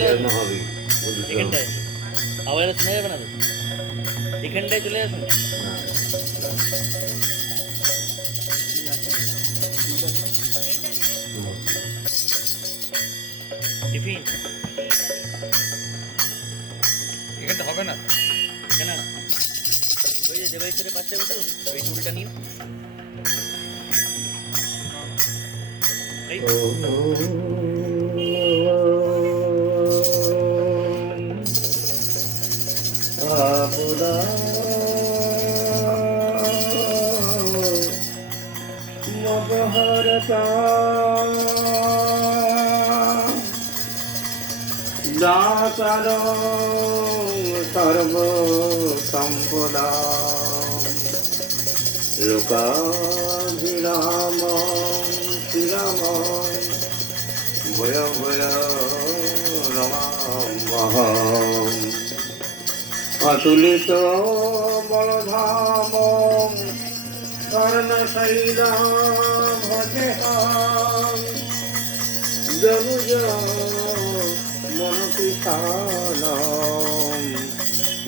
চলে আসুন মহাবীর এখানটায়, আওয়াজটা শোনা যাবে না তো, এখানটায় চলে আসুন। টিফিন এখানটা হবে না কেন? ওই যে দেবাইশ্বরের পাশে বসুন, ওই টুলটা নিন। এই আপদা মগহরতা দাতার সর্ব সম্পদা লোকাভিরাম শ্রীরাম ভয় ভয় রমামহম অতুলিত বলধাম কর্ণশৈলাম ভজেহম জনুজ মনপিশালম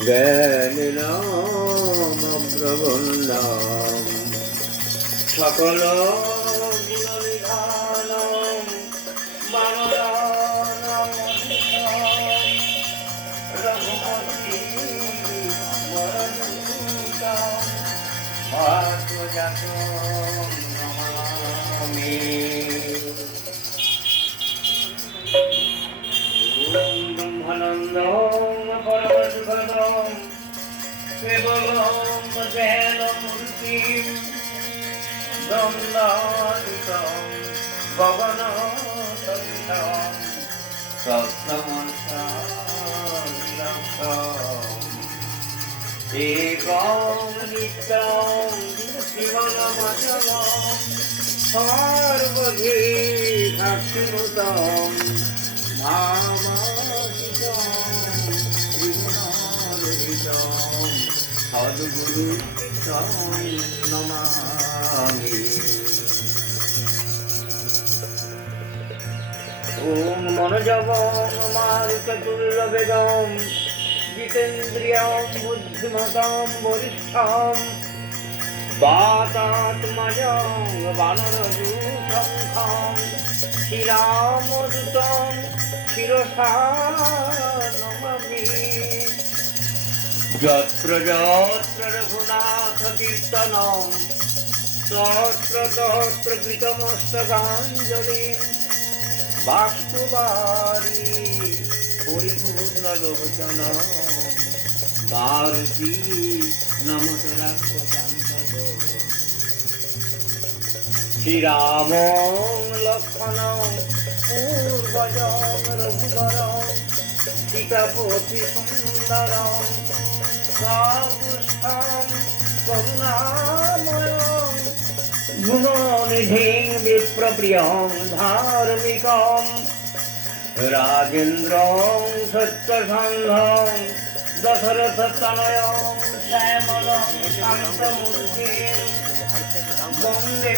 জ্ঞানীনাম অগ্রগণ্যম সকল গুণনিধানম মানদানম রঘুপতি বরদূতম মহাত্মজাতম নমামি। ব্রহ্মানন্দম পরমসুখদম কেবলম জ্ঞানমূর্তিম ব্রহ্মাদিতম গগনসবিতম সপ্তমসাবিলক্ষম একং নিত্যং শিবনমচলম সর্বধি সাক্ষিণুতম ভাবাতীতম ত্রিগুণাতীতম সদ্গুরু নমামি। ওম মনোজবং মারুততুল্যবেগম জিতেন্দ্রিয়ং বুদ্ধিমতাং বরিষ্ঠম বাতাত্মজং বানরযূথং শ্রীরামদূতং শিরসা নমামি। যত্র যত্র রঘুনাথ কীর্তনং তত্র তত্র কৃতমস্তকাঞ্জলিঃ বাষ্পবারি পরিপূর্ণলোচন মারুতি নমত রাক্ষসান্তদ। শ্রীরাম লক্ষ্মণং পূর্বজং রঘুবরং সীতাপতি সুন্দরং সাগুষ্ঠং করুণাময়ং গুণনিধিং বিপ্রপ্রিয়ং ধার্মিকং রাজেন্দ্রং সত্যসন্ধং দশরথতনয়ং শ্যামলং শান্তমূর্তিং বন্দে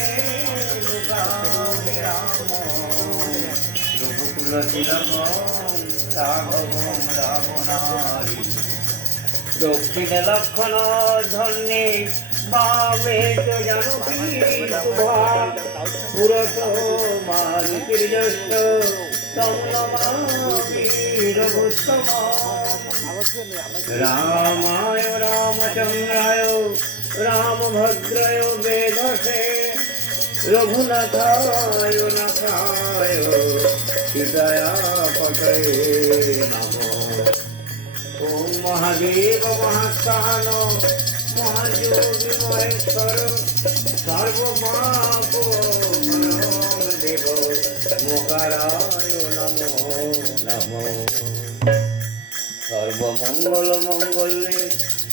লোকাভিরামং রঘুকুলতিলকং রাঘবং রাবণারি। দক্ষিণে লক্ষণ ধন্যে বামে চ জানকী শুভা পুরত মারুতির্যষ্ট তং নমামি রঘুত্তমম। রামায় রামচন্দ্রায় রামভদ্রায় বেধসে রঘুনাথায় নাথায় সীতায়া পতয়ে নমঃ। ওম মহাদেব মহাস্থান মহাযোগী মহেশ্বর সর্বপাপ হরং দেব মোকারায় নমো নমঃ। সর্বমঙ্গল মঙ্গলে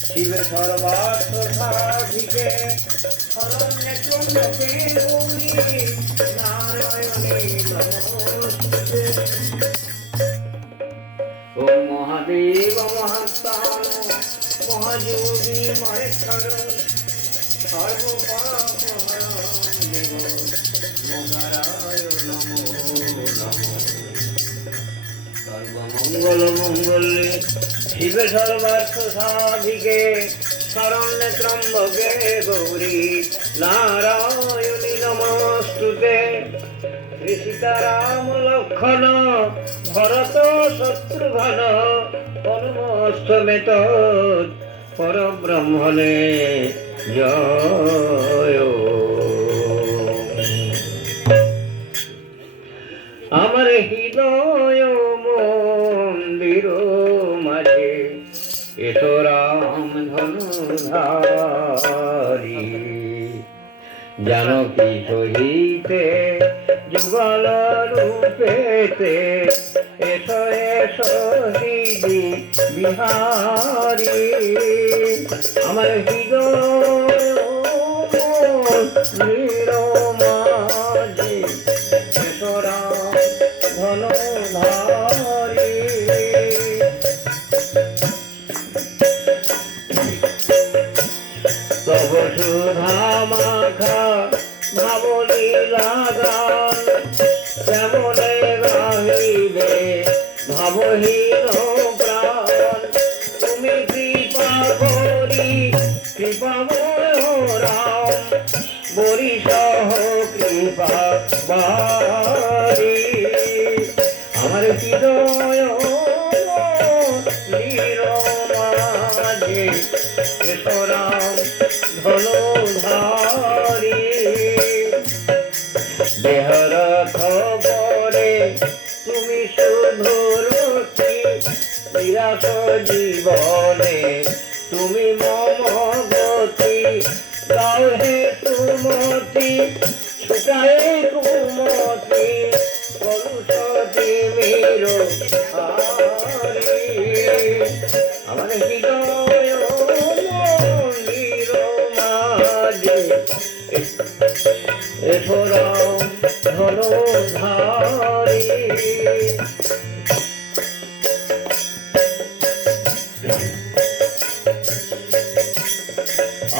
শিবে সর্বার্থ সাধিকে শরণ্যে ত্র্যম্বকে গৌরী নারায়ণে নমস্তুতে। ওম মহাদেব মহাস্থান মহাযোগী মহেশ্বর সর্বপাপ হরং দেব মোকারায় নমো নমঃ। সর্বম মঙ্গল মঙ্গলে শিবে সর্বার্থ সাধিকে শরণ্যে ত্রম্বকে গৌরী নারায়ণী নমস্তুতে। শ্রী সীতারাম লক্ষণ ভরত শত্রুঘ্ন হনুমস্তমেত পরব্রহ্মণে জয়। আমার হৃদয় মন্দির মাঝে এসো রাম ধনুধারী, জানকী সহিতে যুগল রূপেতে এসো এসো হৃদি বিহারী। আমার হৃদয় মন্দির মাঝে এসো রাম ধনুধারী। তব সুধা মাখা ভাবলীলা গান কেমনে গাহিবে ভাবহীন প্রাণ। তুমি কৃপা করি কৃপাময় রাম, বরিসহ কৃপা বারি। আমার হৃদয় মাঝে এসো রাম ধনুধারী। দেহর খবরে তুমি শুধুরতি, নিরাশ জীবনে তুমি মম গতি। দাও হে সুমতি ছুটায় কুমতি, কলুষতি মের হারি। আমার হৃদয় মন্দির মাঝে এসো রাম ধনুধারী।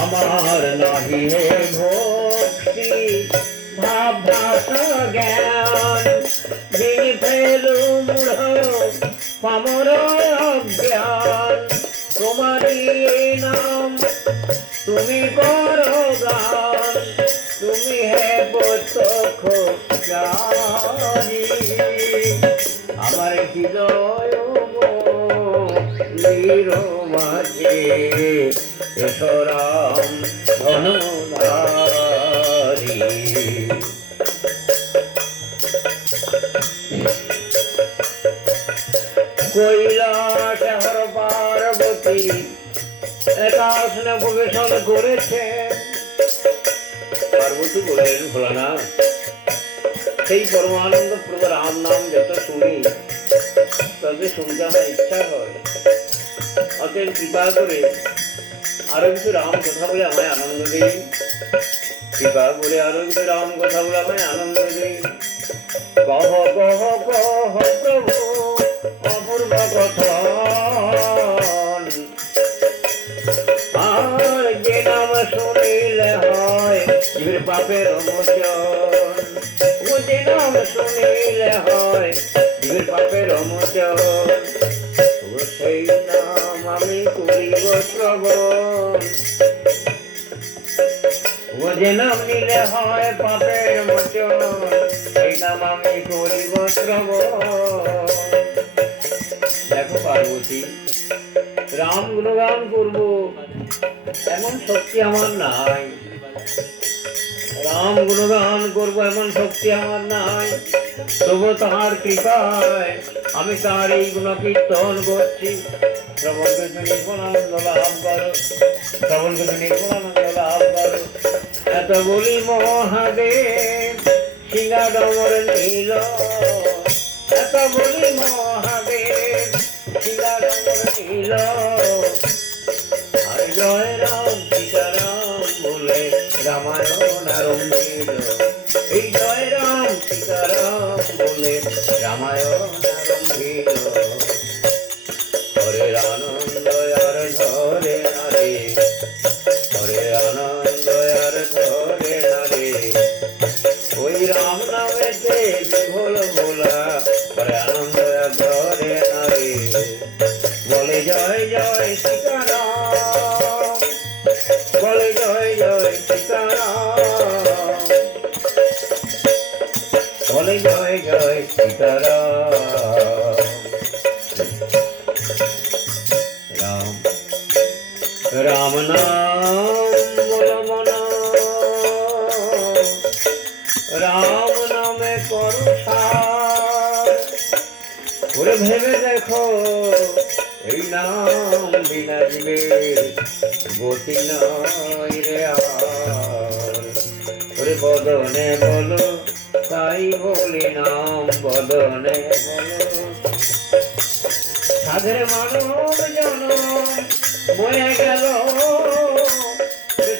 আমার নাহি হে ভক্তি ভাব ভাষা জ্ঞান, যিনি ফেলু মূঢ় পামর অজ্ঞান। তোমারই নাম তুমি করো গান, তুমি হে প্রত্যক্ষ জ্ঞানী। আমার হৃদয় মন্দির মাঝে এসো রাম ধনুধারী। কৈলাস হর পার্বতী একাশনে প্রবেশন করেছে। পার্বতী বললেন, ভোলানাথ, সেই পরমানন্দ প্রভু রাম নাম যত শুনি তবে শুনতে আমার ইচ্ছা হয়। অতএব কৃপা করে আরো কিছু রাম কথা বলে আমায় আনন্দ দেই। কৃপা করে আরো কিছু রাম কথা বলে আমায় আনন্দ দেই। কহ কহ কহ প্রভু অপূর্ব কথা, আর যে নাম শুনিলে হয় জীবের পাপের মোচন। ও যে নাম শুনিলে হয় জীবের পাপের মোচন, ও সেই নাম আমি করিব শ্রবণ। ও যে নাম নিলে হয় পাপের মোচন, সেই নাম আমি করিব শ্রবণ। দেখো পার্বতী, রাম গুণগান করবো এমন শক্তি আমার নাই। রাম গুণগান করবো এমন শক্তি আমার নাই, তবু তাহার কৃপায় আমি তার এই গুণ কীর্তন করছি। শ্রবণকে নির্মলানন্দ লাভ করো, শ্রবণকে নির্মলানন্দ লাভ করো। এত বলি মহাদেব সিংহা ডমর নীল, এত বলি মহাদেব সিংহা ডমর নীল। আর জয় রাম সীতারাম বলে রামায়ণ আরম্ভিল। এই জয় রাম সীতারাম বলে রামায়ণ আরম্ভিল। হরে আনন্দ আর ধরে নারে, হরে আনন্দ আর ধরে নারে। ওই রাম নামেতে বিভোল ভোলা, হরে আনন্দ আর ধরে নারে। জয় জয় সীতারাম, বলে জয় জয় সীতারাম, বলে জয় জয় সীতারাম। রাম রাম নাম বলো মনা, রাম নামে করো সার। ওরে ভেবে দেখো এই নাম বিনা জীবের গতি নাই রে আর। ওরে বদনে বলো তাই বলি নাম, বদনে বলো সাধের মানব জনম মরে গেল,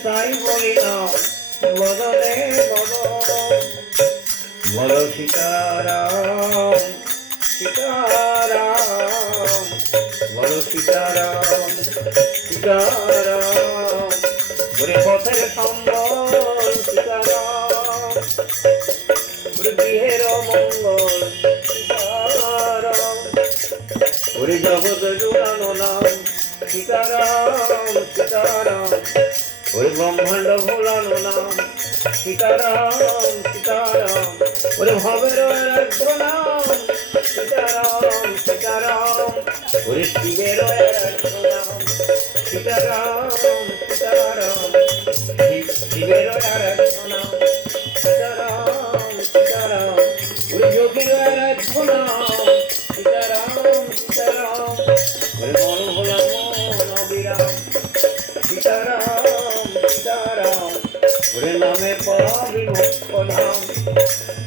তাই বলি নাম বদনে বলো। বলো সীতারাম সীতারাম, বলো সীতারাম সীতারাম। ওরে পথের সম্বল সীতারাম, ওরে গৃহের মঙ্গল সীতারাম, ওরে জগৎ জুড়ানো নাম সীতারাম সীতারাম, ওরে ব্রহ্মাণ্ড ভোলানো নাম সীতারাম সীতারাম, ওরে ভবের রাজ্য নাম সীতারাম সীতারাম, ওরে শিবের রাজ্য নাম সীতারাম সীতারাম, শিবের রাজ্য নাম সীতারাম সীতারাম, ওরে যোগীর রাজ্য নাম সীতারাম সীতারাম, ওরে মন ভোলা মন অবিরাম সীতারাম সীতারাম, ওরে নামে পাবি মোক্ষ ধাম।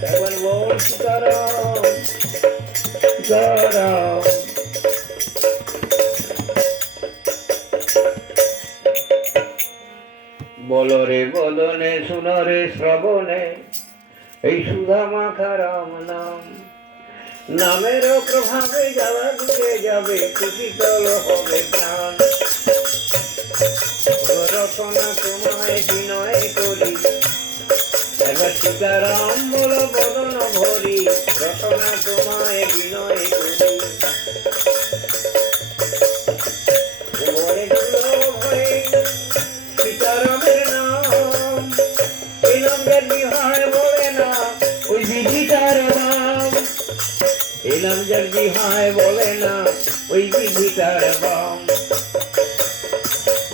একবার বল সীতারাম সীতারাম। বলো রে বদনে শুনো রে শ্রবণে এই সুধা মাখা রাম নাম, নামের প্রভাবে যাওয়া দিকে যাবে শীতল হবে প্রাণ। রচনা তোমায় বিনয় করি, এবার সীতারাম বলো বদন ভরি, রচনা তোমায় বিনয় করি। সীতারামের নাম এই নাম যদি হয় বলে না ওই বিধিটার নাম, এই নাম যদি হয় বলে না ওই বিধিটার বাম।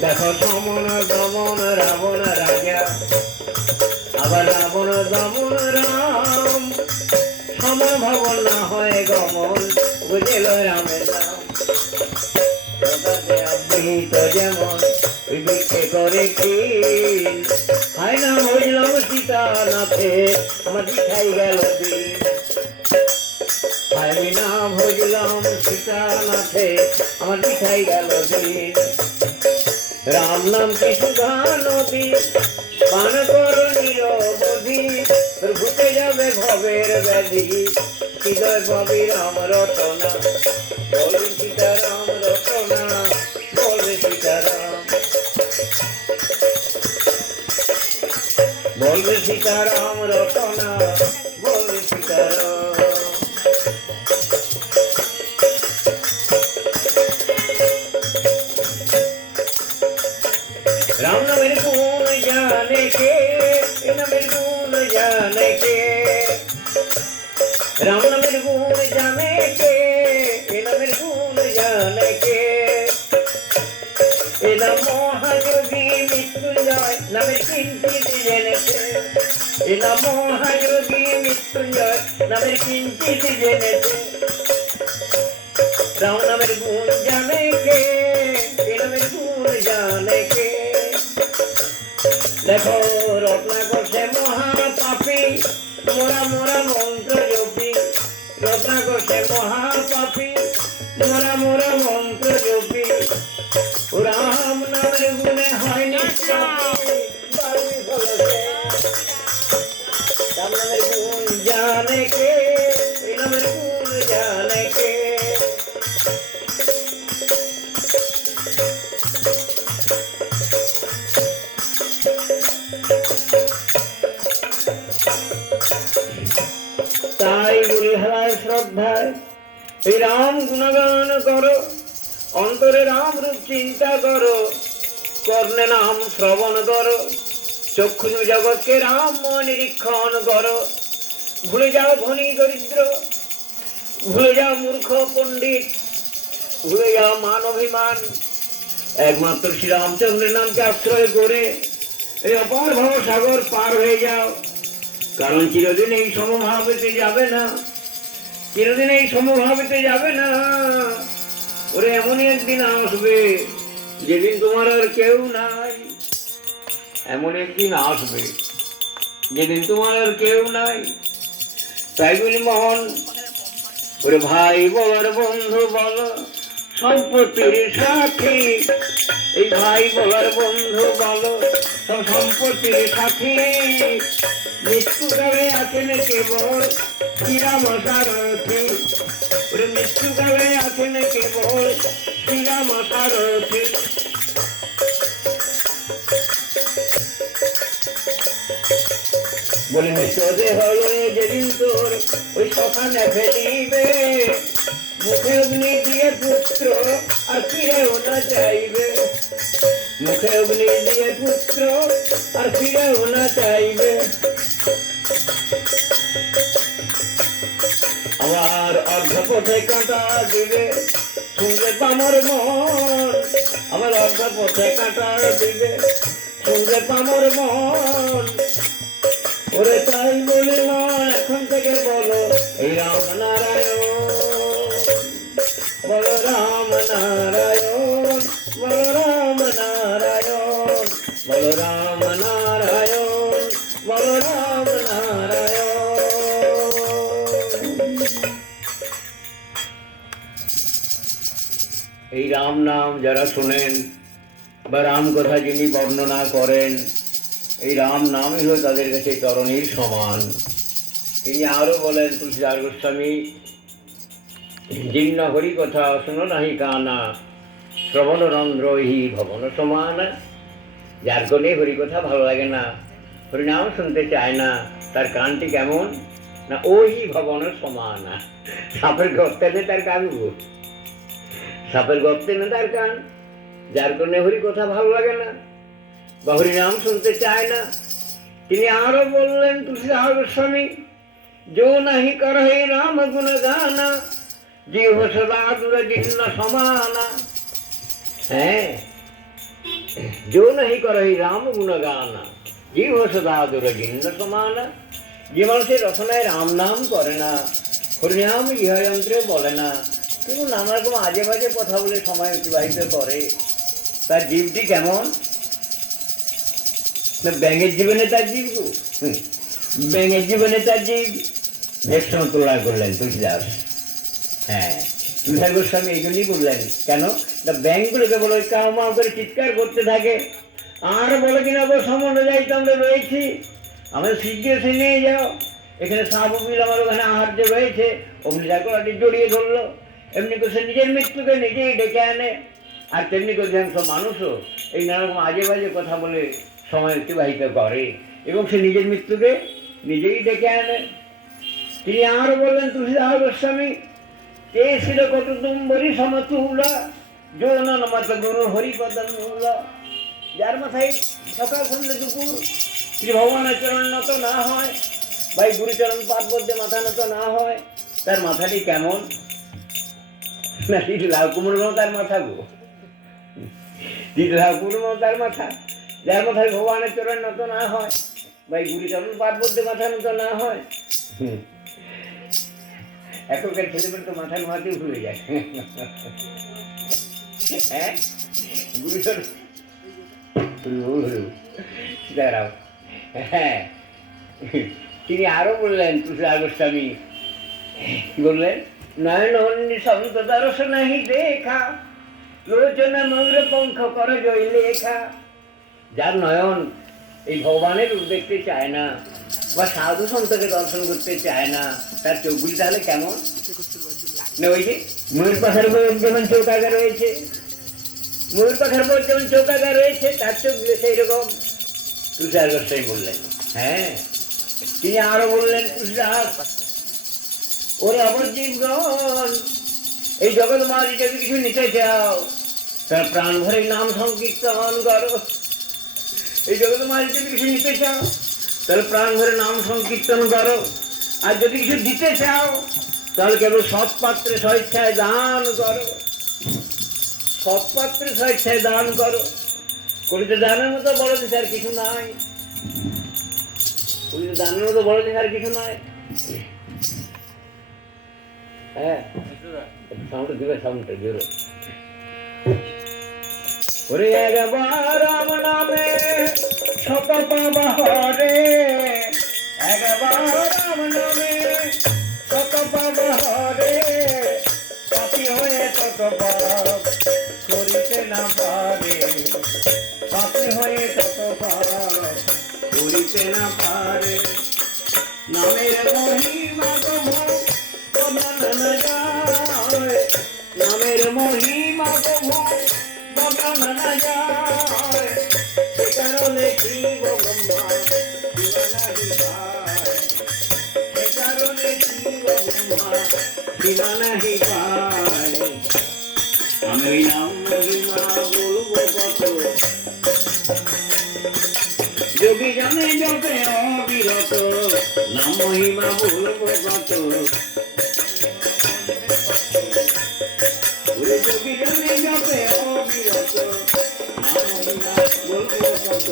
দেখো সমন দমন রাবণ রাজা, আবার রাবণ দমন রাম, সমভাবন না হয় গমন বুঝেল রামের নাম। আবৃত যেমন ওই বৃক্ষে করে খিল, হায় না হইলাম সীতা নাথে আমার দিখাই গেল দিন। আমি না ভজলাম সীতা নাথে আমার দিখাই গেল দিন। রাম নাম কি সুধা নদী পান কর নিরবধি, ঘুটে যাবে ভবের ব্যাধি। হৃদয় পাবি রাম রচনা, বল সীতারাম রচনা, বল সীতারাম, বল সীতারাম রচনা, বল সীতারাম। राम नामेर गुण जाने के, नामेर गुण जाने के, राम नामेर गुण जाने के, नामेर गुण जाने के। ए नमो हजोगी मृत्युंजय नामेर किंचित जेनेছে, ए नमो हजोगी मृत्युंजय नामेर किंचित जेनेছে। राम नामेर गुण जाने के, नामेर गुण जाने के। देखो रत्ना করছে মহাপাপী মোরা মোরা মন্ত্র জপি, রত্না করছে মহাপাপী মোরা মোরা মন্ত্র জপি। রাম নামের গুণে হয় নিষ্পাপী, রাম নামের গুণ জানে কে, এই নামের গুণ জানে কে। তাই গুরুহারায় শ্রদ্ধায় এই রাম গুণগান করো, অন্তরে রাম রূপ চিন্তা করো, কর্ণে নাম শ্রবণ করো, চক্ষু জগৎকে রাম নিরীক্ষণ করো। ভুলে যাও ধনী দরিদ্র, ভুলে যাও মূর্খ পণ্ডিত, ভুলে যাও মান অভিমান, একমাত্র শ্রী রামচন্দ্রের নামকে আশ্রয় করে এই অপার ভব সাগর পার হয়ে যাও। কারণ চিরদিন এই সমভাবেতে যাবে না, চিরদিন এই সমভাবেতে যাবে না। ওরে এমনই একদিন আসবে যেদিন তোমার আর কেউ নাই, এমন একদিন আসবে যেদিন তোমার আর কেউ নাই। তাই বলি মোহন, ওরে ভাই বলার বন্ধু বলো সম্পত্তির সাথী, এই ভাই বলার বন্ধু বলো সব সম্পত্তির সাথী। মৃত্যুকালে আছেন কেবল শ্রীরাম সারথী, ওরে মৃত্যুকালে আছেন কেবল শ্রীরাম সারথী। বলে মৃতদে হলো যেদিন তোর ওই শ্মশানে ফেলিবে, মুখে অগ্নি দিয়ে পুত্র আর ফিরেও না চাইবে, মুখে অগ্নি দিয়ে পুত্র আর ফিরেও না চাইবে। আমার অর্ধপথে কাঁটা দিবে শুনলে পামর মন, আমার অর্ধপথে কাঁটা দিবে শুনলে পামর মন। ওরে তাই বলি মন এখন থেকে বলো এই রাম নারায়ণ, বলো রাম নারায়ণ, বলো রাম নারায়ণ, বলো রাম নারায়ণ, বলো রাম নারায়ণ। এই রাম নাম যারা শোনেন বা রাম কথা যিনি বর্ণনা করেন, এই রাম নামই হলো তাদের কাছে চরণীর সমান। তিনি আরো বলেন তুলসীদাস গোস্বামী, জীর্ণ হরি কথা শুনো নাহি কানা, শ্রবণ রন্ধ্র হি ভবন সমান। যার কোনে হরি কথা ভালো লাগে না, হরিনাম শুনতে চায় না, তার কানটি কেমন না ওই ভবন সমান। সাপের গর্তে নেই তার কান, সাপের গর্তে না তার কান। যার কোনে হরি কথা ভালো লাগে না বা হরিনাম শুনতে চায় না, তিনি আরো বললেন তুলসীদাস গোস্বামী, जो नहीं करहे राम गुण गाना, जीव सदा दुर जिन्न समाना। है जो नहीं करहे राम गुण गाना, जीव सदा दुर जिन्न समाना। যে মানুষের রচনায় রাম নাম করে না, হরিনাম ইহযন্ত্রে বলে না, কিন্তু নানা রকম আজে বাজে কথা বলে সময় অতিবাহিত করে, তার জীবটি কেমন না ব্যাঙের জীবনে তার জীব, ব্যাঙের জীবনে তার জীব। ভেষণ তুলনা করলেন তুলসীদাস। হ্যাঁ, তুলসীদাস গোস্বামী এই জন্যই বললেন, কেন না ব্যাঙগুলোকে বলো কাউ মাও করে চিৎকার করতে থাকে, আর বলে কিনা বো সম্বন্ধ যাইতে আমরা রয়েছি, আমাদের শীঘ্র সে নিয়ে যাও, এখানে সাবুবিল আমার ওখানে আহার্য রয়েছে। অগ্নিজাগরটি জড়িয়ে ধরলো, এমনি করে সে নিজের মৃত্যুকে নিজেই ডেকে আনে। আর তেমনি করে অধিকাংশ মানুষও এই নানারকম আজে বাজে কথা বলে সময় অতিবাহিত করে এবং সে নিজের মৃত্যুকে নিজেই ডেকে আনে। তিনি আরো বললেন তুলসীদাস গোস্বামী, কে ছিল কত তুম্বরী সমতুলা, যৌনন মত গুরু হরিপদ মূলা। যার মাথায় সকাল সন্ধ্যে দুপুর শ্রী ভগবানের চরণ নত না হয়, ভাই গুরুচরণ পাদবদ্ধে মাথা নত না হয়, তার মাথাটি কেমন না লাল কুমড়ো তার মাথা গো, লাল কুমড়ো তার মাথা। যার মাথায় ভগবানের চরণ নত না হয়, ভাই গুরুচরণ পাদবদ্ধে মাথা নত না হয়। এখনকার ছেলেমেয়ে তো মাথা নোয়াতেই ভুলে যায়। হ্যাঁ, গুরুচরণ দাঁড়াও। হ্যাঁ, তিনি আরো বললেন তুলসীদাস গোস্বামী, কি বললেন, নয়ন সন্ততা রস নাহি দেখা, লোচন ময়ূর পঙ্খ কর জয় লেখা। যার নয়ন এই ভগবানের রূপ দেখতে চায় না বা সাধু সন্তকে দর্শন করতে চায় না, তার চোখগুলি তাহলে কেমন না ওই যে ময়ূর পাখার উপর যেমন চৌকাগা রয়েছে, ময়ূর পাখার উপর যেমন চৌকাগা রয়েছে, তার চোখগুলো সেই রকম। তুলসীদাস গোস্বামী বললেন। হ্যাঁ, তিনি আরো বললেন তুলসীদাস, ওরে অবজীবগণ, এই জগৎ মাঝে যদি কিছু নিতে চাও তার প্রাণ ভরে নাম সংকীর্তন করো। এই জগৎ মাঝে যদি কিছু নিতে চাও তাহলে প্রাণ ভরে নাম সংকীর্তন করো। আর যদি কিছু দিতে চাও তাহলে কেবল সৎ পাত্রে স্বেচ্ছায় দান করো। সৎ পাত্রে স্বেচ্ছায় দান করো। করিতে দানের মতো বড় দেশ আর কিছু নাই। করিতে দানের মতো বড় দেশ আর কিছু নাই। হ্যাঁ, সাউন্ড দিবে, সাউন্ডটা জোরে। ওরে একবার রাম নামে শত পাবা হরে, একবার রাম নামে শত পাবা হরে, পাপী হয়ে তত পাপ করিতে না পারে, পাপী হয়ে তত পাপ করিতে না পারে। নামের মহিমা গো বর্ণনা যায়, নামের মহিমা গো বর্ণনা যায়, সে কারণে শিব ব্রহ্মা শিবানাহি পায়, সে কারণে শিব ব্রহ্মা শিবানাহি পায়। আমি ওই নাম মহিমা বলবো কত, যোগী জনে জপে অবিরত, নাম মহিমা বলবো কত। যোগী জনে জপে অবিরত, নাম মহিমা বলবো কত।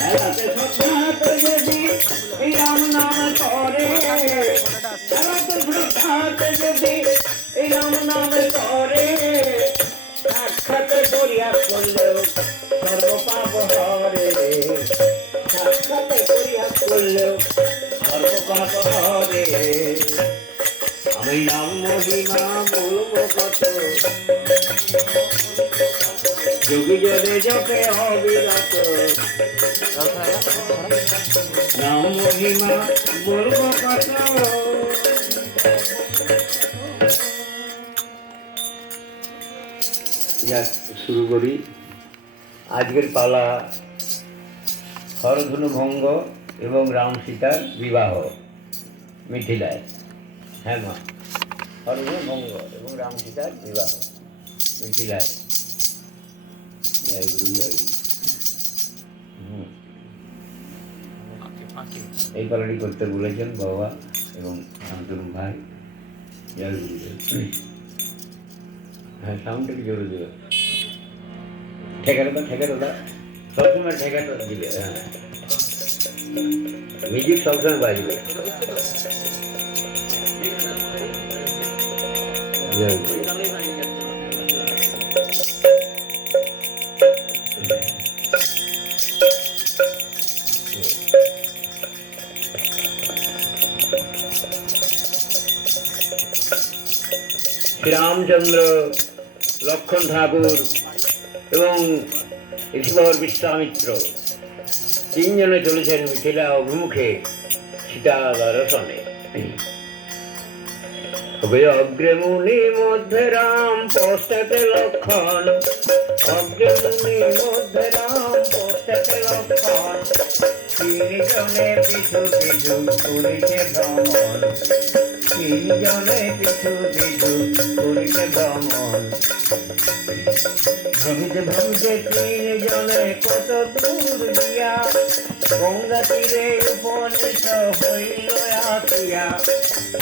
হেলাতে শ্রদ্ধাতে যদি এই রাম নাম করে, হেলাতে শ্রদ্ধাতে যদি এই রাম নাম করে, সাক্ষাৎ করিয়া করলেও সর্বপাপ হরে, সাক্ষাৎ করিয়া করলেও সর্বপাপ হরে। আমি নাম মহিমা বলবো কত, যোগী জনে জপে অবিরত, নাম মহিমা বলবো কত। শুরু করি। আজকের পালা হরধনু ভঙ্গ এবং রাম সীতার বিবাহ মিথিলায়। হ্যাঁ মা, হরধনু ভঙ্গ এবং রাম সীতার বিবাহ মিথিলায়। জয় গুরু, জয় গুরু। এই পালাটি করতে বলেছেন বাবা এবং শান্তনু ভাই। জয় গুরু। হ্যাঁ, সাউন্ডটাকে জোরে দেবে। ঠেকাটা ঠেকাটা সবসময় ঠেকাটা দিবে। হ্যাঁ, মিউজিক সবসময় বাজবে। শ্রীরামচন্দ্র, লক্ষণ ঠাকুর এবং ঈশ্বর বিশ্বামিত্র তিনজনে চলেছেন মিথিলা অভিমুখে সীতা দর্শনে। অগ্রে মুনি মধ্যে রাম পশ্চাতে লক্ষণ, অগ্রে মুনি মধ্যে রাম পশ্চাতে লক্ষণ, তিনজনে পিছু পিছু করিতে ভ্রমণ, তিনজনে পিছু পিছু করিতে ভ্রমণ। ভ্রমিতে ভ্রমিতে তিনজনে কত দূর গিয়া, গঙ্গা তীরে উপনীত হইল আসিয়া,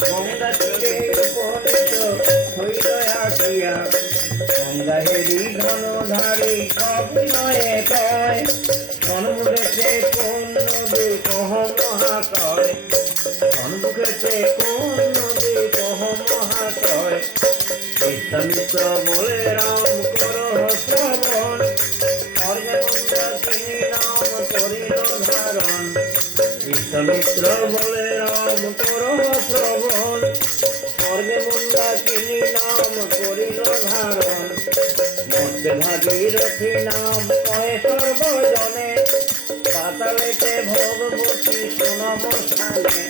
গঙ্গা তীরে উপনীত হইল আসিয়া। গঙ্গা হেরি ধনধারী অভিনয়ে কয়, সন্মুখেতে কোন নদী কহ মহাশয়, সন্মুখেতে কোন নদী কহ মহাশয়। বিশ্বামিত্র বলে রাম করো শ্রবণ, অর্জুনন্দা তিনি নাম করিল ধারণ। বিশ্বামিত্র বলে রাম করো শ্রবণ, অর্জুনন্দা তিনি নাম করিল ধারণ। মধ্যে ভাগীরথী নাম কহে সর্বজনে, পাতালেতে ভগবতী সুনমস্থানে।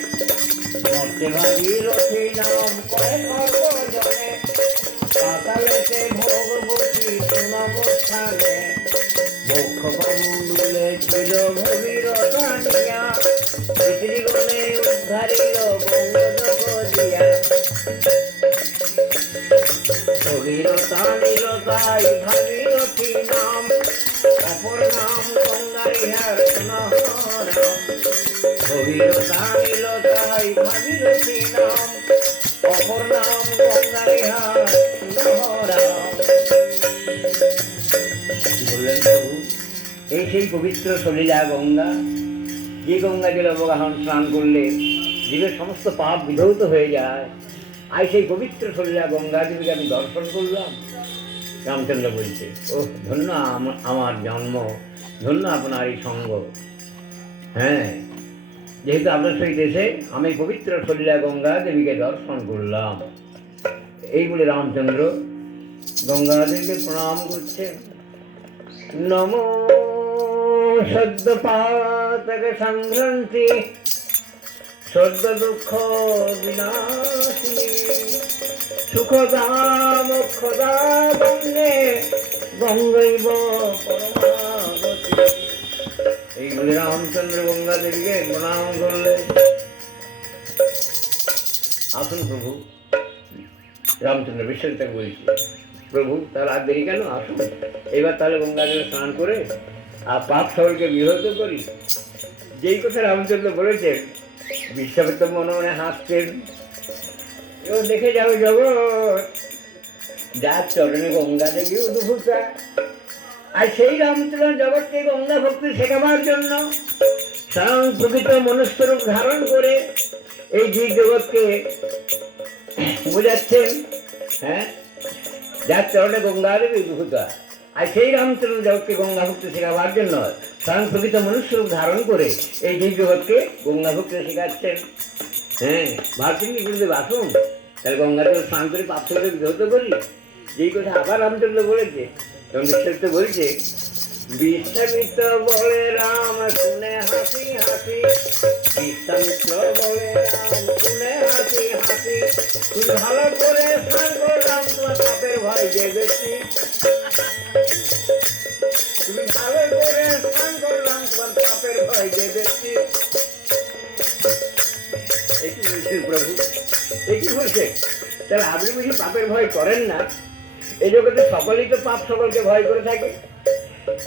মধ্যে ভাগীরথী নাম কহে সর্বজনে, পাতালেতে ভগবতী সুনমস্থানে। বক্ষ কমণ্ডলে ছিল ভগীরথা নিয়া, পিতৃগণে উদ্ধারিল বঙ্গজগ দিয়া। গভীরতা নীলতাই ভাগীরথী নাম, অপর নাম গঙ্গার ইহার নাম। গভীরতা নীলতাই ভাগীরথী নাম, অপর নাম গঙ্গার ইহার নাম। বললেন প্রভু, এই সেই পবিত্র সলিলা গঙ্গা, যে গঙ্গা জলে অবগাহন স্নান করলে জীবের সমস্ত পাপ বিধৌত হয়ে যায়। আর সেই পবিত্র সলিলা গঙ্গা দেবীকে আমি দর্শন করলাম। রামচন্দ্র বলছে, ও ধন্য আমার জন্ম, ধন্য আপনার এই সঙ্গ। হ্যাঁ, যেহেতু আপনার সহিত এসে আমি পবিত্র সলিলা গঙ্গা দেবীকে দর্শন করলাম। এই বলে রামচন্দ্র গঙ্গা দেবীকে প্রণাম করছে। নমো সদ্য পাতক সংঘ্রান্তি সদ্য দুঃখ বিনাশিনী সুখদা মোক্ষদা বন্দে গঙ্গৈব পরমাগতি। এই বলে রামচন্দ্র গঙ্গা দেবীকে প্রণাম করলেন। আসুন প্রভু। রামচন্দ্র বিশ্বজিৎ বলছে, প্রভু তাহলে আর দেরি কেন, আসুন এবার তাহলে গঙ্গা জলে স্নান করে আর পাপ সকলকে বিহত করি। যেই কথা রামচন্দ্র বলেছেন, বিশ্বামিত্র মনে মনে হাসছেন। এবার দেখে যাবে জগৎ, যার চরণে গঙ্গা দেবী উদ্ভূতা। আর সেই রামচন্দ্র জগৎকে গঙ্গা ভক্তি শেখাবার জন্য স্বয়ং প্রকৃত মনুষ্যরূপ ধারণ করে এই জীব জগৎকে বোঝাচ্ছেন। হ্যাঁ, যার চরণে গঙ্গা দেবী উদ্ভূতা। আর সেই রামচন্দ্র জগৎকে গঙ্গা ভক্তি শেখাবার জন্য স্বয়ং প্রকৃত মনুষ্যরূপ ধারণ করে এই জীব জগৎকে গঙ্গা ভক্তি শেখাচ্ছেন। হ্যাঁ, ভাবছেন কি গুরুদেব আসুন তাহলে গঙ্গা জল স্নান করে পাপ থেকে বিহত করি। যেই কথা আবার রামচন্দ্র বলেছে, তখন বিশ্বামিত্র বলছে, বিশ্বামিত্র বলে রাম শুনে হাসি হাসি, বিশ্বামিত্র বলে রাম শুনে হাসি হাসি, তুই ভালো করে স্নান করলাম তোমার পাপের ভয় যে বেশি, তুমি ভালো করে স্নান করলাম তোমার পাপের ভয় যে বেশি। এই কি বলছে প্রভু, এই কি বলছে? তাহলে আপনি বুঝি পাপের ভয় করেন না? এই জগতে সকলেই তো পাপ সকলকে ভয় করে থাকে,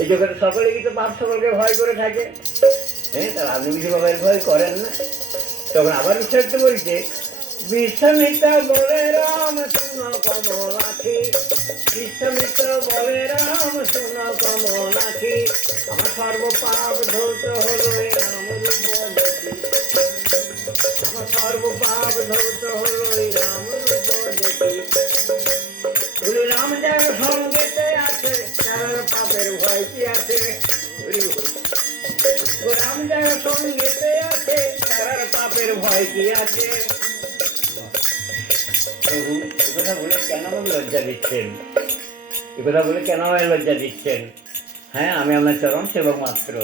এই জগতে সকলেই তো পাপ সকলকে ভয় করে থাকে। হ্যাঁ, তাহলে আপনি বুঝি পাপের ভয় করেন না? তখন আবার বিশ্বামিত্র বলছে, বিশ্বামিত্র বলে রাম শুনো কমলাখি, বিশ্বামিত্র বলে রাম শুনো কমলাখি, আমার সর্ব পাপ ধৌত হলো এই রাম রূপ দেখি, আমার সর্ব পাপ ধৌত হলো এই রাম রূপ দেখি। বলি রাম যার সঙ্গেতে আছে তার পাপের ভয় কি আছে? রাম যার সঙ্গেতে আছে তার পাপের ভয় কি আছে? প্রভু একথা বলে কেন আমাকে লজ্জা দিচ্ছেন? একথা বলে কেন আমায় লজ্জা দিচ্ছেন? হ্যাঁ, আমি আপনার চরণ সেবক মাত্র।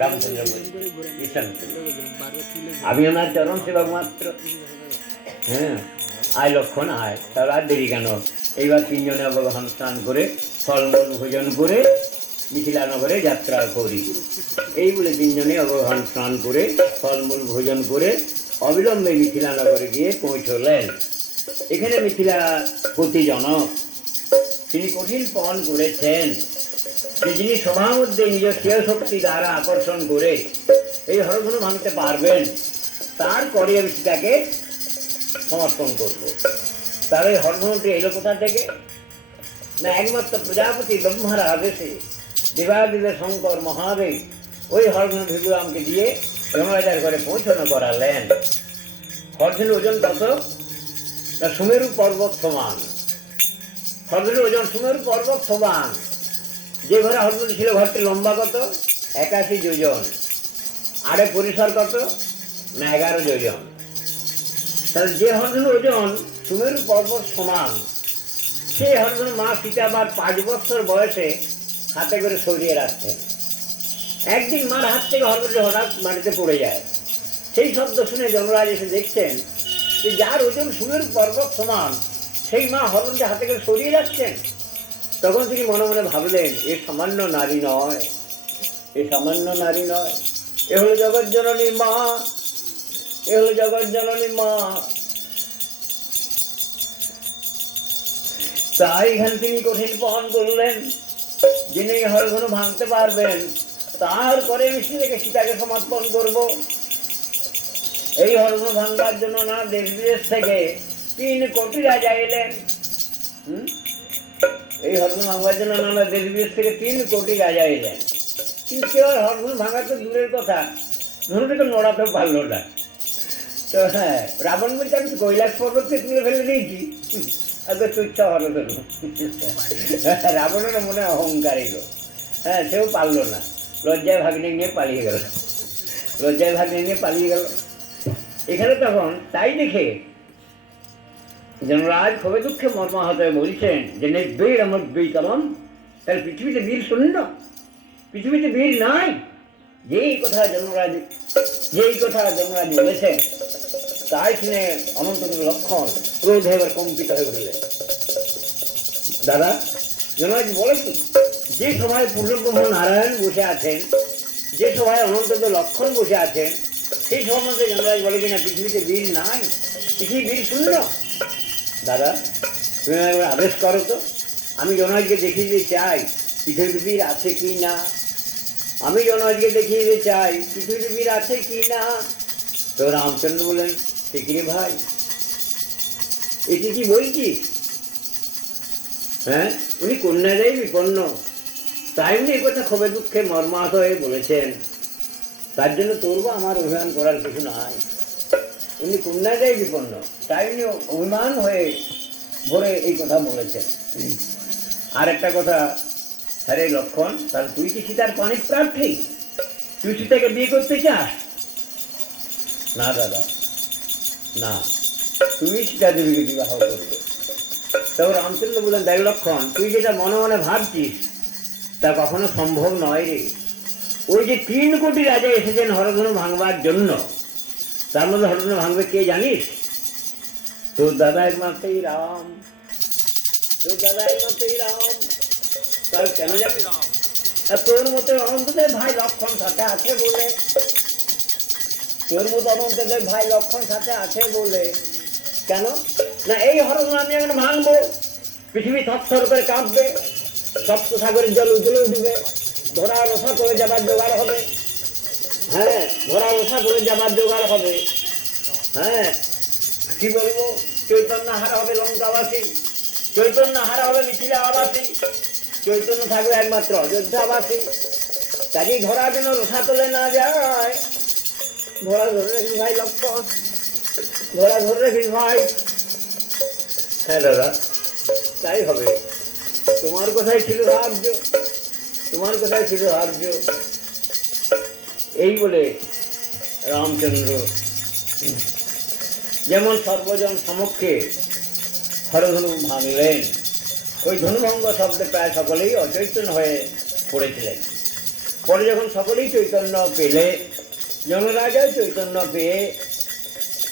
রামচন্দ্র বলছেন, আমি ওনার চরণ সেবক মাত্র। হ্যাঁ, আয় লক্ষণ আয়, তাহলে আর দেরি কেন? এইবার তিনজনে অবগাহন স্নান করে ফলমূল ভোজন করে মিথিলা নগরে যাত্রা করি। এই বলে তিনজনে অবগাহন স্নান করে ফলমূল ভোজন করে অবিলম্বে মিথিলা নগরে গিয়ে পৌঁছলেন। এখানে মিথিলাপতি জনক তিনি কঠিন পণ করেছেন যে যিনি সভার মধ্যে নিজের স্বীয় শক্তি দ্বারা আকর্ষণ করে এই হরধনু ভাঙতে পারবেন, তার করে আমি সীতাকে সমর্পণ করব। তার এই হরধনুটি এলো কোথা থেকে? না, একমাত্র প্রজাপতি ব্রহ্মার আদেশে দেবাদিদেব শঙ্কর মহাদেব ওই হরধনু ভিগুরামকে দিয়ে যমরাজার ঘরে পৌঁছানো করালেন। হরধনুর ওজন কত? না, সুমেরু পর্বত সমান। হরধনুর ওজন সুমেরু পর্বত সমান। যে ঘরে হরধনু ছিল ঘরটি লম্বা কত? 81 যোজন। আরে পরিসর কত? না, 11 যোজন। তাহলে যে হরধনুর ওজন সুমেরু পর্বত সমান, সেই হরধনু মা সীতা আবার 5 বছর বয়সে হাতে করে সরিয়ে রাখতেন। একদিন মার হাত থেকে হরধনুটি হঠাৎ মাটিতে পড়ে যায়। সেই শব্দ শুনে যমরাজ এসে দেখছেন যে যার ওজন সুমেরু পর্বত সমান সেই মা হরধনুটি হাতে করে সরিয়ে রাখছেন। তখন তিনি মনে মনে ভাবলেন, এ সামান্য নারী নয়, এ সামান্য নারী নয়, এ হলো জগৎ জননী মা, এ হলো জগৎ জননী মা। তাই এখানে তিনি কঠিন পণ করলেন, যিনি হরধনু ভাঙতে পারবেন তারপরে আমি সীতাকে সমর্পণ করব। এই হরধনু ভাঙবার জন্য না দেশ বিদেশ থেকে 3 কোটি রাজা এলেন। এই হরধনু ভাঙবার জন্য না দেশ বিদেশ থেকে 3 কোটি রাজা এলেন, কিন্তু কেউ হরধনু ভাঙা তো দূরের কথা, ধনুটাকে নড়াতেও পারলো না। তো হ্যাঁ, রাবণ বলছে আমি কৈলাস পর্বতকে তুলে ফেলে দিয়েছি, তুচ্ছ হরধনু। রাবণের মনে অহংকার এলো, হ্যাঁ, সেও পারলো না, লজ্জায় ভাগ্নে নিয়ে পালিয়ে গেল, লজ্জায় ভাগ্নে নিয়ে পালিয়ে গেল। এখানে তখন তাই দেখে যমরাজ খুবই দুঃখে মর্মাহত হয়ে বলছেন যে বীর আমার বীরতম, তাহলে পৃথিবীতে বীর শূন্য, পৃথিবীতে বীর নাই। যেই কথা যমরাজ বলেছেন তাই শুনে অনন্ত লক্ষণ ক্রোধে এবার কম্পিত হয়ে উঠলেন। দাদা, যমরাজ বলে কি, যে সভায় পূর্ণব্রহ্ম নারায়ণ বসে আছেন, যে সভায় অনন্ত লক্ষণ বসে আছেন, সেই সভার মধ্যে যমরাজ বলে কিনা পৃথিবীতে বীর নাই, পৃথিবী বীর শূন্য। দাদা, তুমি একবার আদেশ করো তো, আমি যমরাজকে দেখিয়ে দিতে চাই পৃথিবীতে বীর আছে কি না, আমি যমরাজকে দেখিয়ে দিতে চাই পৃথিবীতে বীর আছে কি না। তো রামচন্দ্র বলেন, সে কি রে ভাই, এটি কি বলছিস? হ্যাঁ, উনি কন্যারাই বিপন্ন, তাই উনি এ কথা ক্ষোভে দুঃখে মর্মাহত হয়ে বলেছেন, তার জন্য তোর বা আমার অভিমান করার কিছু নাই। উনি কন্যারাই বিপন্ন, তাই উনি অভিমান হয়ে ভরে এই কথা বলেছেন। আর একটা কথা, হ্যাঁ রে লক্ষণ, তাহলে তুই কি সীতার পানির প্রার্থী? তুই সীতাকে বিয়ে করতে চাস? না দাদা, না, তুমি সীতা দেবীকে বিবাহ করবে। তবে রামচন্দ্র বললেন, দেখ লক্ষণ, তুই যেটা মনে মনে ভাবছিস তা কখনো সম্ভব নয় রে। ওই যে 3 কোটি রাজা এসেছেন হরধনু ভাঙবার জন্য, তার মধ্যে হরধনু ভাঙবে কে জানিস? তোর দাদা একমাত্রই রাম, তোর দাদা একমাত্রই রাম। তাহলে কেন যাবি? তোর মতো অনন্তদেব ভাই লক্ষণ সাথে আছে বলে, তোর মতো অনন্তদেব ভাই লক্ষণ সাথে আছে বলে। কেন না, এই হরধনু আমি এখন ভাঙবো, পৃথিবী থরথর করে কাঁপবে, সপ্ত সাগরের জল উতলে উঠবে, ধরা রসা করে যাবার জোগাড় হবে। হ্যাঁ, ধরা রসা করে যাবার জোগাড় হবে। হ্যাঁ, কি বলবো, চৈতন্য হারা হবে লঙ্কাবাসী, চৈতন্য হারা হবে মিথিলাবাসী, চৈতন্য থাকবে একমাত্র অযোধ্যাবাসী। কাজেই ধরা যেন রসা তোলে না যায়, ধরা ধরে রাখিস ভাই লক্ষণ, ধরা ধরে রাখিস ভাই। হ্যাঁ দাদা, তাই হবে, তোমার কথাই ছিল রাজ্য, তোমার কথাই ছিল রাজ্য। এই বলে রামচন্দ্র যেমন সর্বজন সমক্ষে হরধনু ভাঙলেন, ওই ধনুভঙ্গ শব্দে প্রায় সকলেই অচৈতন্য হয়ে পড়েছিলেন। পরে যখন সকলেই চৈতন্য পেলে, যমরাজাও চৈতন্য পেয়ে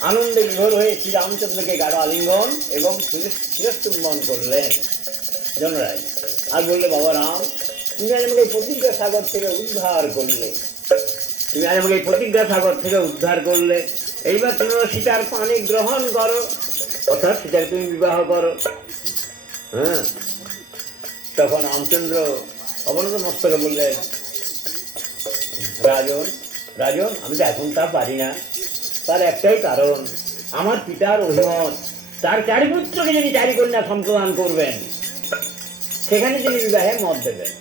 আনন্দে বিভোর হয়ে শ্রীরামচন্দ্রকে গাঢ় আলিঙ্গন এবং শিরশ্চুম্বন করলেন যমরাজ। আর বললে, বাবা রাম, তুমি আজ আমাকে এই প্রতিজ্ঞা সাগর থেকে উদ্ধার করলে, তুমি আজ আমাকে এই প্রতিজ্ঞা সাগর থেকে উদ্ধার করলে, এইবার তুমি সীতার পানি গ্রহণ করো, অর্থাৎ সীতাকে তুমি বিবাহ করো। হ্যাঁ, তখন রামচন্দ্র অবনত মস্তকে বললেন, রাজন, রাজন, আমি তো এখন তা পারি না, তার একটাই কারণ, আমার পিতার অভিমত, তার 4 পুত্রকে যিনি 4 কন্যা সম্প্রদান করবেন, সেখানে তিনি বিবাহে মত দেবেন।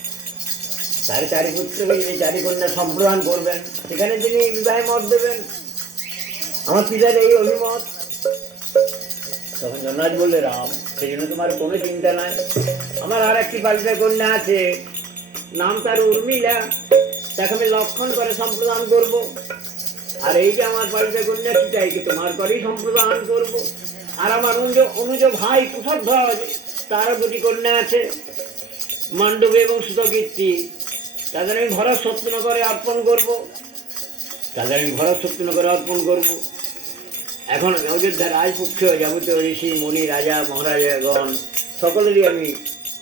তার 4 পুত্রকে যিনি 4 কন্যা সম্প্রদান করবেন, সেখানে তিনি বিবাহে মত দেবেন, আমার পিতার এই অভিমত। তখন যমরাজ বললে, রাম, সেই জন্য তোমার কোনো চিন্তা নাই, আমার আর একটি পালিত কন্যা আছে, নাম তার উর্মিলা, তাকে আমি লক্ষণ করে সম্প্রদান করব। আর এই যে আমার পালিত কন্যা সীতাকে তোমার করেই সম্প্রদান করব। আর আমার অনুজ ভাই কুশধ্বজ, তার 2টি কন্যা আছে, মান্ডবী এবং সুতকীর্তি, তাদের আমি ভরত শত্রুনগরে অর্পণ করব, তাদের আমি ভরত শত্রুনগরে অর্পণ করব। এখন অযোধ্যার রাজপক্ষে যাবতীয় ঋষি মুনি রাজা মহারাজাগণ সকলেরই আমি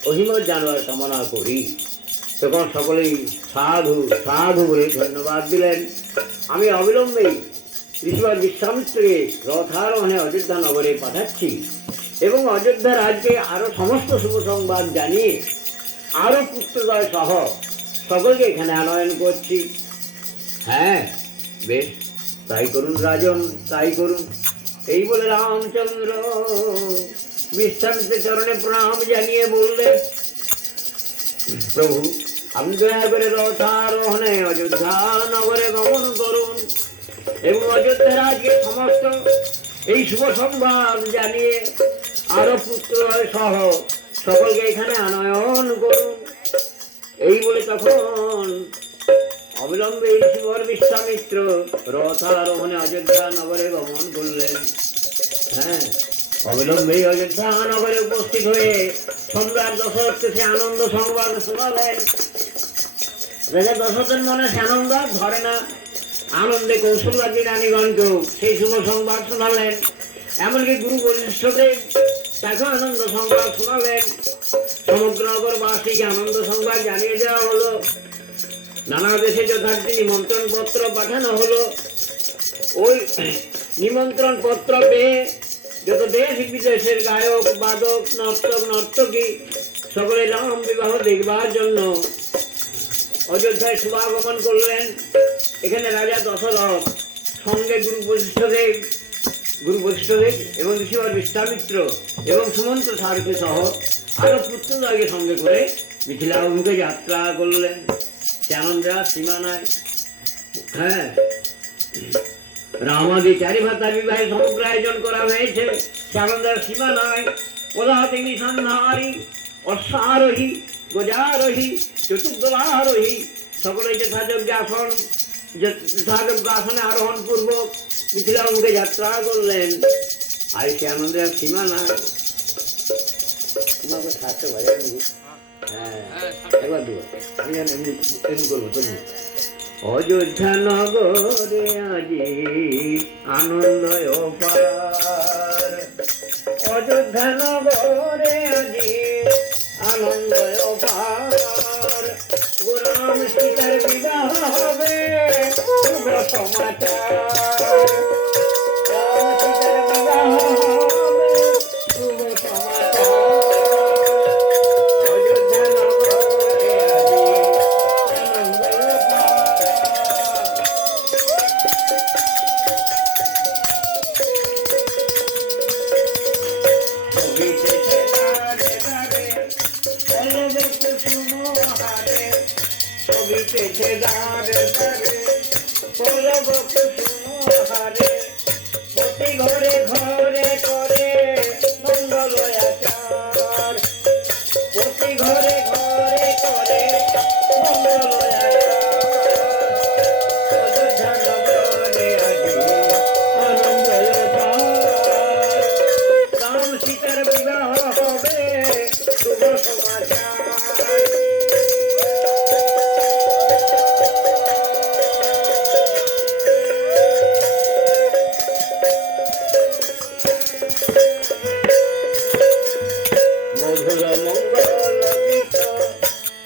অভিমত জানবার কামনা করি। তখন সকলেই সাধু সাধু বলে ধন্যবাদ দিলেন। আমি অবিলম্বেই ঋষিবর বিশ্বামিত্রকে রথারোহণে অযোধ্যা নগরে পাঠাচ্ছি এবং অযোধ্যা রাজ্যে আরো সমস্ত শুভ সংবাদ জানিয়ে আরো পুত্রদয় সহ সকলকে এখানে আনয়ন করছি। হ্যাঁ বেশ, তাই করুন রাজন, তাই করুন। এই বলে রামচন্দ্র বিশ্বামিত্র চরণে প্রণাম জানিয়ে বললেন, প্রভু আপনি দয়া করে রথারোহণে অযোধ্যা নগরে গমন করুন এবং অযোধ্যা রাজ্যে সমস্ত এই শুভ সংবাদ জানিয়ে আরো পুত্র সহ সকলকে এখানে আনয়ন করুন। এই বলে তখন অবিলম্বে ঋষিবর বিশ্বামিত্র রথারোহণে অযোধ্যা নগরে গমন করলেন। হ্যাঁ, অবিলম্বে অযোধ্যা নগরে উপস্থিত হয়ে সম্রাট দশরথকে সে আনন্দ সংবাদ শোনালেন। রাজা দশরথের মনে সে আনন্দ আর ধরে না, আনন্দে কৌশল্যাদি রানীগণকেও সেই শুভ সংবাদ শোনালেন। এমনকি গুরু বরিষ্ঠদেব তাকে আনন্দ সংবাদ শোনালেন। সমগ্র নগরবাসীকে আনন্দ সংবাদ জানিয়ে দেওয়া হলো। নানা দেশে যথার্থ নিমন্ত্রণ পত্র পাঠানো হলো। ওই নিমন্ত্রণ পত্র পেয়ে যত দেশ বিদেশের গায়ক বাদক নর্তক নর্তকী সকলে রাম বিবাহ দেখবার জন্য অযোধ্যায় শুভাগমন করলেন। এখানে রাজা দশরথ সঙ্গে গুরু বশিষ্ঠদেব এবং ঋষিবর বিশ্বামিত্র এবং সুমন্ত সারথী সহ আরো পুত্রদ্বয়কে সঙ্গে করে মিথিলা অভিমুখে যাত্রা করলেন। সে আনন্দের সীমা নাই। হ্যাঁ, রামাদি চারি ভাতার বিবাহের সমগ্র আয়োজন করা হয়েছে, সে আনন্দের সীমা নাই। পদাতিনি সন্ধারী অশ্বারোহী গজারোহী চতুর্দলারোহী সকলে যথাযোগ্য আসনে আরোহণ পূর্বক মিথিলা অভিমুখে যাত্রা করলেন। আর সে আনন্দের সীমা নাই। তোমাকে সাথে বাজার নেব। হ্যাঁ, একবার দেবো, আমি এমনি করবো তুমি। অযোধ্যা নগরে আজি আনন্দ অপার, অযোধ্যা নগরে আজি আনন্দ অপার। রাম সীতার বিবাহ হবে শুভ সমাচার, রাম সীতার বিবাহ হবে শুভ সমাচার। অযোধ্যা নগরে আজি আনন্দ অপার। ছবিতেছে দারে দারে পল্লব কুসুম হারে, ছবিতেছে দারে দারে পল্লব কুসুম হারে। প্রতি ঘরে ঘরে করে মঙ্গল আচার, প্রতি ঘরে ঘরে করে মঙ্গল আচার। অযোধ্যা নগরে আজি আনন্দ অপার, রাম সীতার বিবাহ হবে শুভ সমাচার। মধুর মঙ্গল গীত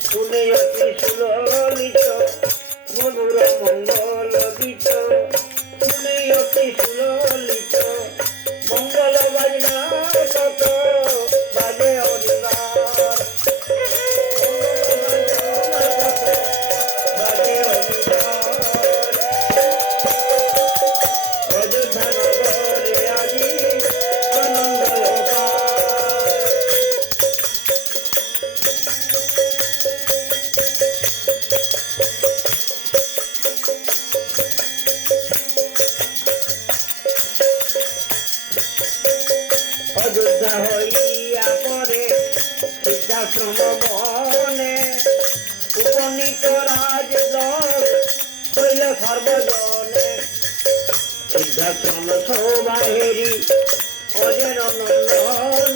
শুনে অতি সুললিত, মধুর মঙ্গল গীত শুনে অতি সুললিত। মঙ্গল বাজনা কত বাজে অধিকার, মঙ্গল বাজনা কত বাজে অধিকার। অযোধ্যা নগরে আজি আনন্দ অপার। অযোধ্যা হইয়া পরে সিদ্ধাশ্রম বনে, উপনীত রাজদল হইল সর্বজনে। সিদ্ধাশ্রম সৌবাহেরি অজেন নন্দন,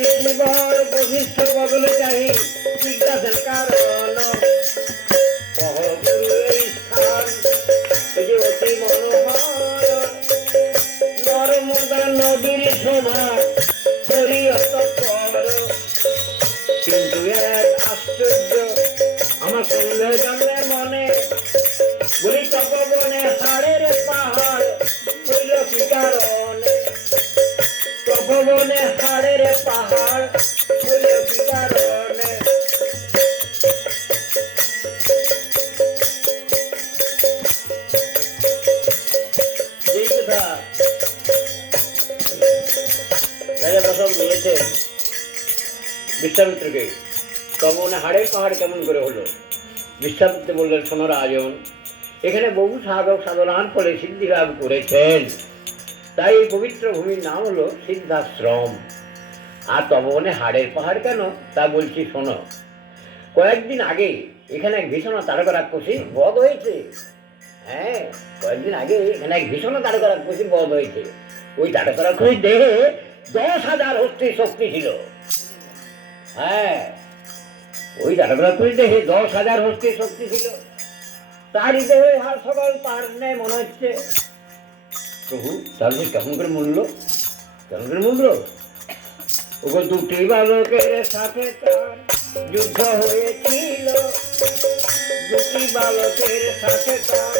ঋষিবর বশিষ্ঠ বদলে চাহি জিজ্ঞাসের কারণ। সহগুরু এই স্থান যে অতি মনোহর, নর্মদা নদীর শোভা হরিয়ত পর। কিন্তু এক আশ্চর্য আমার সন্দেহ জন্মে মনে, বলি তপবনে হাড়ের পাহাড় হইল কি কারণে। তপবনে বিশ্বামিত্রকে, তখন হাড়ের পাহাড় কেমন করে হলো? বিশ্বামিত্র বললেন, শোনো রাজন, এখানে বহু সাধক সাধনার ফলে সিদ্ধি লাভ করেছেন, তাই এই পবিত্র ভূমির নাম হলো সিদ্ধাশ্রম। আর তপবনে হাড়ের পাহাড় কেন তা বলছি শোনো। কয়েকদিন আগে এখানে এক ভীষণ তারকা রাক্ষসী বধ হয়েছে। হ্যাঁ, কয়েকদিন আগে এখানে এক ভীষণ তারকা রাক্ষসী বধ হয়েছে। ওই তারকা রাক্ষসীর দেহে 10,000 হস্তির শক্তি ছিল। হ্যাঁ, ওই তারকা রাক্ষসীর দেহে 10,000 হস্তির শক্তি ছিল। তারই দেহে আর সকল পাহাড় নেই মনে হচ্ছে। প্রভু, তাহলে কেমন করে মূল্য, কেমন করে মূল্য? ওগো, দুটি বালকের সাথে তার যুদ্ধ হয়েছিল, দুটি বালকের সাথে তার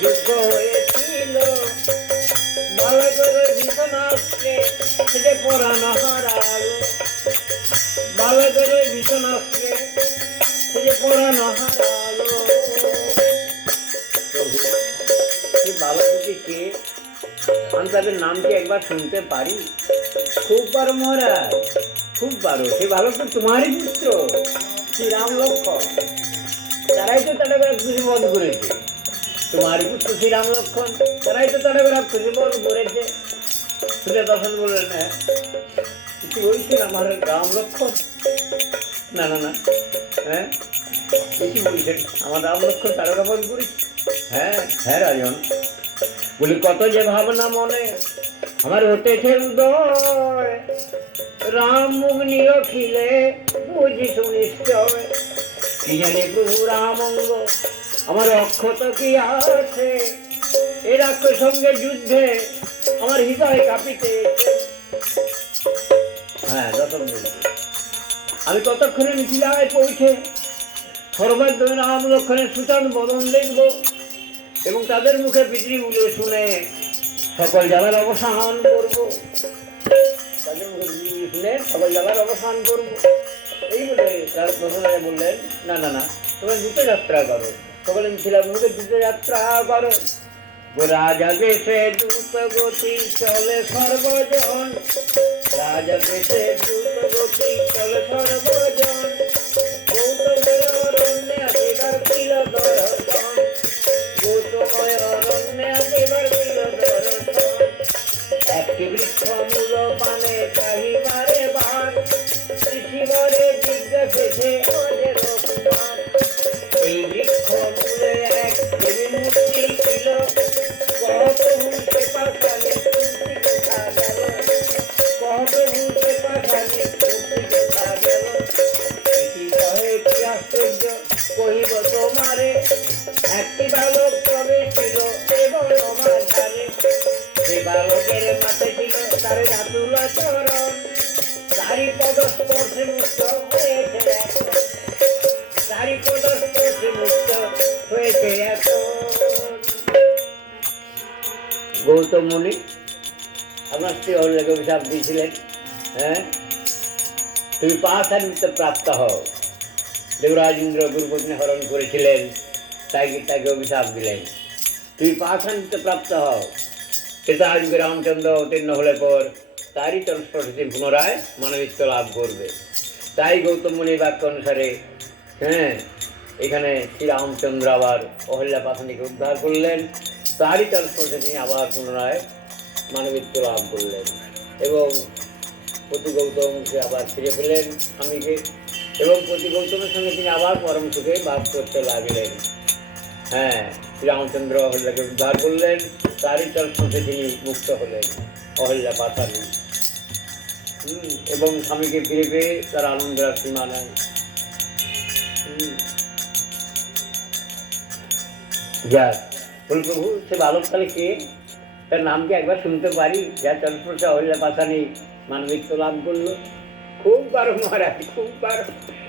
যুদ্ধ হয়েছিল। বালকের ভীষণাস্ত্রে সে পরাণ হারালো, বালকের ভীষণাস্ত্রে সে পরাণ হারালো। প্রভু, সেই বালক দুটি কে? আমি তাদের নাম কি একবার শুনতে পারি? খুব পারো মহারাজ, খুব পারো। সে বালক তো তোমারই পুত্র, শ্রীরাম লক্ষ্মণ। তারাই তো তারা খুশি বধ করেছে। তোমারই পুত্র শ্রীরাম লক্ষ্মণ, তারাই তো তারা খুশি বধ করেছে। শুনে তখন বললেন, হ্যাঁ কিছু বলছেন আমার রাম লক্ষ্মণ? না না না, হ্যাঁ কি বলছেন, আমার রাম লক্ষ্মণ তারকা বধ করেছে? হ্যাঁ হ্যাঁ রাজন। বলি, কত যে ভাবনা মনে আমার হতেছে উদয়, রাম মুখ নিরখিলে বুঝি সুনিশ্চয়। কি জানে প্রভু রামঙ্গ আমার অক্ষত কি আছে, এ রাক্ষসের সঙ্গে যুদ্ধে আমার হৃদয় কাঁপিতেছে। হ্যাঁ, দশম বলছি, আমি ততক্ষণে মিথিলায় পৌঁছে সর্বাধ্য রাম লক্ষণের সুতান বদন দেখব এবং তাদের মুখে পিতৃ বলে শুনে সকল জ্বালার অবসান করব। তাদের মুখে পিতৃ শুনে সকল জ্বালার অবসান করব। এই বলে তার প্রধান বললেন, না না না, তোমরা দ্রুত যাত্রা করো। সকলে মিথিলার মুখে দ্রুত যাত্রা করো। রাজা দেশে দ্রুত গতি চলে সর্বজন, রাজা দেশে দ্রুত গতি চলে সর্বজন। গৌতমের অরণ্যে আসিবার ছিল দর্শন, গৌতময় অরণ্যে আসিবার ছিল দর্শন। একটি বৃক্ষ মূল পানে চাহিবারে বার, ঋষিবরে জিজ্ঞাসেছে অজের কুমার। এই বৃক্ষ মূলে এক দেবী মূর্তি ছিল, কত ভূতে পাশালে মূর্তি কোথা গেল, কত ভূতে পাশালে মূর্তি কোথা গেল। ঋষি কহে, কি আশ্চর্য কহিব তোমারে, একটি বালক প্রবেশ ছিল এবং আমার ধারে। সে বালকের মাথায় ছিল তার রাতুল চরণ, তারি পদস্পর্শে মুক্ত হয়েছে এখন, তারি পদস্পর্শে মুক্ত হয়েছে এখন। গৌতম মুনি আপনার স্ত্রী অহল্যাকে অভিশাপ দিয়েছিলেন, হ্যাঁ তুমি পাশান্বিত প্রাপ্ত হও। দেবরাজ ইন্দ্র গুরুপত্নী হরণ করেছিলেন, তাই তাকে অভিশাপ দিলেন, তুমি পাশান্বিত প্রাপ্ত হও। ত্রেতাযুগে রামচন্দ্র অবতীর্ণ হলে পর তারই তৎস্পর্শে পুনরায় মানবিত্ব লাভ করবে। তাই গৌতম মুনির বাক্য অনুসারে হ্যাঁ এখানে শ্রীরামচন্দ্র আবার অহল্যা পাশানিকে উদ্ধার করলেন, তারই তৎস্পর্শে তিনি আবার পুনরায় মানবিত্ব লাভ করলেন এবং পতি গৌতমকে আবার ফিরে পেলেন স্বামীকে, এবং পতি গৌতমের সঙ্গে তিনি আবার পরম সুখে বাস করতে লাগলেন। হ্যাঁ, শ্রীরামচন্দ্র অহল্যাকে উদ্ধার করলেন, তারই তৎস্পর্শে তিনি মুক্ত হলেন অহল্যা পাশানি, এবং স্বামীকে ফিরে পেয়ে তার আনন্দের সীমা নেই। যাক, বল প্রভু, সে বালক তাহলে কে? তার নাম কি একবার শুনতে পারি, যার তৎস্পর্শে অহল্যা পাশানি মানবিত্ব লাভ করলো? খুব বারো মহারাজ, খুব বারো।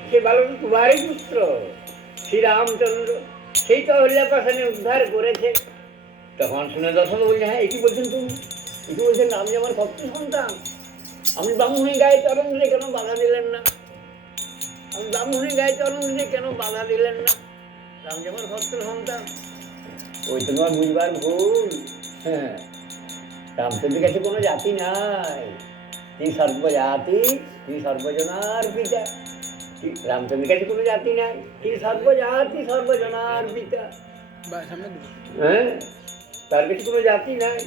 সে বালক তোমারই পুত্র শ্রীরামচন্দ্র, সেই তো অহল্যা পাশানি উদ্ধার করেছে। তখন শুনে দর্শন বলছে, হ্যাঁ এটি বলছেন তুমি, এটি বলছেন রাম যে আমার ভক্ত সন্তান। আমি ব্রাহ্মণী গায়ে চরণ দিলে কেন বাধা দিলেন না? আমি ব্রাহ্মণী গায়ে চরণ দিলে কেন বাধা দিলেন না? রাম যে আমার ভক্ত সন্তান, ওই তো তোমার বুঝবার ভুল। হ্যাঁ, রামচন্দ্রের কাছে কোনো জাতি নাই, তিনি সর্বজাতি তিনি সর্বজনার পিতা। রামচন্দ্রের কাছে কোনো জাতি নাই, তিনি সর্বজাতি সর্বজনার পিতা। হ্যাঁ, তার কাছে কোনো জাতি নাই।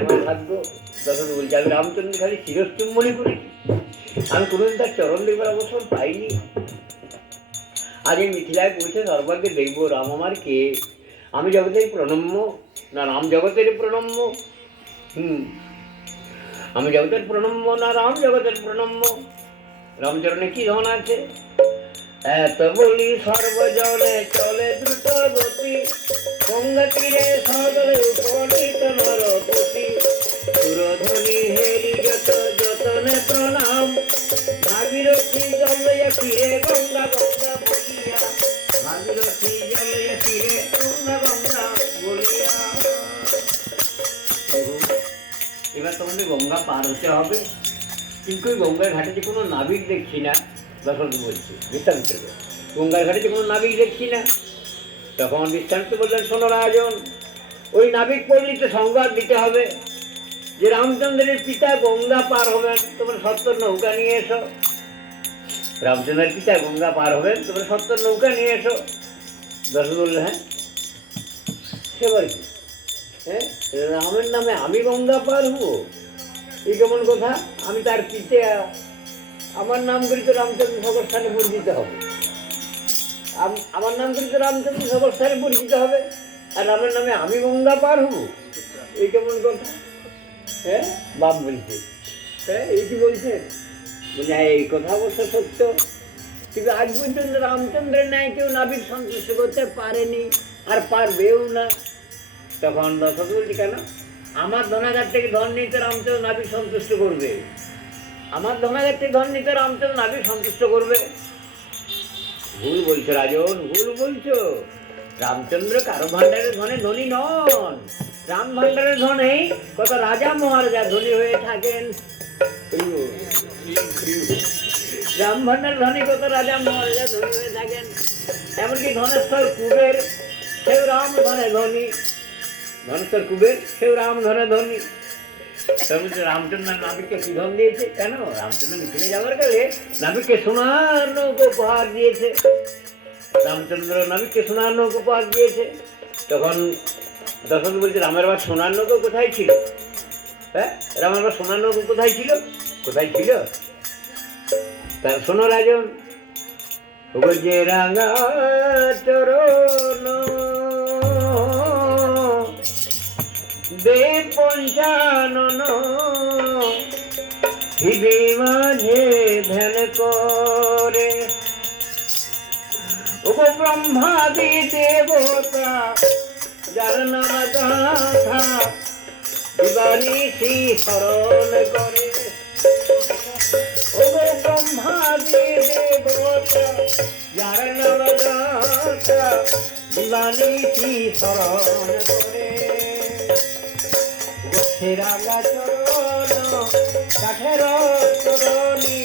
আমার ভাগ্য দশরথ বলছে আমি রামচন্দ্র খালি শিরশ্চুম্বনী করেছি, আমি কোনোদিন তার চরণ দেখবার অবসর পাইনি। আজ এই মিথিলায় পৌঁছে সর্বাগ্যে দেখব রাম আমার কে, আমি জগতের প্রণম্য না রাম জগতের প্রণম্য? আমি জগতের প্রণম্য না রাম জগতের প্রণম্য? রামচরণে কি ধন আছে? এত বলি সর্বজনে চলে দ্রুত গতি, গঙ্গা তীরে সদলে উপনীত নরপতি, সুরধ্বনি হেরি যত যতনে প্রণাম, ভাগীরথী জলয়া ফিরে গঙ্গা গঙ্গা বলিয়া, ভাগীরথী জলয়া ফিরে গঙ্গা গঙ্গা বলিয়া। এবার তোমাদের গঙ্গা পার হতে হবে, কিন্তু ওই গঙ্গার ঘাটে যে কোনো নাবিক দেখছি না। দশরথ বলছে বৃত্তান্ত, গঙ্গার ঘাটে যে কোনো নাবিক দেখছি না। তখন বৃত্তান্ত বললেন শোনো রাজন, ওই নাবিক পল্লীতে সংবাদ দিতে হবে যে রামচন্দ্রের পিতা গঙ্গা পার হবেন, তোমরা 70 নৌকা নিয়ে এসো। রামচন্দ্রের পিতা গঙ্গা পার হবেন, তোমরা 70 নৌকা নিয়ে এসো। দশরথ বললে হ্যাঁ সেবার কি, হ্যাঁ রামের নামে আমি গঙ্গা পার হবো, এই কেমন কথা? আমি তার পিতা, আমার নাম করি তো রামচন্দ্র সকল স্থানে পরিচিত হবে, আমার নাম করি তো রামচন্দ্র সকল স্থানে পরিচিত হবে, আর রামের নামে আমি গঙ্গা পার হবো, এই কেমন কথা? হ্যাঁ বাপ বলছে, হ্যাঁ এই কি বলছে? বলছে হ্যাঁ এই কথা অবশ্য সত্য, কিন্তু আজ পর্যন্ত রামচন্দ্রের ন্যায় কেউ নাবিক সন্তুষ্ট করতে পারেনি, আর পারবেও না। তখন দশরথ বলছি কেন? আমার ধনাগার থেকে ধন নিতে রামচন্দ্র নাবিক সন্তুষ্ট করবে, আমার ধনাগার থেকে ধন নিতে রামচন্দ্র নাবিক সন্তুষ্ট করবে। ভুল বলছো রাজন, ভুল বলছো। রামচন্দ্র কারো ভান্ডারের ধনে ধনী নন, রাম ভান্ডারের ধনেই কত রাজা মহারাজা ধনী হয়ে থাকেন। রাম ভান্ডার ধনী কত রাজা মহারাজা ধনী হয়ে থাকেন, এমনকি ধনেশ্বর কুবের সেও রাম ধনে ধনী, ধনেশ্বর কুবের সেও রাম ধনে ধনী। রামচন্দ্র নাবিককে কি ধন দিয়েছে? কেন? রামচন্দ্র মিছিলে যাওয়ার কালে নাবিককে সোনার নৌকো উপহার দিয়েছে, রামচন্দ্র নাবিককে সোনার নৌকো উপহার দিয়েছে। তখন দশরথ বলছে রামের বার সোনার নৌকো কোথায় ছিল? হ্যাঁ রামের বার সোনার নৌকো কোথায় ছিল? কোথায় ছিল? তার শোনো রাজন, যে রাঙা চরণ দে পঞ্চানন, হৃদে মাঝে ধ্যান করে, ও ব্রহ্মাদি দেবতা যার নাম গাথা দিবানিশি স্মরণ করে, ও ব্রহ্মাদি দেবতা যার নাম গাথা দিবানিশি স্মরণ করে, রাঙা চরণ কাঠের তরণী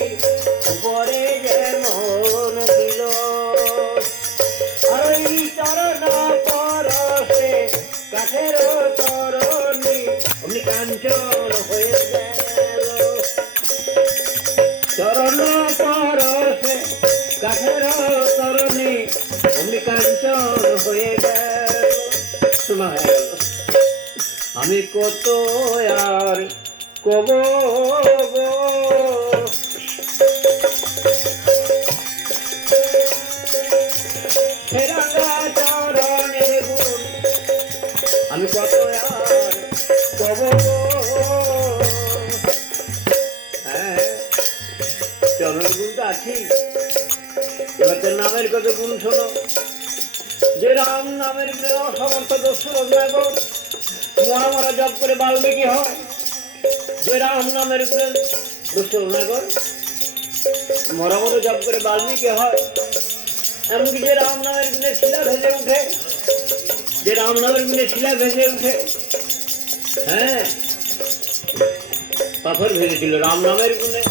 উপরে যেমন দিল, আর এই চরণ পরশে কাঠের তরণী অমনি কাঞ্চন হয়ে গেল, চরণ পরশে কাঠের তরণী অমনি কাঞ্চন হয়ে গেল। শোনা হয়ে গেল। আমি কত আর কব গো, রাঙা চরণের গুণ আমি কত আর কব গো। হ্যাঁ চরণের গুণ তো আছেই, এবার তোর নামের কত গুণ শোনো। যে রাম নামের অসমর্থ দস্যুর নাগর মরা মরা জপ করে বাল্মীকি হয়, যে রাম নামের দস্যুর নাগর মরা মরা জপ করে বাল্মীকি হয়, এমনকি যে রাম নামের গুণে শিলা ভেসে উঠে, যে রাম নামের গুণে শিলা ভেসে উঠে, হ্যাঁ পাথর ভেসেছিল রাম নামের গুণে,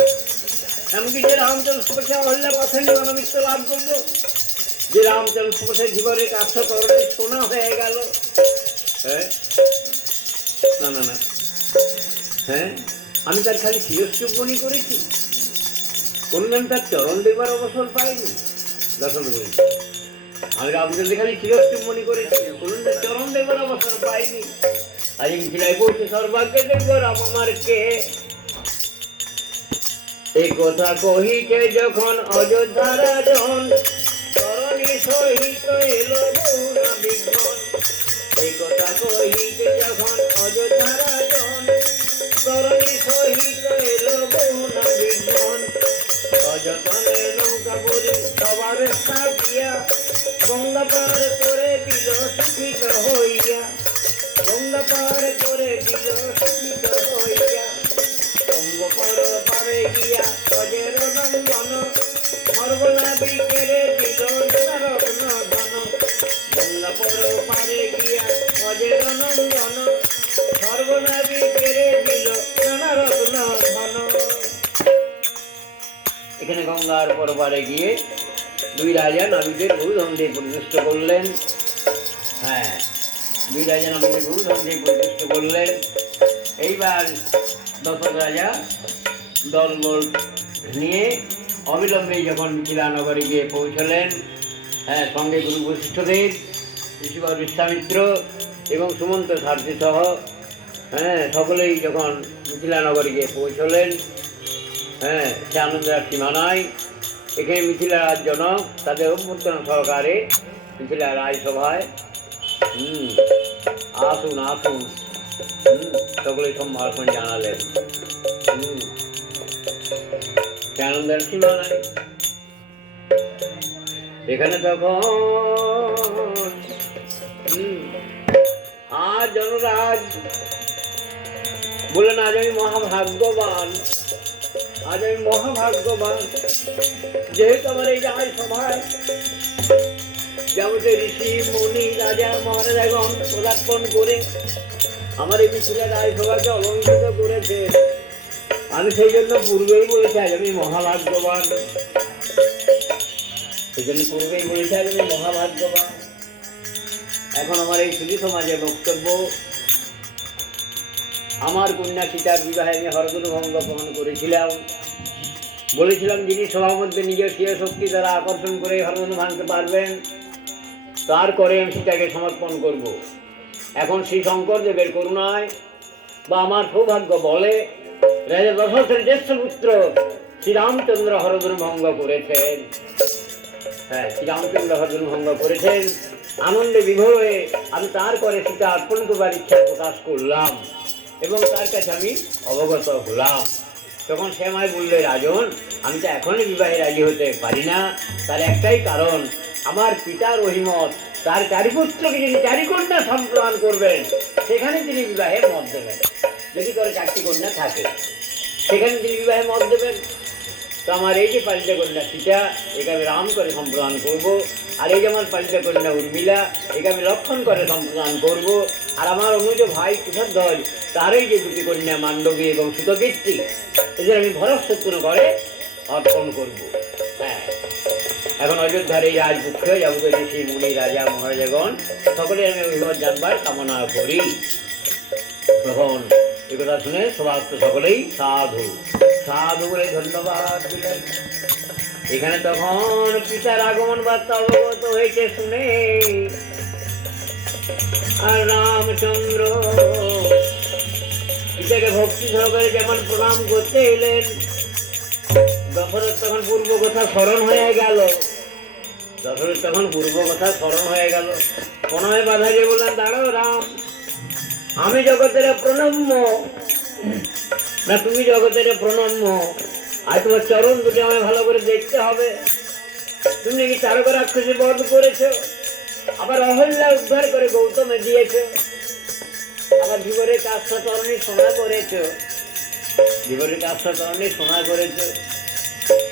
এমনকি যে রামচন্দ্র স্পর্শে অহল্যা পাথরে মানবিত্ব লাভ করলো, যে রামচন্দ্র স্পর্শে জীবনের কাষ্ঠ তরণী সোনা হয়ে গেল। হ্যাঁ না না না, হ্যাঁ আমি তার খালি শিরশ্চুম্বনী করেছি, কোনদিন তার চরণ দেবার অবসর পাইনি। দর্শন বলছি, আমি রামচন্দ্র খালি শিরশ্চুম্বনী করেছি, কোনদিন তার চরণ দেবার অবসর পাইনি। আজ মিথিলায় বসে সর্বাগ্যে দেখব রাম আমার কে। এই কথা কহিছে যখন অযোধ্যা রাজন, তরণী সহিত এলো বহুনা বিঘ্ন। এই কথা কহিছে যখন অযোধ্যা রাজন, তরণী সহিত এলো বহুনা বিঘ্ন। অযতনে নৌকা পরি সবার সাথিয়া, গঙ্গা পার করে দিল সুখিত হইয়া। গঙ্গা পার করে দিল সুখিত হইয়া। গঙ্গ পর পারে গিয়া অজের নন্দন, সর্বনাবী কেড়ে দিল রত্ন ধন। গঙ্গা পর পারে গিয়া অজের নন্দন, সর্বনাবী কেড়ে দিল রত্ন ধন। এখানে গঙ্গার পর পারে গিয়ে দুই রাজা নাবিদের বহুধন দিয়ে পরিদুষ্ট করলেন। হ্যাঁ, দুই রাজা নাবিদের বহুধন দিয়ে পরিদুষ্ট করলেন। এইবার দশরথ রাজা দলবল নিয়ে অবিলম্বে যখন মিথিলা নগরে গিয়ে পৌঁছলেন, হ্যাঁ, সঙ্গে গুরু বশিষ্ঠদেব, ঋষিবর বিশ্বামিত্র এবং সুমন্ত সারথী সহ, হ্যাঁ, সকলেই যখন মিথিলা নগরে গিয়ে পৌঁছলেন, হ্যাঁ, সে আনন্দের সীমানায়। এখানে মিথিলা রাজজনক তাদের অভ্যর্থনা সহকারে মিথিলা রাজসভায় আসুন আসুন সকলে সম্ভাষণ জানালেন। সে আনন্দের সীমানায় এখানে তখন আজ জনরাজ বললেন, আজ আমি মহাভাগ্যবান, আজ আমি মহাভাগ্যবান, যেহেতু আমার এই রাজ সভায় যাবতীয় ঋষি মুনি রাজা মহারাজাগণ পদার্পণ করে আমার এই মিথিলা রাজ সভাকে অলঙ্কৃত করেছে। আমি সেই জন্য পূর্বেই বলেছি আজ আমি মহাভাগ্যবান, সেই জন্য পূর্বেই বলেছি আজ আমি মহাভাগ্যবান। এখন আমার এই সুধী সমাজে বক্তব্য, আমার কন্যা সীতার বিবাহে আমি হরধনু ভঙ্গ প্রমাণ করেছিলাম, বলেছিলাম যিনি সবার মধ্যে নিজের স্বীয় শক্তি দ্বারা আকর্ষণ করে হরধনু ভাঙতে পারবেন তার করে আমি সীতাকে সমর্পণ করব। এখন শ্রী শঙ্কর দেবের করুণায় বা আমার সৌভাগ্য বলে রাজা দশরথের জ্যেষ্ঠ পুত্র শ্রীরামচন্দ্র হরধনু ভঙ্গ করেছেন। হ্যাঁ, শ্রীরামচন্দ্র হরধনু ভঙ্গ করেছেন। আনন্দে বিভোর হয়ে আমি তার করে সীতা অর্পণ করবার ইচ্ছা প্রকাশ করলাম এবং তার কাছে আমি অবগত হলাম। তখন সে আমায় বললে, রাজন, আমি তো এখনই বিবাহে রাজি হতে পারি না। তার একটাই কারণ, আমার পিতার অভিমত, তার চারি পুত্রকে যিনি চারি কন্যা সম্প্রদান করবেন সেখানে তিনি বিবাহে মত দেবেন। যদি করে চারটি কন্যা থাকে সেখানে তিনি বিবাহে মত দেবেন। তো আমার এই যে পালিত কন্যা সীতা, একে আমি রাম করে সম্প্রদান করবো, আর এই যে আমার পালিত কন্যা উর্মিলা, একে আমি লক্ষণ করে সম্প্রদান করবো, আর আমার অনুজ ভাই কুশধ্বজ তারই যে দুটি কন্যা মান্ডবী এবং সুতকীর্তি, এদের আমি ভরৎশত্রু করে অর্পণ করব। হ্যাঁ, এখন অযোধ্যার এই রাজপুত্র যাবতীয় ঋষি মুনি রাজা মহারাজাগণ সকলে আমি অভিমত জানবার কামনা করি। তখন এ কথা শুনে সবাস্ত সকলেই সাধু সাধু বলে ধন্যবাদ দিলেন। এখানে তখন পিতার আগমন বার্তা অবগত হয়েছে শুনে আর রামচন্দ্র পিতাকে ভক্তি সহকারে যেমন প্রণাম করতে এলেন, দশরথ তখন পূর্ব কথা স্মরণ হয়ে গেল। দশরথ তখন পূর্ব কথা স্মরণ হয়ে গেল। প্রণয়ে বাধা দিয়ে বললেন, দাঁড়াও রাম, আমি জগতের প্রণম্য না তুমি জগতের প্রণম্য, আর তোমার চরণ দুটি আমায় ভালো করে দেখতে হবে। তুমি নাকি চারক রাক্ষসী বধ করেছো, আবার অহল্যা উদ্ধার করে গৌতমে দিয়েছো, আবার ধীবরের কাষ্ঠা তরণী সোনা করেছো, ধীবরের কাষ্ঠা তরণী সোনা করেছো।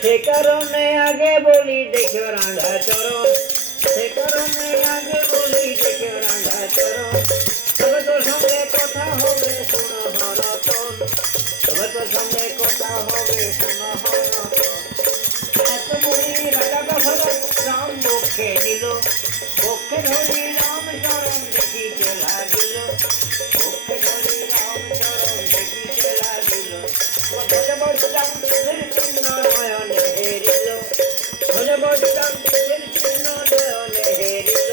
সে কারণে আগে বলি দেখো রাঙা চরণ, সে কারণে আগে বলি দেখো রাঙা চরণ। তবে তোর সঙ্গে কথা হবে শোনো হরতন, তবে তোর সঙ্গে কথা হবে শোনো হরতন। এত বলি রাজা দশরথ রাম বক্ষে নিল, বক্ষে ধরি রাম চরণ দেখিতে লাগিল, বক্ষে ধরি রাম চরণ দেখিতে লাগিল। বজলাম বীজের চিহ্ন নয়নে হেরিল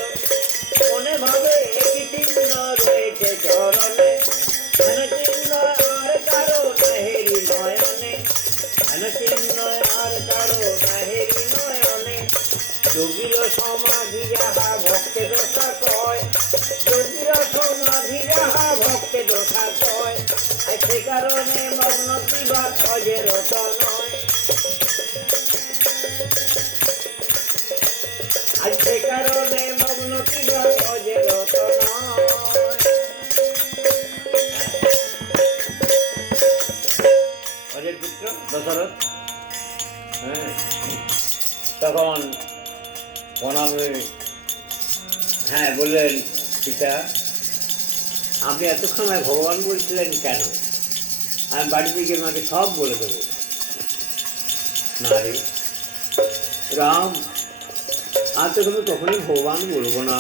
মনে ভাবে কি চিহ্ন রয়েছে চরণে হেন চিহ্ন আর কারো নাহেরি নয়নে হেন চিহ্ন আর কারো নাহেরি নয়নে যোগীর সমাধি যাহা ভক্তে দশা কয় যোগীর সমাধি যাহা ভক্তে দশা কয় আর সে কারণে মগ্ন কিবা অজের নয় আর সে কারণে মগ্ন কিবা অজের নয় অজের পুত্র দশরথ তখন প্রণামে বললেন সীতা আপনি এতক্ষণ আমায় ভগবান বলছিলেন কেন আমি বাড়িতে গিয়ে মাকে সব বলে দেবো না রে রাম আর তো তুমি কখনই ভগবান বলবো না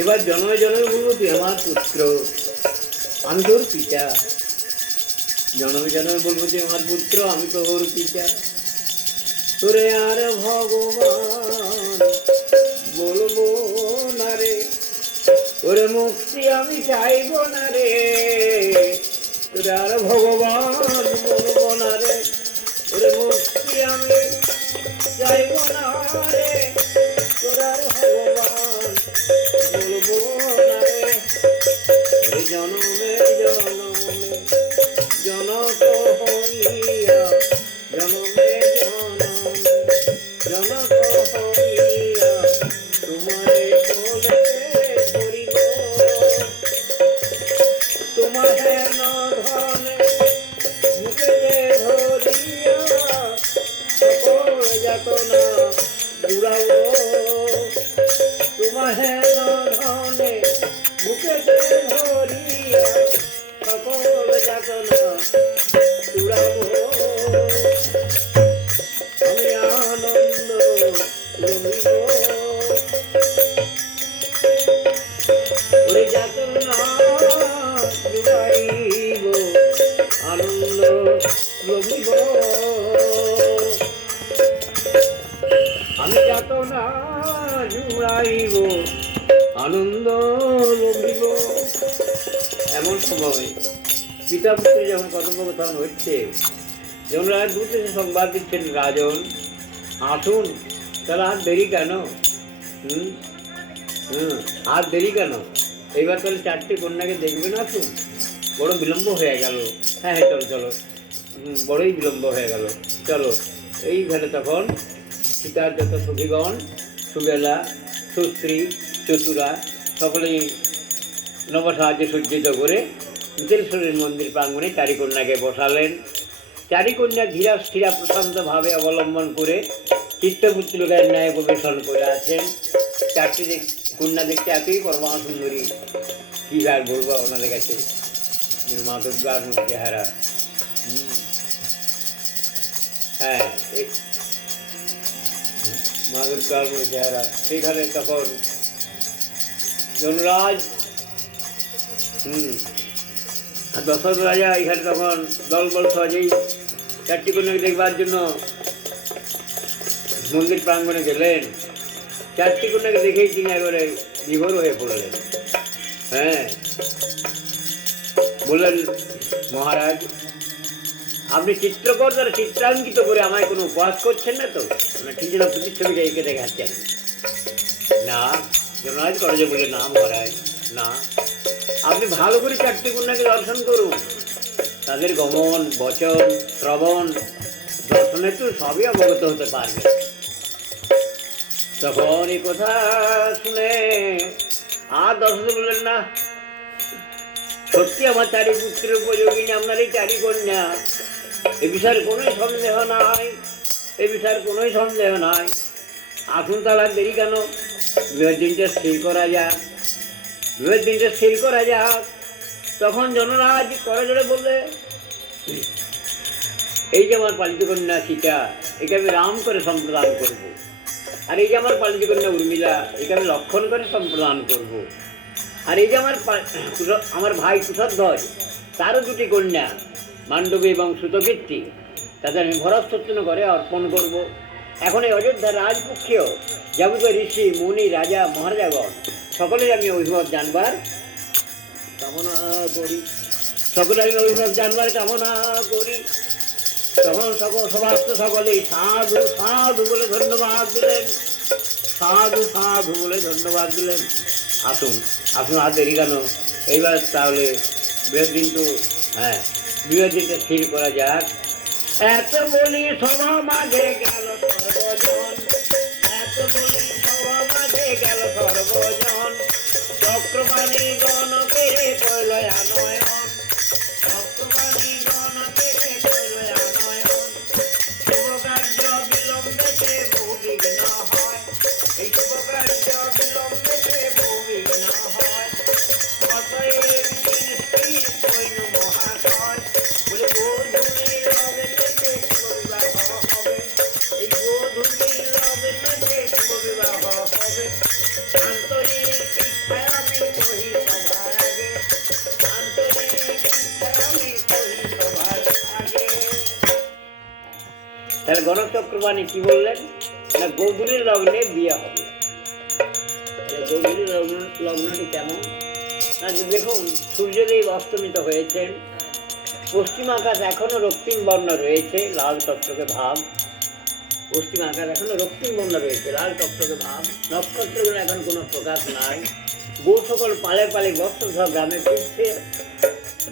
এবার জন্মে জন্মে বলবো তুই আমার পুত্র আমি তোর পিতা জন্মে জন্মে বলবো তুই আমার পুত্র আমি তোর পিতা তোরে আর ভগবান বলবো না রে ওরে মুক্তি আমি চাইব না রে তোরে আর ভগবান বলবো না রে ওরে মুক্তি আমি চাইব না রে তোরে আর ভগবান বলবো না রে জনমে জনমে জনক হইয়া জনমে জনক হইয়া তোমারে চলে ধরিব তোমার হেন ধনে মুখে ধরিয়া সকল যাতনা জুড়াব তোমার হেন ধনে মুখে ধরিয়া সকল যাতনা জুড়াব আমি আনন্দ লভিব ওরে যাতনা জুড়াইব আনন্দ লভিব আমি যাতনা জুড়াইব আনন্দ লভিব এমন সময় পিতা পুত্র যখন কথোপকথন হচ্ছে যমরাজ দূত এসে সংবাদ দিচ্ছেন রাজন আসুন তাহলে আর দেরি কেন আর দেরি কেন এইবার তাহলে চারটি কন্যাকে দেখবেন আসুন বড় বিলম্ব হয়ে গেল হ্যাঁ চলো চলো বড়ই বিলম্ব হয়ে গেল চলো এইখানে তখন সীতার যত সখীগণ সুবেলা সুস্ত্রী চতুরা সকলেই নবসাহায্যে সজ্জিত করে মিতেশ্বরের মন্দির প্রাঙ্গণে চারি কন্যাকে বসালেন চারি কন্যা ধীরা স্থিরা প্রশান্তভাবে অবলম্বন করে চিত্তপুত্রিকার ন্যায় প্রবেশন করে আছেন চারটি কন্যা দেখতে এতই পরমা সুন্দরী কী আর বলবো ওনাদের কাছে মাধবগার চেহারা হ্যাঁ মাধবগার চেহারা সেখানে তখন জনরাজ আর দশরথ রাজা এখানে তখন দলবল সহজেই চারটি কন্যাকে দেখবার জন্য মন্দির প্রাঙ্গণে গেলেন চারটি কন্যাকে দেখেই তিনি একবারে বিভোর হয়ে পড়লেন বললেন মহারাজ আপনি চিত্রকর দ্বারা চিত্রাঙ্কিত করে আমায় কোনো উপহাস করছেন না তো মানে ঠিক যেন প্রতিচ্ছবিটা এঁকে দেখাচ্ছেন না যমরাজ করজে বলে না মহারাজ না আপনি ভালো করে চারটি কন্যাকে দর্শন করুন তাদের গমন বচন শ্রবণ দর্শনে তো সবই অবগত হতে পারবে তখন এই কথা শুনে আর দর্শক বললেন না সত্যি আমার চারি পুত্রের উপযোগিনী আপনার এই চারি কন্যা এ বিষয়ের কোনোই সন্দেহ নাই এ বিষয়ের কোনোই সন্দেহ নাই আসুন তাহলে দেরি কেন বিয়ের দিনটা স্থির করা যাক বিয়ের দিনটা স্থির করা যাক তখন জনরাজ করজোড়ে বললে এই যে আমার পালিত কন্যা সীতা একে আমি রাম করে সম্প্রদান করব আর এই যে আমার পালিত কন্যা উর্মিলা একে আমি লক্ষণ করে সম্প্রদান করব আর এই যে আমার ভাই কুশধ্বজ তারও দুটি কন্যা মান্ডবী এবং সুতকীর্তি তাদের আমি ভরৎসত্তন করে অর্পণ করব এখন এই অযোধ্যার রাজপক্ষেও যাবতীয় ঋষি মুনি রাজা মহারাজাগণ সকলের আমি অভিমত জানবার কামনা করি, সকলের আমি অভিমত জানবার কামনা করি। তখন সমস্ত সকলেই সাধু সাধু বলে ধন্যবাদ দিলেন, সাধু সাধু বলে ধন্যবাদ দিলেন। আসুন আসুন, আর দেরি কেন, এইবার তাহলে বিয়ের দিন তো, হ্যাঁ বিয়ের দিনটা স্থির করা যাক। এত বলি সভা মাঝে গেল সর্বজন, এত বলি সভা মাঝে গেল সর্বজন, চক্রবাণী গণ পেরে কইল আনয়ন, চক্রবাণী গণ পেরে কইল আনয়ন। শুভ কার্য বিলম্বেতে বহু বিঘ্ন হয়, এই শুভ কার্য বিলম্বেতে বহু বিঘ্ন হয়। অতএব দৃষ্টি কইল মহাশয়, বলে গোধূলি লগ্নেতে শুভ বিবাহ হবে, এই গোধূলি লগ্নেতে শুভ বিবাহ হবে। আন্তরিক ইচ্ছায় আমি কহি সবার আগে, আন্তরিক ইচ্ছায় আমি কহি সবার আগে। তাহলে গণক চক্রবাণী কি বললেন না, গোধূলির লগ্নে বিয়ে হবে। গোধূলির লগ্নটি কেমন না, দেখুন সূর্যদেব অস্তমিত হয়েছেন, পশ্চিম আকাশ এখনো রক্তিম বর্ণ রয়েছে, লাল টকটকে ভাব। পশ্চিম আকাশ এখনো রক্তিম বর্ণ রয়েছে, লাল টকটকে ভাব। নক্ষত্রগুলো এখন কোনো প্রকাশ নাই। গো সকল পালে পালে বস্ত্র সব গ্রামে ফিরছে,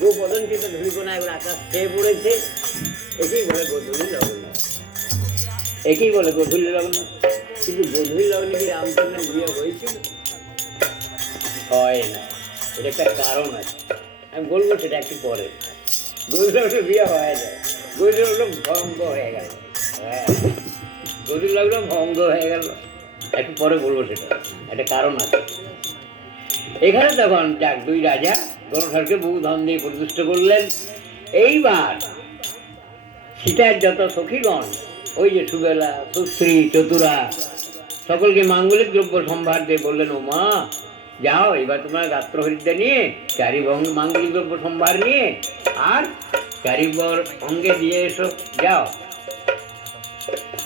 গো পদঞ্চিত ধূলিকণা এবার আকাশ খেয়ে পড়েছে। একেই বলে গোধূলি লগ্ন, একেই বলে গোধূলি লগ্ন। কিন্তু গোধূলি লগ্নে কি রামচন্দ্রের বিয়ে হয়েছিল? হয় না, এটা একটা কারণ আছে, আমি বলবো সেটা একটু পরে। গোধূলি লগ্নে বিয়ে হয় না, গোধূলি লগ্ন ভঙ্গ হয়ে গেল। হ্যাঁ, গোধূলি লগ্ন ভঙ্গ হয়ে গেল, একটু পরে বলবো সেটা, একটা কারণ আছে এখানে। তখন যাক দুই রাজা গণধরকে বহু ধন দিয়ে প্রতিষ্ঠ করলেন। এইবার সীতার যত সখীগণ, ওই যে সুবেলা, সুশ্রী, চতুরা, সকলকে মাঙ্গলিক দ্রব্য সম্ভার দিয়ে বললেন, ও মা যাও এবার তোমরা রাত্র হরিদ্রা নিয়ে চারি মাঙ্গলিক দ্রব্য সম্ভার নিয়ে আর চারিবর অঙ্গে দিয়ে এসো, যাও।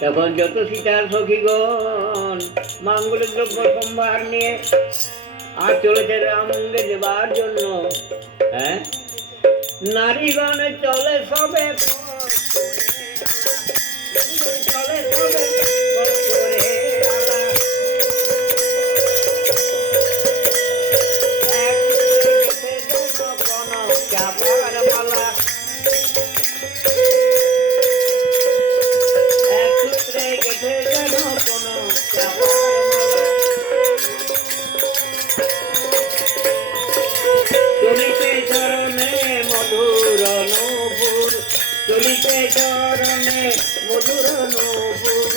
তখন যত সীতার সখীগণ মাঙ্গলিক দ্রব্য সম্ভার নিয়ে আর চলেছে রাম অঙ্গে দেবার জন্য। হ্যাঁ, নারীগণ চলে সবে চলে সবে করে চাপার মালা, এক সূত্রে গেছে যেন কোন চাপার মালা। চলিতে চরণে মধুর নূপুর, চলিতে চরণে মধুর নূপুর,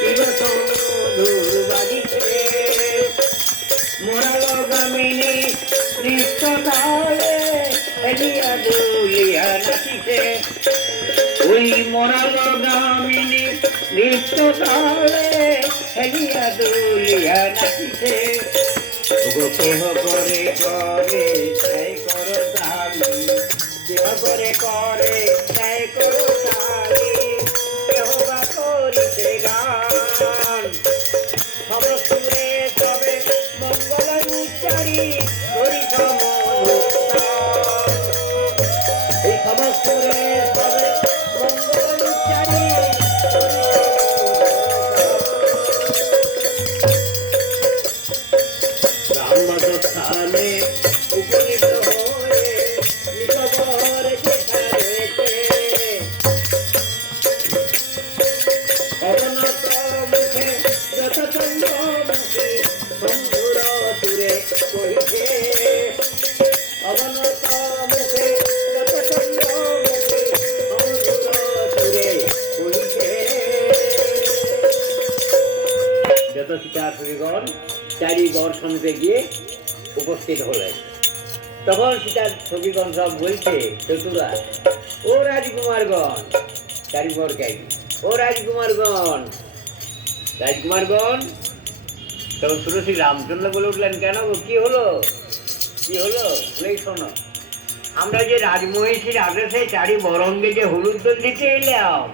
কিরকম মধুর বাজিছে। মোরা লগামিনী নৃত্য তালে এলিয়া দুলিয়া নাচিছে, ওই মোরা লগামিনী নৃত্য তালে এলিয়া দুলিয়া নাচিছে। কেহ করে করে তাই করো তালি, কেহ করে করে তাই করো তালি, কেহ বা করিছে গান। সমস্তুরে সবে মঙ্গল উচ্চারি হরি সমনুত্তান, এই সমস্তুরে সবে মঙ্গল উচ্চারি হরি স্থানে উপনীত হয়ে নিকবর যেথা রয়েছে, অবনত মুখে যত চন্দ্রমুখী বন্ধুর সুরে কহিছে, অবনত মুখে যত চন্দ্রমুখী বন্ধুর সুরে কহিছে। যত সীতাসুরীগণ চারি বর সমিতে গিয়ে উপস্থিত হলেন। তখন সীতার সখীগণ সব বলছে, চতুরা, ও রাজকুমারগণ, চারি বর কে, ও রাজকুমারগণ, রাজকুমারগণ। তখন শুনেছি রামচন্দ্র বলে উঠলেন, কেন কি হলো, কি হলো? বলেই শোনো, আমরা যে রাজমহিষীর আদেশে চারি বরঙ্গে যে হলুদ দিতে এলাম,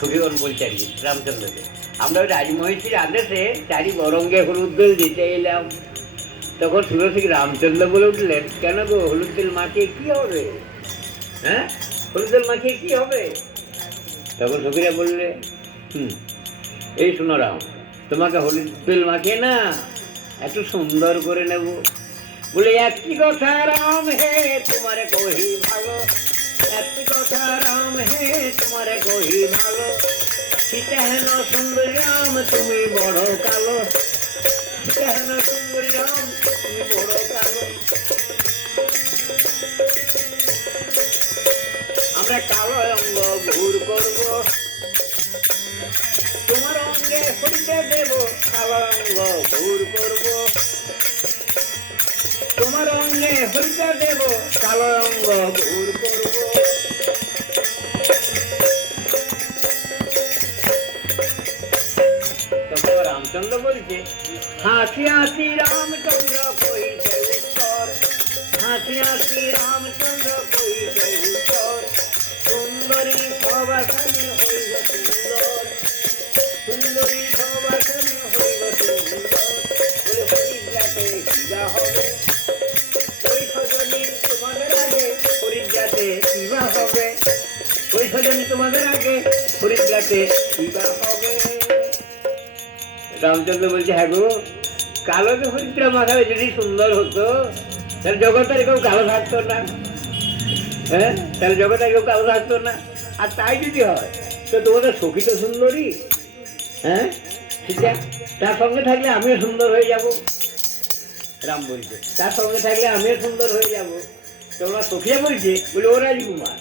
সুখীগণ বলছে আর কি রামচন্দ্রকে, আমরা ওই রাজমহিষীর আদেশে চারি বরঙ্গে হলুদ তেল দিতে এলাম। তখন সুরসিক রামচন্দ্র বলে উঠলেন, কেন গো হলুদ তেল মাখিয়ে কি হবে? হ্যাঁ, হলুদ তেল মাখিয়ে কি হবে? তখন সখীরা বললে, এই শোনো রাম, তোমাকে হলুদ তেল মাখিয়ে না একটু সুন্দর করে নেব। বলে একটি কথা রাম হে তোমারে কহি ভালো, একটি কথা রাম হে তোমারে কহি ভালো, সীতা হেন সুন্দর রাম তুমি বড় কালো, সীতা হেন সুন্দর রাম তুমি বড় কালো। আমরা কালো অঙ্গ ঘুর করব, তোমার অঙ্গে হরিতে দেব, কালো অঙ্গ ঘুর করব, তোমার অঙ্গে হরিতে দেব, কালো অঙ্গ ঘুর করব। তখন রামচন্দ্র বলছে, হাসি হাসি রামচন্দ্র কইছে উত্তর, হাসি হাসি রামচন্দ্র কইছে উত্তর, সুন্দরী সবাসানি হইব সুন্দর, সুন্দরী সবাসানি হইব সুন্দর। বলে হরিদ্রাতে বিবাহ হবে, ওই সজনী তোমাদের আগে হরিদ্রাতে বিবাহ হবে, ওই সজনী তোমাদের আগে হরিদ্রাতে বিবাহ হবে। রামচন্দ্র বলছে, হ্যাঁ গো, কালো তো হরিদ্রা মাথায় যদি সুন্দর হতো তাহলে জগতের কেউ কালো থাকতো না। হ্যাঁ, তাহলে জগতে কেউ কালো থাকতো না। আর তাই যদি হয় তো তোমাদের সখী তো সুন্দরী, হ্যাঁ, ঠিক আছে, তার সঙ্গে থাকলে আমিও সুন্দর হয়ে যাব। রাম বলছে, তার সঙ্গে থাকলে আমিও সুন্দর হয়ে যাব। তোমরা সখিয়া বলছে, বলে ও রাজকুমার,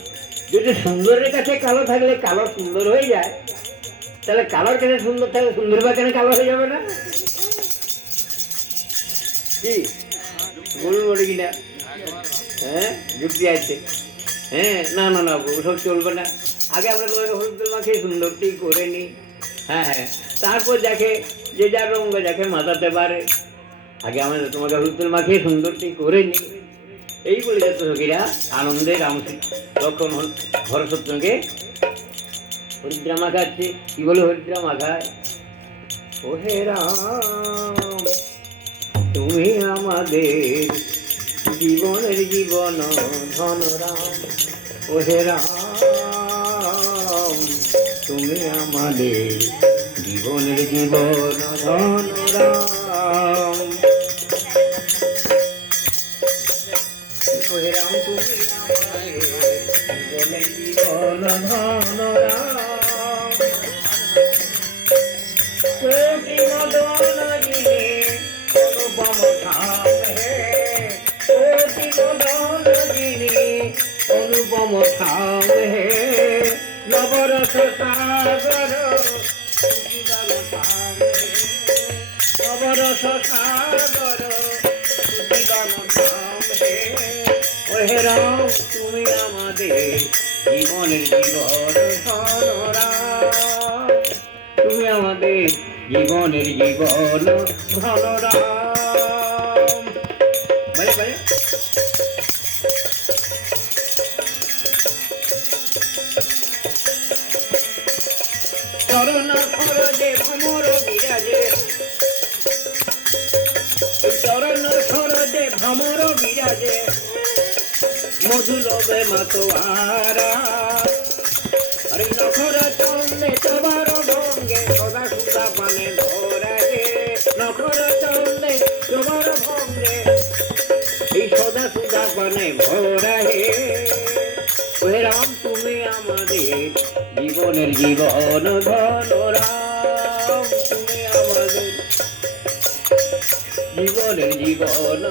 যদি সুন্দরের কাছে কালো থাকলে কালো সুন্দর হয়ে যায়, তাহলে কালোর কাছে সুন্দর থাকলে সুন্দর বা কেন কালো হয়ে যাবে না? কি বলুন, বলে কিনা? হ্যাঁ, যুক্তি আছে। হ্যাঁ, না না না, ওসব চলবে না। আগে আমরা তোমাকে হলুদ তেল মাখিয়ে সুন্দরটি করে নিই। হ্যাঁ হ্যাঁ, তারপর দেখে যে যার রঙ দেখে মাতাতে পারে। আগে আমরা তোমাকে হলুদ তেল মাখিয়ে সুন্দরটি করে নিই। এই বলে যাচ্ছে সখীরা আনন্দে রাম লক্ষণ ভরতকে হরিদ্রা মাখাচ্ছে। কি বলে হরিদ্রা মাখায়? ও হে রাম, তুমি আমাদের জীবনের জীবন ধন রাম, ও হে রাম, তুমি আমাদের জীবনের জীবন ধন রাম, ও হে রাম, তুমি আমাদের জীবনের জীবন ধন রাম। কোটি মদন যিনি অনুপম ধাম হে, কোটি মদন যিনি অনুপম ধাম হে, নবরস সাগর সুজীবন ধাম হে, নবরস সাগর সুজীবন ধাম হে। ও হে রাম, তুমি আমাদের জীবনের জীবন ধন রাম, তুমি আমাদের জীবনের জীবন ধন রাম। বারে বারে চরণ সরজে ভ্রমর বিরাজে, চরণ সরজে ভ্রমর বিরাজে, মধুলবে মাতোয়ারা, আরে নখর চন্দে তোমার ভঙ্গে সদা সুদা পানে ধরাগে, নখর চন্দে তোমার ভঙ্গে এই সদা সুদা পানে ভরাগে। ওহে রাম, তুমি আমাদের জীবনের জীবন ধন রাম, তুমি আমাদের জীবনের জীবন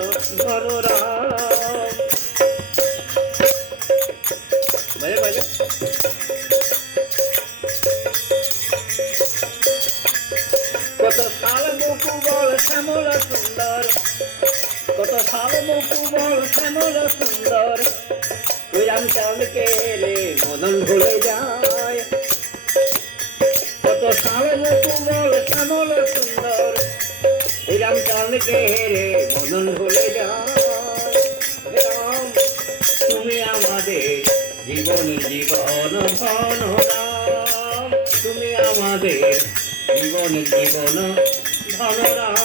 ধন রাম। বাজে বাজে কত শাল মুকুবল শ্যামল সুন্দর, কত শাল মুকুবল শ্যামল সুন্দর, ওই রামচন্দ্রকে রে মদন ভুলে যায়। কত শাল মুকুবল শ্যামল সুন্দর, ওই রামচন্দ্রকে রে মদন ভুলে যায়। রাম, তুমি আমাদের জীবনের জীবন ধন রাম, আমাদের জীবনের জীবন ধনরাম।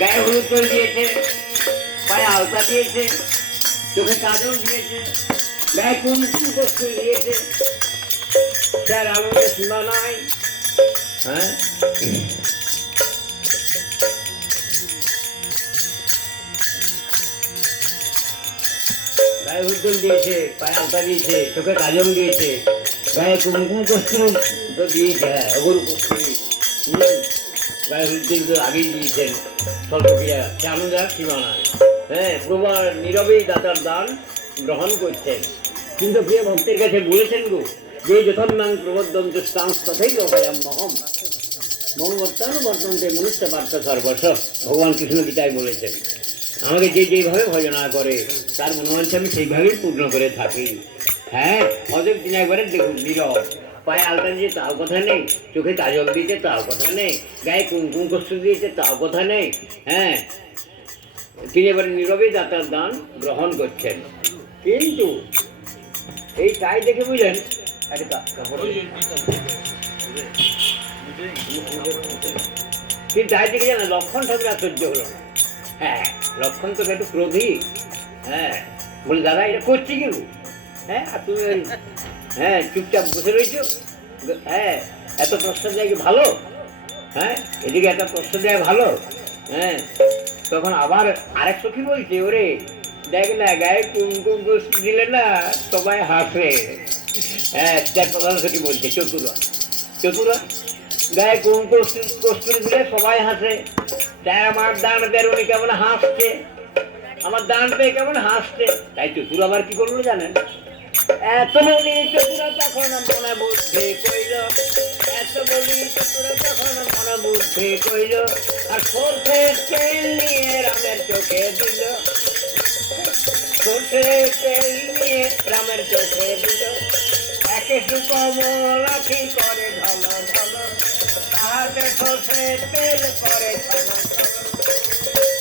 গায়ে হলুদ জল দিয়েছে, পায়ে আলতা দিয়েছে, চোখে কাজল দিয়েছে, গায়ে কুমকুম কস্তুরি দিয়েছে, তার আনন্দের সীমা নাই। হ্যাঁ, গায়ে হলুদ জল দিয়েছে, পায়ে আলতা দিয়েছে, চোখে কাজল দিয়েছে, গায়ে কুমকুম কস্তুরি তো দিয়েছে। হ্যাঁ, অগরু কস্তুরি গায়ে হলুদ জল তো আগেই দিয়েছেন। স্বল্পক্রিয়া সে আনন্দের সীমা নাই। হ্যাঁ, প্রভু নীরবেই দাতার দান গ্রহণ করছেন। কিন্তু প্রিয় ভক্তের কাছে বলেছেন গো, যে যথান্নাং প্রবদ্ধন্ত স্থাংস তথাই ভয়াম মহম মমবর্তানুবর্তন্তে মনুষ্য পার্থ সর্বস্ব। ভগবান কৃষ্ণ গীতায় বলেছেন, আমাকে যে যেভাবে ভজনা করে তার মনোবাঞ্ছা আমি সেইভাবেই পূর্ণ করে থাকি। হ্যাঁ, অতএব তিনি একবারে দেখুন নীরব, পায়ে আলতা দিয়েছে তাও কথা নেই, চোখে কাজল দিয়েছে তাও কথা নেই, গায়ে কুমকুম কস্তুরি দিয়েছে তাও কথা নেই। হ্যাঁ, তিনি এবারে নীরবেই দাতার দান গ্রহণ করছেন। কিন্তু এই তাই দেখে বুঝলেন কিন্তু তাই দেখে জানেন লক্ষণ ঠাকুর আর সহ্য হলো না। হ্যাঁ, লক্ষণ তো একটু ক্রোধী। হ্যাঁ, বলে দাদা এটা করছি কিন্তু। হ্যাঁ, আর তুমি হ্যাঁ চুপচাপ বসে রয়েছো। হ্যাঁ, এত প্রশ্ন দেয় কি ভালো? হ্যাঁ, এদিকে এত প্রশ্ন দেয় ভালো? হ্যাঁ, তখন আবার আরেক সখী বলছে, ওরে দেখ না গায়ে কুমকুম কস্তুরি দিলে না সবাই হাসে। হ্যাঁ, তার প্রধান সখী বলছে চতুরা গায়ে কুমকুম কস্তুরি দিলে সবাই হাসে। তাই আমার দান পেয়ে উনি কেমন হাসছে, আমার দান পেয়ে কেমন হাসছে। তাই চতুর আবার কি করলো জানেন? এত বলি চতুরা তখন মনে বুদ্ধি কইল, এত বলি চতুরা তখন মনে বুদ্ধি কইল, আর সর্ষের তেল নিয়ে রামের চোখে দিল, সর্ষের তেল নিয়ে রামের চোখে দিল। একে সুকমল আখি করে ঢল ঢল, তাহাতে সর্ষের তেল করে ঢল ঢল।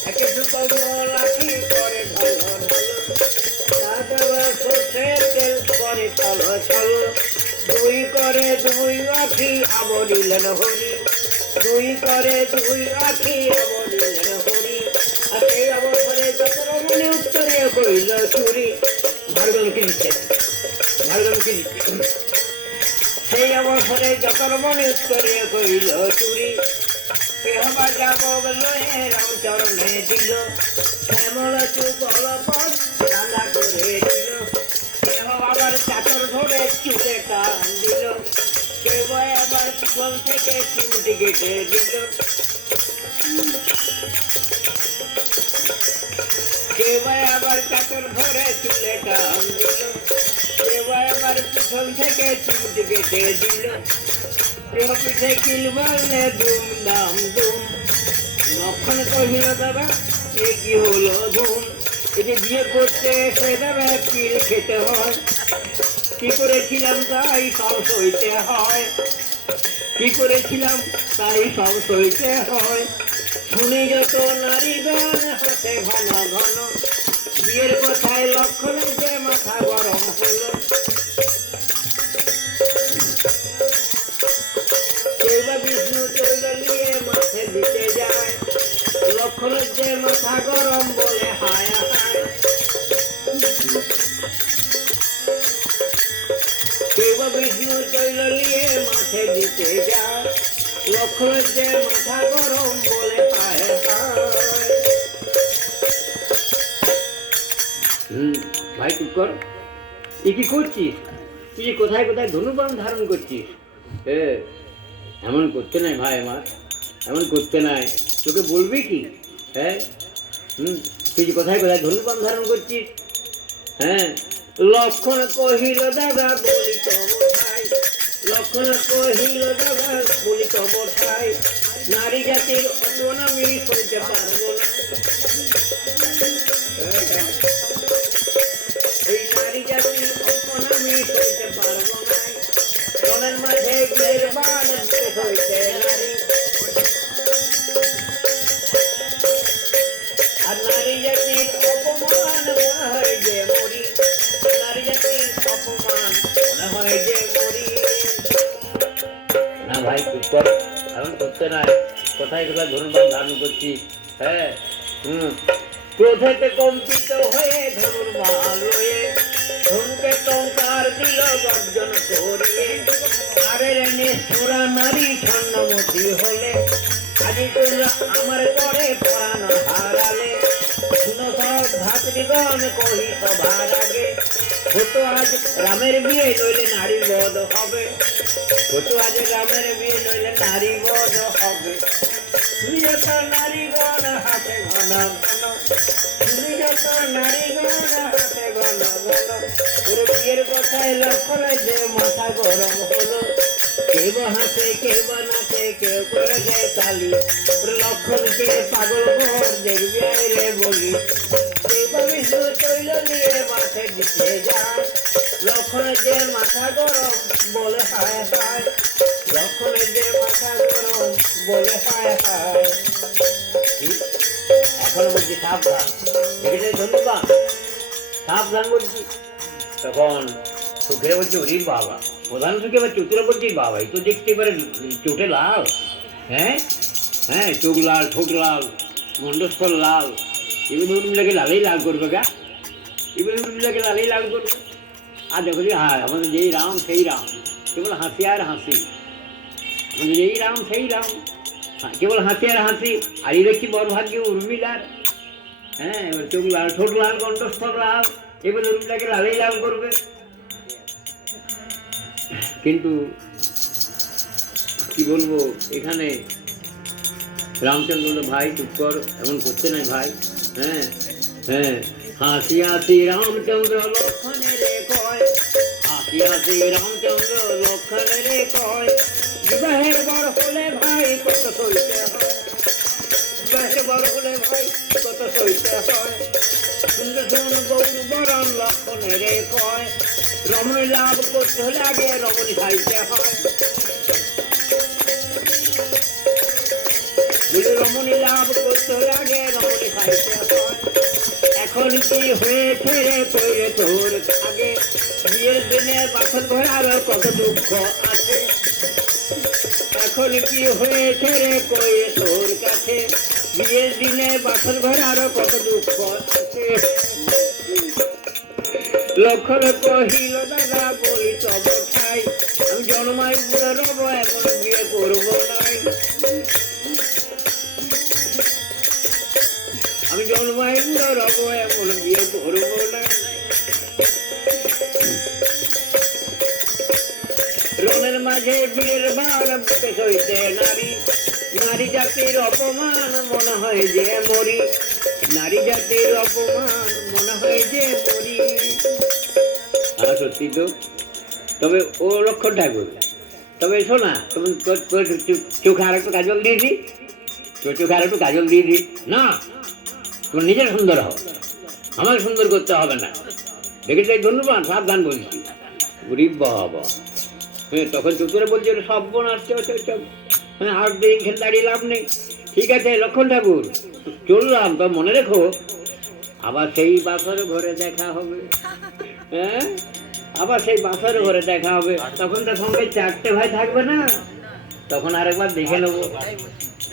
একে সুকমল আখি করে ঢল ঢল, সর্ষের তেল করে ছল ছল। দুই করে দুই আখি আবরিলেন হরি, দুই করে দুই আখি আবরিলেন হরি। আর সেই অবসরে যত রমণী উত্তরে কইল চুরি। ভার্গব কি দিচ্ছে, ভার্গব কি দিচ্ছে? সেই অবসরে যত রমণী উত্তরে কইল চুরি। কেহ বা যাব লয়ে রামচরণে দিল, শ্যামল যুগল পদ রান্না করে দিল। কেহ আবার চাদর ধরে চুলে টান দিল, কেউ আবার পিছন থেকে চিমটি কেটে দিল, কেউ আবার চাদর ধরে চুলে টান দিল, কেউ আবার পিছন থেকে চিমটি কেটে দিল। কেহ পিঠে কিল মারলে দুম দাম দুম। লক্ষণ কহিল দাদা এ কি হলো ধুম, এই যে বিয়ে করতে এসে দাদা কিল খেতে হয়। কি করেছিলাম তাই সব সইতে হয়, কি করেছিলাম তাই সব সইতে হয়। শুনি যত নারী গান হতে ঘন ঘন, বিয়ের কথায় লক্ষণে যে মাথা গরম হলো। বিষ্ণু তৈল নিয়ে মাঠে দিতে যায়, লক্ষণের যে মাথা গরম বলে হায় হায়। কেউ বা বিষ্ণু তৈল নিয়ে মাঠে দিতে যায়, লক্ষণের যে মাথা গরম বলে হায় হায়। ভাই চুপ কর, তুই কি করছিস? তুই কোথায় কোথায় ধনুবাণ ধারণ করছিস? এমন করতে নাই ভাই আমার, এমন করতে নাই। তোকে বলবি কি? হ্যাঁ, তুই যে কোথায় কোথায় ধনুবাণ ধারণ করছিস? হ্যাঁ, লক্ষণ কহিল দাদা বলি তব ঠাই, লক্ষণ কহিল দাদা বলি তব ঠাই, নারী জাতির অপমান আমি সইতে পারবো না। এই নারী জাতির অপমান আমি সইতে পারবো না। রণের মাঝে বীরের বাণ হইতে নারী, আর নারী জাতির অপমান মনে হয় যে মরি, নারী জাতির অপমান মনে হয় যে মরি। না ভাই চুপ কর, এমন করতে নাই। কোথায় কোথায় ধনুর্বাণ ধারণ করছি? হ্যাঁ, ক্রোধেতে কম্পিত হয়ে ধনুর্বাণ লয়ে, ধনুকে টঙ্কার দিল গর্জন করিয়ে। আরে নিষ্ঠুরা নারী ছন্নমতি হলে, আজি তোমরা আমার করে পরাণ হারালে। শুনো সব ভাতৃগণ কহি সবার আগে, হতো আজ রামের বিয়ে নইলে নারী বধ হবে, হতো আজ রামের বিয়ে নইলে নারী বধ হবে। তুমি যত নারীগণ হাতে ঘন ঘন, তুমি যত নারীগণ হাতে ঘন ঘন, তোর বিয়ের কথায় লক্ষণে যে মাথা গরম হলো। কেউ হাসে কেউ নাচে কেউ করে যায় তালি, লক্ষণকে পাগল কর দেখবি রে বলি। কেউ বিষ্ণু তৈল নিয়ে মাঠে দিতে যায়, লক্ষণের যে মাথা গরম বলে হায় হায়, লক্ষণের যে মাথা গরম বলে হায় হায়। এখন বলছি সাবধান, দেখেছে ধন্যবাদ, সাবধান বলছি। তখন সুখে বলছি ওরে বাবা, প্রধান সুখে এবার চতুরে বলছি বাবা, এই তো দেখতে এবারে চোটে লাল। হ্যাঁ হ্যাঁ, চোখ লাল, ঠোঁট লাল, মণ্ডস্থল লাল, এগুলো উর্মিলাকে লালেই লাল করবে গা, এগুলো উর্মিলাকে লালেই লাল করবে। আর দেখো যে হ্যাঁ, আমাদের যেই রাম সেই রাম, কেবল হাসি আর হাসি, আমাদের যেই রাম সেই রাম, কেবল হাসি আর হাসি। আর এই দেখছি বড় ভাগ্যে উর্মিলার, হ্যাঁ, এবার চোখ লাল, ঠোঁট লাল, কণ্ঠস্থল লাল, এগুলো উর্মিলাকে লালেই লাল করবে। কিন্তু কি বলবো, এখানে রামচন্দ্র বলল ভাই চুপ কর, এমন করতে নাই ভাই। হ্যাঁ হ্যাঁ, হাসি হাসি রামচন্দ্র লক্ষণে রে কয়, হাসি হাসি রামচন্দ্র লক্ষণে রে কয়, বিবাহের বর হলে ভাই কত সইতে হয়, বিবাহের বর হলে ভাই কত সইতে হয়। সুন্দর শুন গৌর বরণ লক্ষণে রে কয়, রমণী লাভ করতে হলে আগে রমণী খাইতে হয়। বলে রমণী লাভ করতে হলে আগে রমণী খাইতে হয়। এখন কি হয়েছে রে কইরে তোর আগে, বিয়ের দিনে বাসন ঘরে আরো কত দুঃখ আছে। এখন কি হয়েছে রে কইরে তোর কাছে, বিয়ের দিনে বাসন ঘরে আরো কত দুঃখ আছে। লক্ষণ কহিল দাদা বলি তব ঠাই, আমি জন্মাই বুড়ো রব এমন বিয়ে করবো নাই, আমি জন্মাই বুড়ো রব এমন বিয়ে করবো না। রণের মাঝে বীরের বাণ বুকে সইতে নারী, নারী জাতির অপমান মনে হয় যে মরি, নারী জাতির অপমান মনে হয় যে মরি। সত্যি তো, তবে ও লক্ষণ ঠাকুর, তবে শোনা, তুমি চোখে আর একটু কাজল দিয়েছি, তোর চোখে আর একটু কাজল দিয়েছি না, তোমার নিজের সুন্দর হও, আমার সুন্দর করতে হবে না। দেখেছি ধন্যবাদ, সাবধান বলছি। গরিব বাবা, হ্যাঁ, তখন চতুরে বলছে সব বোন আসছে, হ্যাঁ, আর এখানে দাঁড়িয়ে লাভ নেই। ঠিক আছে লক্ষণ ঠাকুর, চললাম, তো মনে রেখো আবার সেই বাসর ঘরে দেখা হবে। হ্যাঁ, আবার সেই বাসর ঘরে দেখা হবে, তখন তো সঙ্গে চারটে ভাই থাকবে না, তখন আরেকবার দেখে নেবো।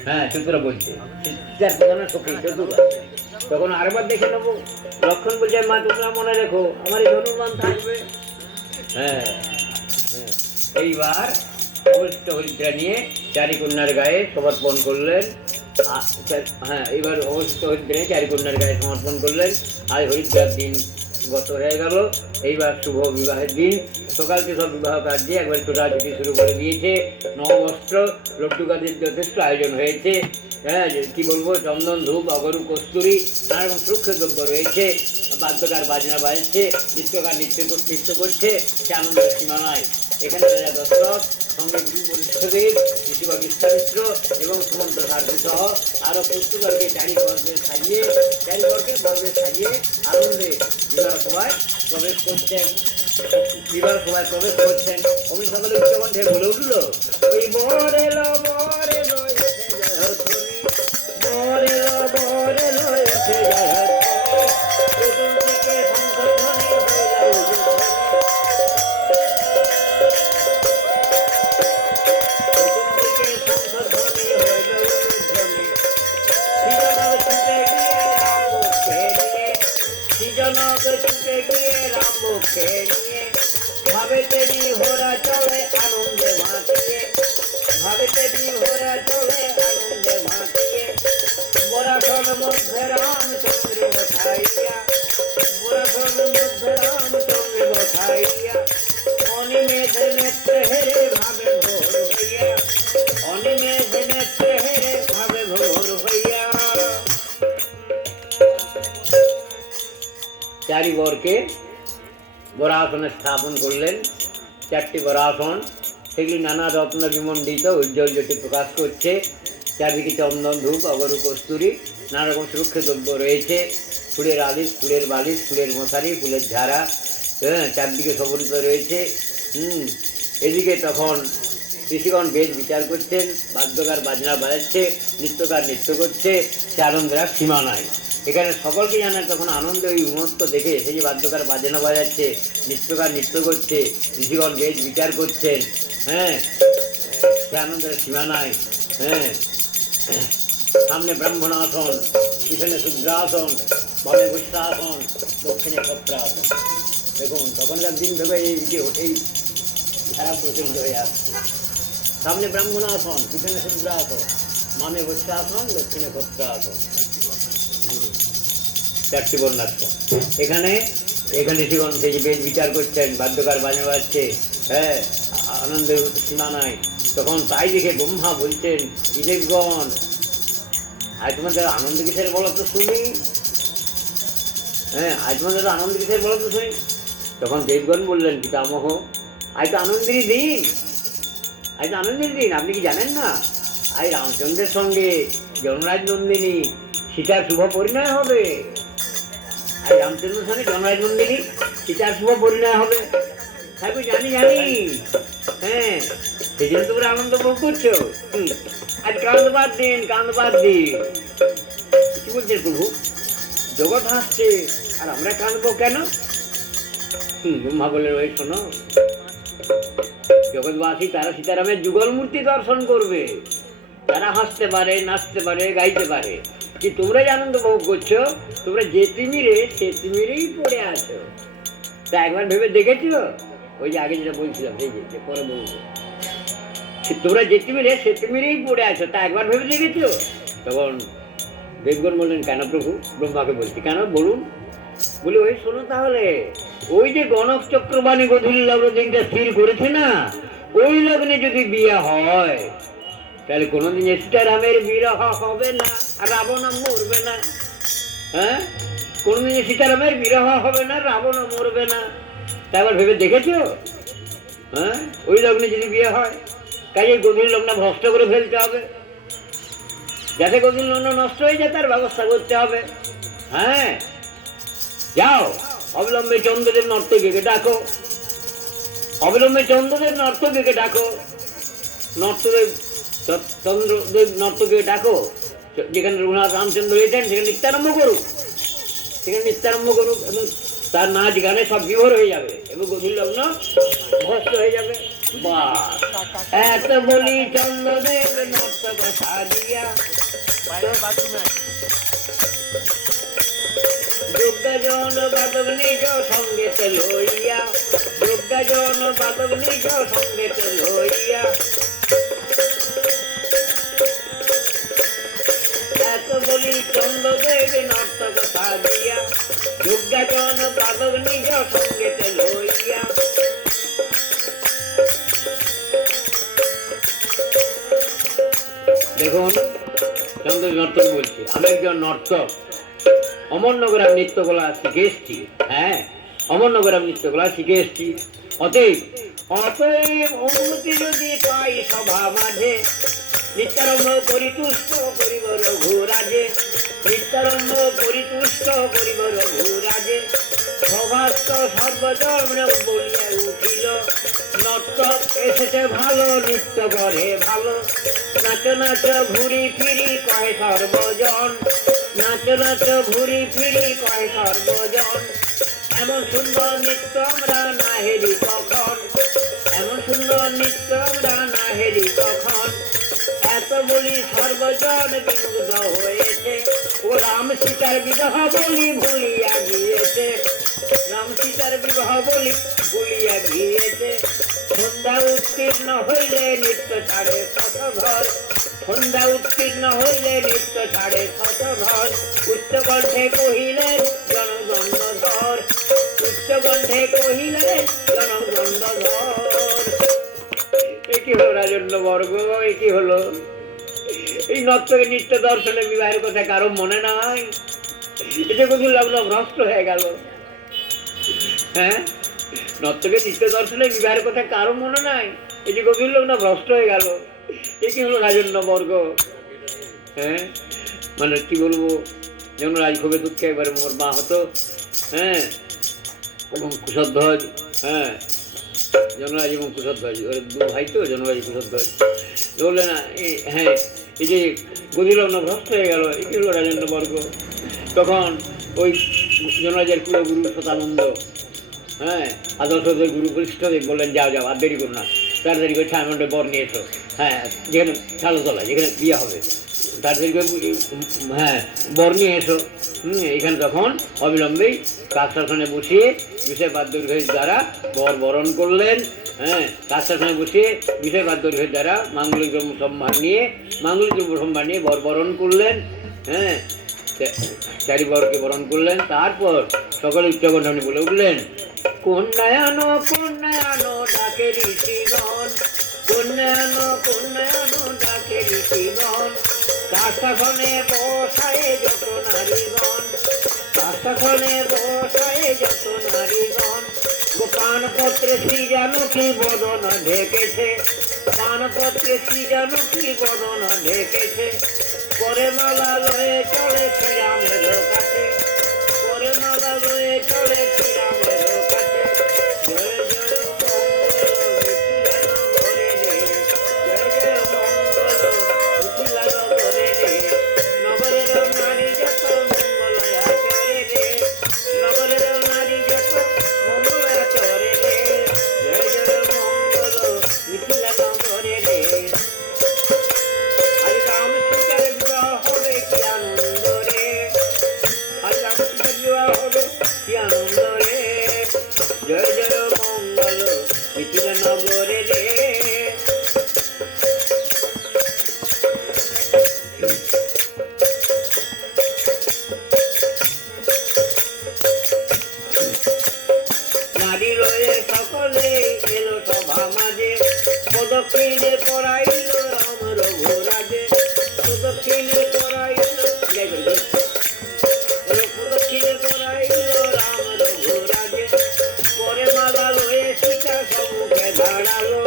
হ্যাঁ চিত্র বলছে চিত্রার প্রধানের সখী চতুর্থ। তখন আরেকবার দেখে নেবো। লক্ষণ বলছে মা তোমরা মনে রেখো আমার এই ধনুর্বাণ থাকবে। হ্যাঁ হ্যাঁ। এইবার অবশিষ্ট হরিদ্রা নিয়ে চারি কন্যার গায়ে সমর্পণ করলেন। হ্যাঁ এইবার অবশিষ্ট হরিদ্রা নিয়ে চারি কন্যার গায়ে সমর্পণ করলেন। আর হরিদ্রার দিন গত হয়ে গেল। এইবার শুভ বিবাহের দিন। সকালকে সব বিবাহ কার্যে একবার ছোটাছুটি শুরু করে দিয়েছে। নববস্ত্র লড্ডু কাজের যথেষ্ট আয়োজন হয়েছে। হ্যাঁ কি বলবো, চন্দন ধূপ অগরু কস্তুরি নানা রকম সুরক্ষা দ্রব্য রয়েছে। বাদ্যকার বাজনা বাজছে, নৃত্যকার নৃত্য করছে, সে আনন্দের সীমা নয়। এখানে রাজা দশরথ সঙ্গে গুরু বরিষ্ঠদেব ঋষিবা বিশ্বামিত্র এবং সুমন্ত সারথী সহ আরো পুত্রগণকে চারিবর্গে সাজিয়ে আনন্দে বিবাহ সভায় প্রবেশ করছেন। অমনি সকলে উচ্চকণ্ঠে বলে উঠল, ওই বর এলো বর এলো এসে জয় হোক ধ্বনি, বর এলো বর এলো এসে জয় হোক ধ্বনি, চতুর্দিকে শঙ্খ ধ্বনি হইল উলুধ্বনি, চতুর্দিকে শঙ্খ ধ্বনি হইল উলুধ্বনি। সৃজনক ছুটে গিয়ে রাম মুখে নিয়ে ভাবে তেরি হোরা চলে আনন্দে মাতিয়ে, ভাবে তেরি হোরা চলে আনন্দে মাতিয়ে, বরাসন মধ্যে রামচন্দ্র বসাইয়া, বরাসন মধ্যে রামচন্দ্র বসাইয়া, অনিমেষ নেত্রে হেরে ভাবে ভোর হইয়া, অনিমেষ নেত্রে হেরে ভাবে ভোর হইয়া। চারি বরকে বরাসনে স্থাপন করলেন। চারটি বরাসন, সেগুলি নানা রত্ন বিমণ্ডিত উজ্জ্বল জ্যোতি প্রকাশ করছে। চারদিকে চন্দন ধূপ অগরু কস্তুরি নানা রকম সুরক্ষা দ্রব্য রয়েছে। ফুলের আলিশ, ফুলের বালিশ, ফুলের মশারি, ফুলের ঝাড়া, হ্যাঁ চারদিকে সমন্বিত রয়েছে। এদিকে তখন ঋষিগণ বেদ বিচার করছেন, বাদ্যকার বাজনা বাজাচ্ছে, নৃত্যকার নৃত্য করছে, সে আনন্দের আর সীমা নাই। এখানে সকলকে জানার তখন আনন্দ ওই উন্মত্ত দেখে, সেই যে বাদ্যকার বাজনা বাজাচ্ছে, নৃত্যকার নৃত্য করছে, ঋষিগণ বেদ বিচার করছেন, হ্যাঁ সে আনন্দের সীমা নাই। হ্যাঁ সামনে ব্রাহ্মণাসন, পিছনে শূদ্রাসন, বামে বৈশ্যাসন, দক্ষিণে ছত্রাসন। দেখুন তখনকার দিন ভেবে এই ধারা প্রচলিত হয়ে আসছে। সামনে ব্রাহ্মণাসন, পিছনে শূদ্রাসন, বামে বৈশ্যাসন, দক্ষিণে ছত্রাসন, চারটি বর্ণাশ্রম। এখানে ঋষিগণ সেই যে বেদ বিচার করছেন, বাদ্যকার বাজনা বাজছে, হ্যাঁ আনন্দের সীমা নাই। তখন তাই দেখে ব্রহ্মা বলছেন, দেবগণ আজ তোমাদের আনন্দ কিসের বলো তো শুনি, হ্যাঁ আজ তোমাদের আনন্দ কিসের বলো তো শুনি। তখন দেবগণ বললেন, পিতামহ আজ তো আনন্দেরই দিন, আজ তো আনন্দের দিন, আপনি কি জানেন না আজ রামচন্দ্রের সঙ্গে যমরাজ নন্দিনী সীতার শুভ পরিণয় হবে। আজ রামচন্দ্রের সঙ্গে যমরাজ নন্দিনী সীতার শুভ পরিণয় হবে। তাই জানি জানি, হ্যাঁ সেই জন্য তোমরা আনন্দ ভোগ করছো। আজ কান্দবার দিন, কান্দবার দিন। কি বলছেন প্রভু, জগৎ হাসছে আর আমরা কাঁদবো কেন? ব্রহ্মা বললেন, ওই শোনো, জগৎবাসী তারা সীতারামের যুগল মূর্তি দর্শন করবে, তারা হাসতে পারে, নাচতে পারে, গাইতে পারে, কি তোমরা যে আনন্দ ভোগ করছো, তোমরা যে তিমিরে সে তিমিরেই পড়ে আছো। তা একবার ভেবে দেখেছো? ওই যে আগে যেটা বলছিলাম, সেই যে পরে বলবো, তোমরা যে তিমিরে সে তিমিরেই পড়ে আছো, তা একবার ভেবে দেখেছো? তখন দেবগণ বললেন, কেন প্রভু? ব্রহ্মাকে বলছি, কেন বলুন? বলি, ওই শোনো তাহলে, ওই যে গণক চক্রবাণী গধূলি লগ্ন দিনটা স্থির করেছে না, ওই লগ্নে যদি বিয়ে হয় তাহলে কোনোদিন সীতারামের বিরহ হবে না, রাবণ মরবে না। হ্যাঁ কোনোদিন সীতারামের বিরহ হবে না, রাবণ মরবে না। তা একবার ভেবে দেখেছো? হ্যাঁ ওই লগ্নে যদি বিয়ে হয়, কাজে গধূলি লগ্ন ভ্রষ্ট করে ফেলতে হবে, যাতে গধূলি লগ্ন নষ্ট হয়ে যায় তার ব্যবস্থা করতে হবে। হ্যাঁ যাও অবিলম্বে চন্দ্রদেব নর্তকীকে ডাকো, অবিলম্বে চন্দ্রদেব নর্তকীকে ডাকো, চন্দ্রদেব নর্তকীকে ডাকো, যেখানে রঘুনাথ রামচন্দ্র রয়েছেন সেখানে নৃত্যারম্ভ করুক, সেখানে নৃত্যারম্ভ করুক, এবং তার নাচ গানে সব বিভোর হয়ে যাবে এবং গধূলি লগ্ন ভ্রষ্ট হয়ে যাবে। বাহ, এত বলি চন্দ্রদেব নর্তক সাজিয়া যোগ্যজন বাদক নিজ সঙ্গেতে লইয়া, যোগ্যজন বাদক নিজ সঙ্গেতে লইয়া, এত বলি চন্দ্রদেব নর্তক সাজিয়া যোগ্যজন বাদক নিজ সঙ্গেতে লইয়া। দেখুন চন্দ্র নর্তক বলছে, আমি একজন নর্তক, অমরনগরে আমি নৃত্যকলা শিখে এসছি। হ্যাঁ, অমরনগরে আমি নৃত্যকলা শিখে এসছি। অতএব অতএব অনুমতি যদি পাই সভা মাঝে নিত্যারম্ভ পরিতুষ্ট করিব রঘুরাজে, নিত্যারম্ভ পরিতুষ্ট করিব রঘুরাজে। সভাস্থ সর্বজন বলিয়া উঠিল, নর্তক এসেছে ভালো, নৃত্য করে ভালো। নাচ নাচ ঘুরি ফিরি কয় সর্বজন, নাচ নাচ ঘুরি ফিরি কয় সর্বজন। এমন সুন্দর নৃত্য আমরা না হেরি কখন, এমন সুন্দর নৃত্য আমরা না হেরি কখন। এত বলি সর্বজন বিমুগ্ধ হয়েছে, ও রাম সীতার বিবাহ বলি ভুলিয়া গিয়েছে, রাম সীতার বিবাহ বলি ভুলিয়া গিয়েছে। সন্ধ্যা উত্তীর্ণ হইলে নৃত্য ছাড়ে শত ঘর, সন্ধ্যা উত্তীর্ণ হইলে নৃত্য ছাড়ে শত ঘর। উচ্চকণ্ঠে কহিলেন জনদণ্ডধর, উচ্চকণ্ঠে কহিলেন জনদণ্ডধর। এ কি হলো রাজন্য বর্গ, এ কি হলো? এই নর্তকের নিত্য দর্শনে বিবাহের কথা কারো মনে নাই? এটা কোন লগ্ন ভ্রষ্ট হয়ে গেল। হ্যাঁ, নর্তকের নিত্য দর্শনে বিবাহের কথা কারো মনে নাই? এই যে গভীর লগ্ন ভ্রষ্ট হয়ে গেল। এ কি হলো রাজন্য বর্গ? হ্যাঁ, মানে কি বলবো, যমরাজ খুবই দুঃখে একবারে মোর মা হতো। হ্যাঁ, এবং কুশধ্বজ, হ্যাঁ যমরাজ এবং কুশধ্বজ, ওর দু ভাই তো, যমরাজ কুশধ্বজ। বললে না হ্যাঁ, এই যে গদিলগ্ন ভ্রষ্ট হয়ে গেল, এ কি হলো রাজন্য বর্গ? তখন ওই যমরাজের কুলগুরু শতানন্দ, হ্যাঁ আদর্শদের গুরু বরিষ্ঠদেব বললেন, যাও যাও আর দেরি করো না, তাড়াতাড়ি করে ছায়ামণ্ডে বর নিয়ে এসো। হ্যাঁ, যেখানে ছালতলায় যেখানে বিয়ে হবে তাড়াতাড়ি করে হ্যাঁ বর নিয়ে এসো। এখানে তখন অবিলম্বেই কাকশাসনে বসিয়ে বিষয়বাদ্যের দ্বারা বর বরণ করলেন। হ্যাঁ, কাকশাসনে বসিয়ে বিষয়বাদ্যের দ্বারা মাঙ্গলিক দ্রব্য সম্ভার নিয়ে, মাঙ্গলিক দ্রব্য সম্ভার নিয়ে বর বরণ করলেন। হ্যাঁ, চারি বরকে বরণ করলেন। তারপর সকলে উচ্চকণ্ঠে বলে উঠলেন, কন্যায়ানো কন্যায়ানো ডাকে ঋষিগণ, কন্যায়ানো কন্যায়ানো ডাকে ঋষিগণ। কাশাসনে বসায়ে যত নারীগণ, কাশাসনে বসায়ে যত নারীগণ। পানপত্রে শ্রী জানকী বদন ঢেকেছে, পানপত্রে শ্রী জানকী বদন ঢেকেছে। পরে মালা লয়ে চলে শ্রীরামের কাছে, পরে মালা লয়ে চলে শ্রীরামের কাছে। জয় জয় মঙ্গল মিথিলা নগরে রে, নগরের নারী যত মঙ্গলয়া চরে রে, নগরের নারী যত মঙ্গলয়া চরে রে। জয় জয় মঙ্গল মিথিলা নগরে রে। আজ রাম সীতার বিবাহ হবে কি আনন্দ রে, আজ রাম সীতার বিবাহ হবে কি আনন্দ রে। জয় জয় মঙ্গল মিথিলা নগরে রে। নারী রয়ে সকলে এলো সভা মাঝে, প্রদক্ষিণে পড়াইল রাম রঘুরাজে, প্রদক্ষিণে পড়াইল প্রদক্ষিণে পড়াইল রাম রঘুরাজে। পরে মালা লয়ে সীতা সম্মুখে দাঁড়ালো,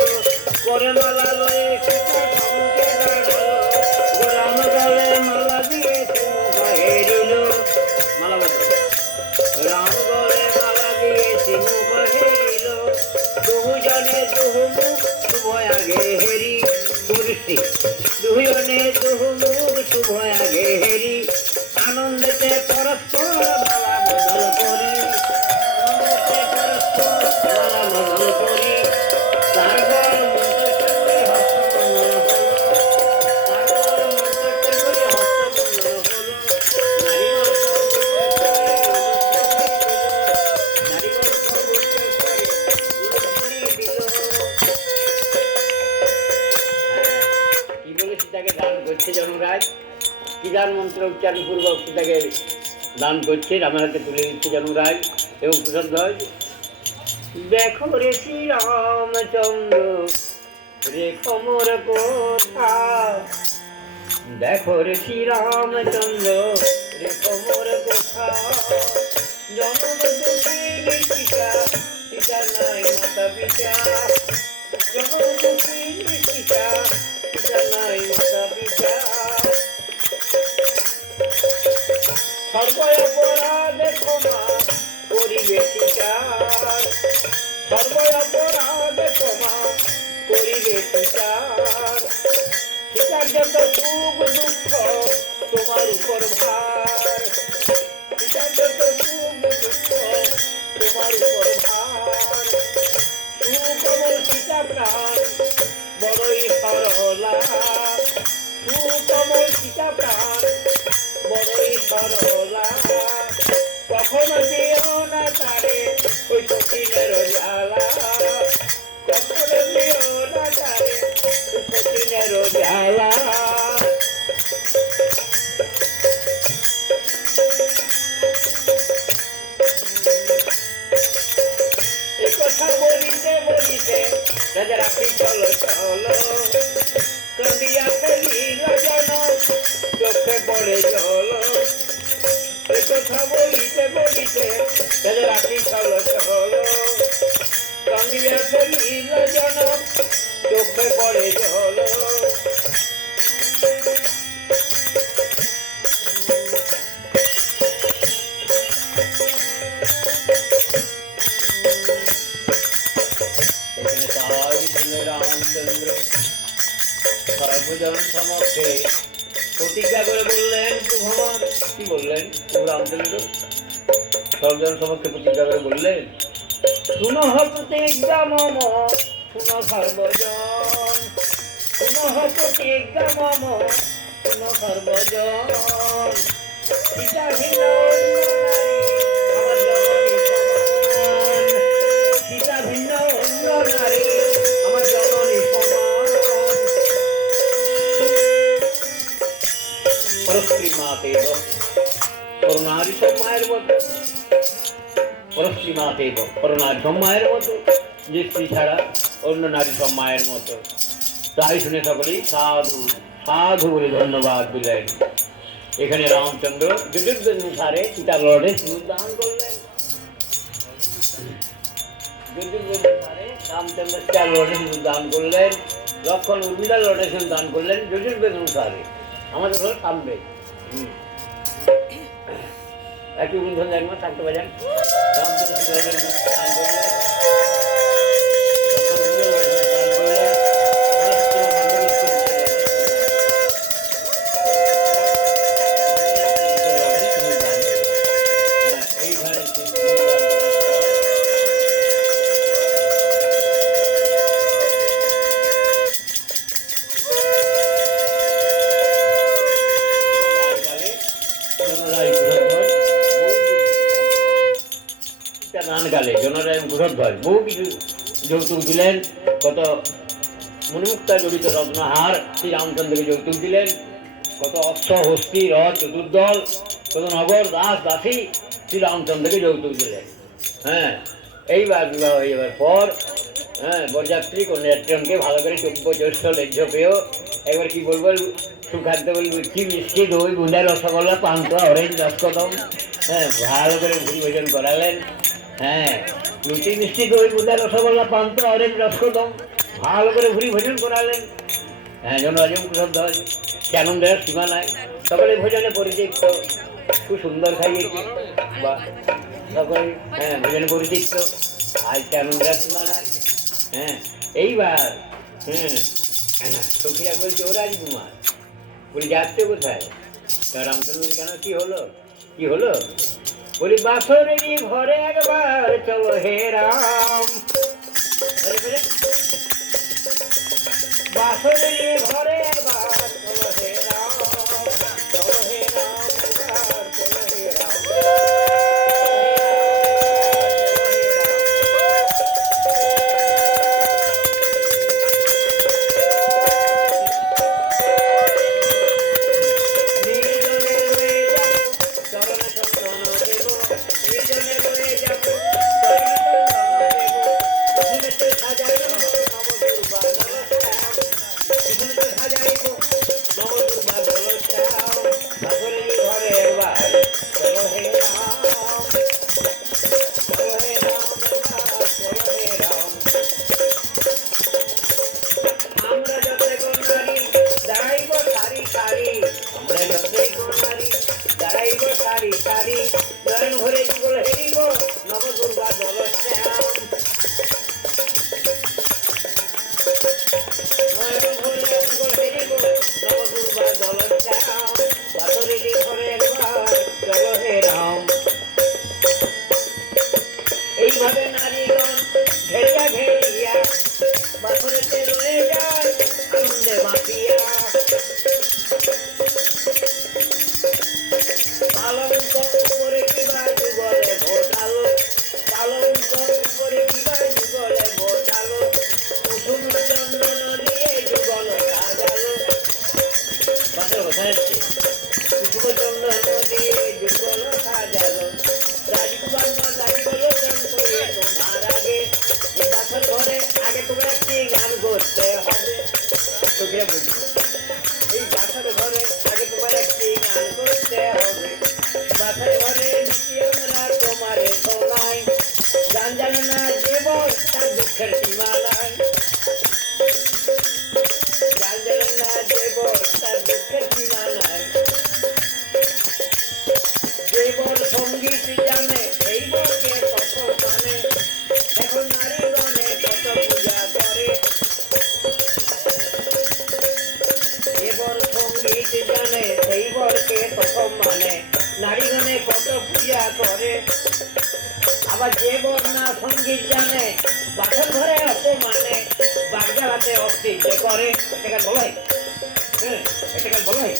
পরে মালা লয়ে সীতা সম্মুখে দাঁড়ালো। রাম গলে মালা দিয়ে মুখ হেরিল, মালা রাম গলে মালা দিয়ে মুখ হেরিল। দুজনে দুহু মুখ শুভয় আগে হেরি, দৃষ্টি দুজনে দুহু মুখ শুভয় আগে হেরি। আনন্দেতে পরস্পর মালা বদল করি, আনন্দেতে পরস্পর মালা বদল করি। তারপর সীতাকে দান করছে জনরাজ। কি দান মন্ত্র উচ্চারণ পূর্বক সীতাকে দান করছে, রামের হাতে তুলে দিচ্ছে জনরাজ এবং কুশধ্বজ। দেখো রে শ্রী রামচন্দ্র রেখো মোর কথা, দেখো রে শ্রী রামচন্দ্র রেখো মোর কথা। জনম দুঃখিনী সীতা, সীতা নাই মাতা পিতা। জনম দুঃখিনী সীতা, সীতা নাই মাতা পিতা। সর্ব অপরাধে ক্ষমা করিবে সীতার, সর্ব অপরাধে ক্ষমা করিবে সীতার। সীতার যত সুখ দুঃখ তোমার উপর ভার, সীতার যত সুখ দুঃখ তোমার উপর ভার। সুকমল সীতা প্রাণ বড়ই সরলা, সুকমল সীতা প্রাণ বড়ই সরলা। কখনো দিও না তারে ওই সতীনের জ্বালা, কখনো দিও না তারে ওই সতীনের জ্বালা। এই কথা বলিতে বলিতে রাজা রাখি চলো চলো, কান্দিয়া ফেলিল যেন চোখে পড়ে জল। এই কথা বলিতে বলিতে রাজা রাখি চলো চলো, কান্দিয়া ফেলিল যেন চোখে পড়ে জল। রামচন্দ্র সর্বজন সমক্ষে প্রতিজ্ঞা করে বললেন, প্রভু কি বললেন? প্রভু রামচন্দ্র সর্বজন সমক্ষে প্রতিজ্ঞা করে বললেন, শুনহ প্রতিজ্ঞা মম, শুন সর্বজন, শুনহ প্রতিজ্ঞা মম, শুন সর্বজন। সীতা ভিন্ন আমার জননী সমান, সীতা ভিন্ন অন্য নারী আমার জননী সমান। পরস্ত্রী মাতেব করুণারি সম্মায়ের মতো, পরস্ত্রী মাতেব করুণারি সম্মায়ের মতো, যে স্ত্রী ছাড়া অন্য নারী সম্মায়ের মতো। তাই শুনে সকলেই সাধু সাধু বলে ধন্যবাদ দিলেন। এখানে রামচন্দ্র যুযুর্বেদনুসারে সীতার লড়ে সিঁদুর দান করলেন। যুযুর্বেদনুসারে রামচন্দ্র সীতার লড়ে সিঁদুর দান করলেন, লক্ষণ উর্মিলার লড়ে সিঁদুর দান করলেন যুযুর্বেদনুসারে। আমাদের হলো সামবেদ। একটু গুণধন দেখবেন, থাকতে পারেন। রামচন্দ্র সীতার দান করলেন, লক্ষণ উর্মিলার লড়ে সিঁদুর দান করলেন। গালে জনরায় ঘোষধ্বজ বহু কিছু যৌতুক দিলেন। কত মণিমুক্তা জড়িত রত্নহার শ্রী রামচন্দ্রকে যৌতুক দিলেন, কত অশ্ব হস্তি রথ চতুর্দল, কত নগর দাস দাসী শ্রী রামচন্দ্রকে যৌতুক দিলেন। হ্যাঁ, এইবার বিবাহ হয়ে যাবার পর বরযাত্রী কন্যাযাত্রীকে ভালো করে চব্য জ্যৈষ্ঠ লেজ্জ পেয়েও একবার কি বলবো, সুখাদ্য বলবো, কি মিষ্টি দই বুঁদা রসগোল্লা পান্তা অরেঞ্জ রসকদম, ভালো করে ভুরি ভোজন করালেন। লুচি মিষ্টি দই বুঁদা রসগোল্লা পান্তা অরেঞ্জ রসকদম ভালো করে ভুরি ভোজন করালেন। জনরাজম কুশধ্বজ আনন্দের সীমা নাই, সকলে ভোজনে পরিচিত, খুব সুন্দর খাইয়েছে বা সকলে ভোজনে পরিচিত, আজ আনন্দের সীমা নাই। এইবার সখীরা বলছে, ও রাজকুমার বলি যাচ্ছে কোথায়? রামচন্দ্র কেন কি হলো? কি হলো? বলি বাসরে ঘরে একবার চলো হে রাম, বাসরে ঘরে একবার চলো হে রাম, চলো হে রাম, একবার চলো হে রাম। রামচন্দ্র কোথায় এসছে? কুসুমচন্দ্র নদী যুগল সাজালো, রাজকুমার লাগিলো চান করে তোমার আগে, এই বাসর ঘরে আগে তোমার একটি গান করতে হবে। সখীরা বলছে এই বাসর ঘরে আগে তোমার একটি গান করতে হবে। বাসর ঘরে নিচে আমরা তোমারে শোনাই, গান জানে না যে বল তার দুঃখের সীমা নাই। গান জানে না যে বল তার দুঃখের সীমা নাই। যে বল সঙ্গীত জানে এই বলকে কত মানে, দেখো নারীগণে কত পূজা করে। যে বল সঙ্গীত জানে সেই বলকে কত মানে, নারীগণে কত পূজা করে। আবার যে বল না সঙ্গীত জানে বাসর ঘরে অপমানে, বাগদালাতে অস্থির করে। এটাকে বলা হয়, এটাকে বলা হয়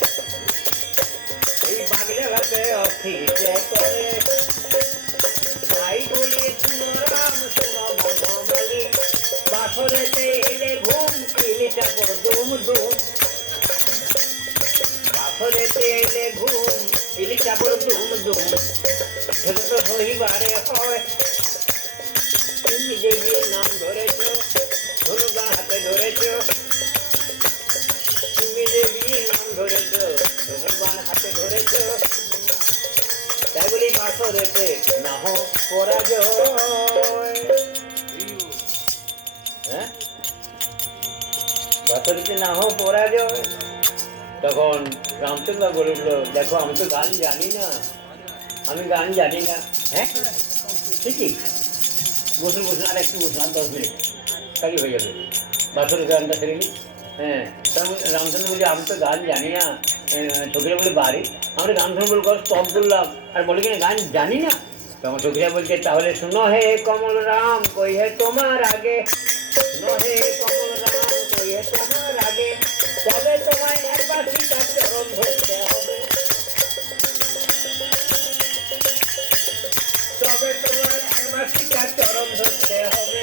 এই বাগদালাতে অস্থির করে। তাই বলি শুনো রাম শুনো বনমালী, বাসরেতে এলে ঘুম কিলি চাপড় দুম দুম। বাসরেতে এলে ঘুম কিলি চাপড় দুম দুম। সেটা তো শনিবারে হয়। তুমি যে বিয়ের নাম ধরেছ, ধনুবা হাতে ধরেছ, তুমি যে বিয়ের নাম ধরেছ, ধনুবান হাতে ধরেছ। তাই বলি বাসরেতে না হোক পরাজয়। হ্যাঁ, বাসরেতে না হোক পরাজয়। তখন রামচন্দ্র বলে উঠলো, দেখো আমি তো গান জানি না, আমি গান জানি না। হ্যাঁ ঠিকই, বসুন বসুন, আর একটু বসুন, আর 10 মিনিট খালি হয়ে যাবে, বাসরের গানটা সেরে নি। হ্যাঁ, রামচন্দ্র বলছে আমি তো গান জানি না। সখীরা বলে বাড়ি আমরা গান শুনে বলবো স্টপ করলাম, আর বলে কিনা গান জানি না। তখন সখীরা বলছে তাহলে শুনো হে কমল রাম কই হে তোমার আগে, শুনো হে কমল রাম কই হে তোমার আগে, তবে তোমায় একবার সীতার চরণ ধরতে হবে। তবে তোমার একবার সীতার চরণ ধরতে হবে।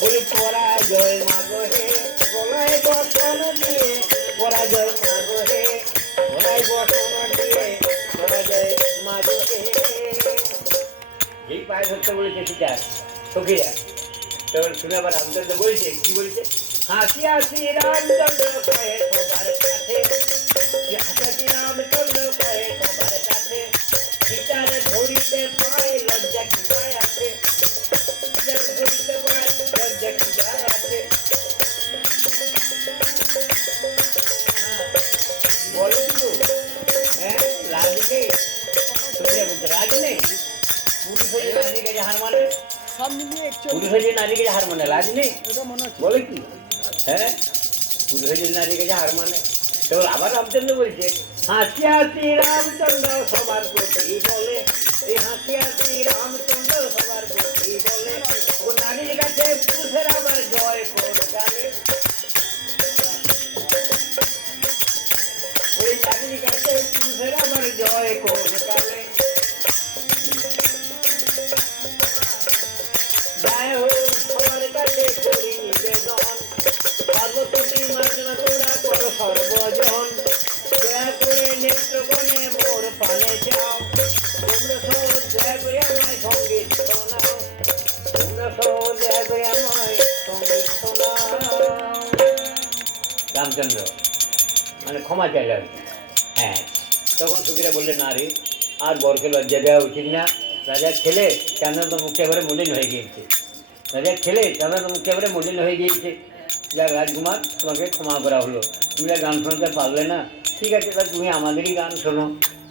বলি পরাজয় মাগো হে গলায় বসন দিয়ে, পরাজয় মাগো হে গলায় বসন দিয়ে, পরাজয় মাগো হে। যেই পায়ে ধরতে বলেছে সীতা সখীরা, তখন শুনে আবার রামচন্দ্র বলছে, কি বলছে? হাসি হাসি রামচন্দ্র কয়ে সবার কাছে, হাসি রামচন্দ্র কয়ে সবার কাছে, সীতারে ধরিতে পায় লজ্জা কি পায় আছে, ধরিতে পায় লজ্জা কি পায় আছে। বলো তো, হ্যাঁ লাজ নেই? সখীরা বলছে রাজ নেই? পুরুষ হয়ে নারীর কাছে হার মানে, পুরুষ হয়ে নারীর কাছে হার মানে লাজ নেই? বলে কি? হ্যাঁ, পুরুষ হয়ে নারীর কাছে হার মানে। তখন আবার রামচন্দ্র বলছে হাসি হাসি রামচন্দ্র সবার প্রতি বলে, এই হাসি হাসি রামচন্দ্র সবার প্রতি বলে, ও নারীর কাছে পুরুষের আবার জয় কোন গালে। ওই নারীর কাছে পুরুষের আবার জয় কোন কালে। জয় হোক সবার কাছে করি নিবেদন, পার্বতী মার্জনা তোরা করো সর্বজন, দয়া করে নেত্রকোণে মোর পানে যাও, তোমরা সব দয়া করে আমায় সঙ্গীত শোনাও, তোমরা সব দয়া করে আমায় সঙ্গীত শোনাও। রামচন্দ্র মানে ক্ষমা চাইলেন। হ্যাঁ, তখন সখীরা বললেন না রে, আর বরকে লজ্জা দেওয়া উচিত না। রাজার ছেলে চাঁদন তো মুখে এবারে মলিন হয়ে গিয়েছে, রাজার ছেলে চাঁদন তো মুখে এবারে মলিন হয়ে গিয়েছে। যা রাজকুমার তোমাকে ক্ষমা করা হলো, তুমি আর গান শোনাতে পারলে না, ঠিক আছে তাহলে তুমি আমাদেরই গান শোনো।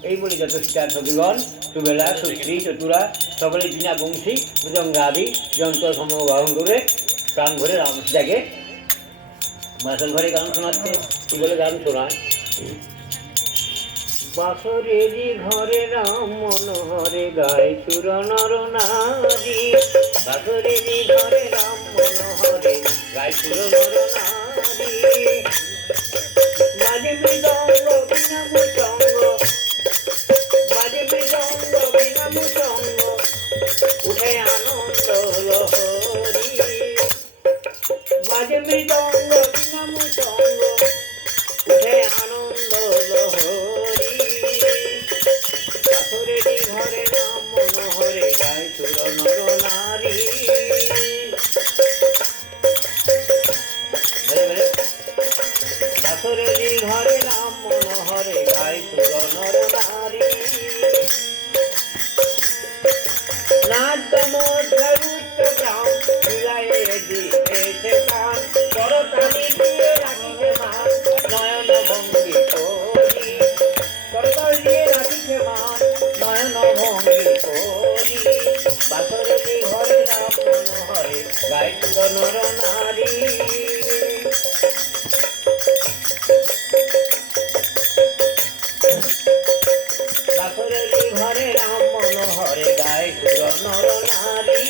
এই বলে যত সীতার সখীগণ সুবেলা সুশ্রী চতুরা সকলে বিনা বংশী মৃদঙ্গাদি যন্ত্র সমূহ গ্রহণ করে প্রাণ ভরে রাম সীতাকে বাসর ঘরে গান শোনাচ্ছে। কি বলে গান শোনায়? বাসরেরই ঘরে রাম মনোহরে গায় সুর নর নারী, বাসরেরই ঘরে রাম মনোহরে গায় সুর নর নারী। বাজে মৃদঙ্গ বিনা মুচঙ্গ, বাজে মৃদঙ্গ বিনা মুচঙ্গ, উঠে আনন্দ লহরী। বাজে মৃদঙ্গ বিনা বাসরেরই ঘরে রাম মনোহরে গায় সুর নর নারী নাট্যম ঝরুচ্চ গ্রাম মিলায়ে দিয়েছে কান করতালি দিয়ে রাখিছে মান নয়ন ভঙ্গি করি করতাল দিয়ে রাখিছে মান নয়ন ভঙ্গি করি বাসরেরই ঘরে রাম মনোহরে গায় সুর নর নারী বাসরেরই ঘরে রাম মনোহরে গায় সুর নর নারী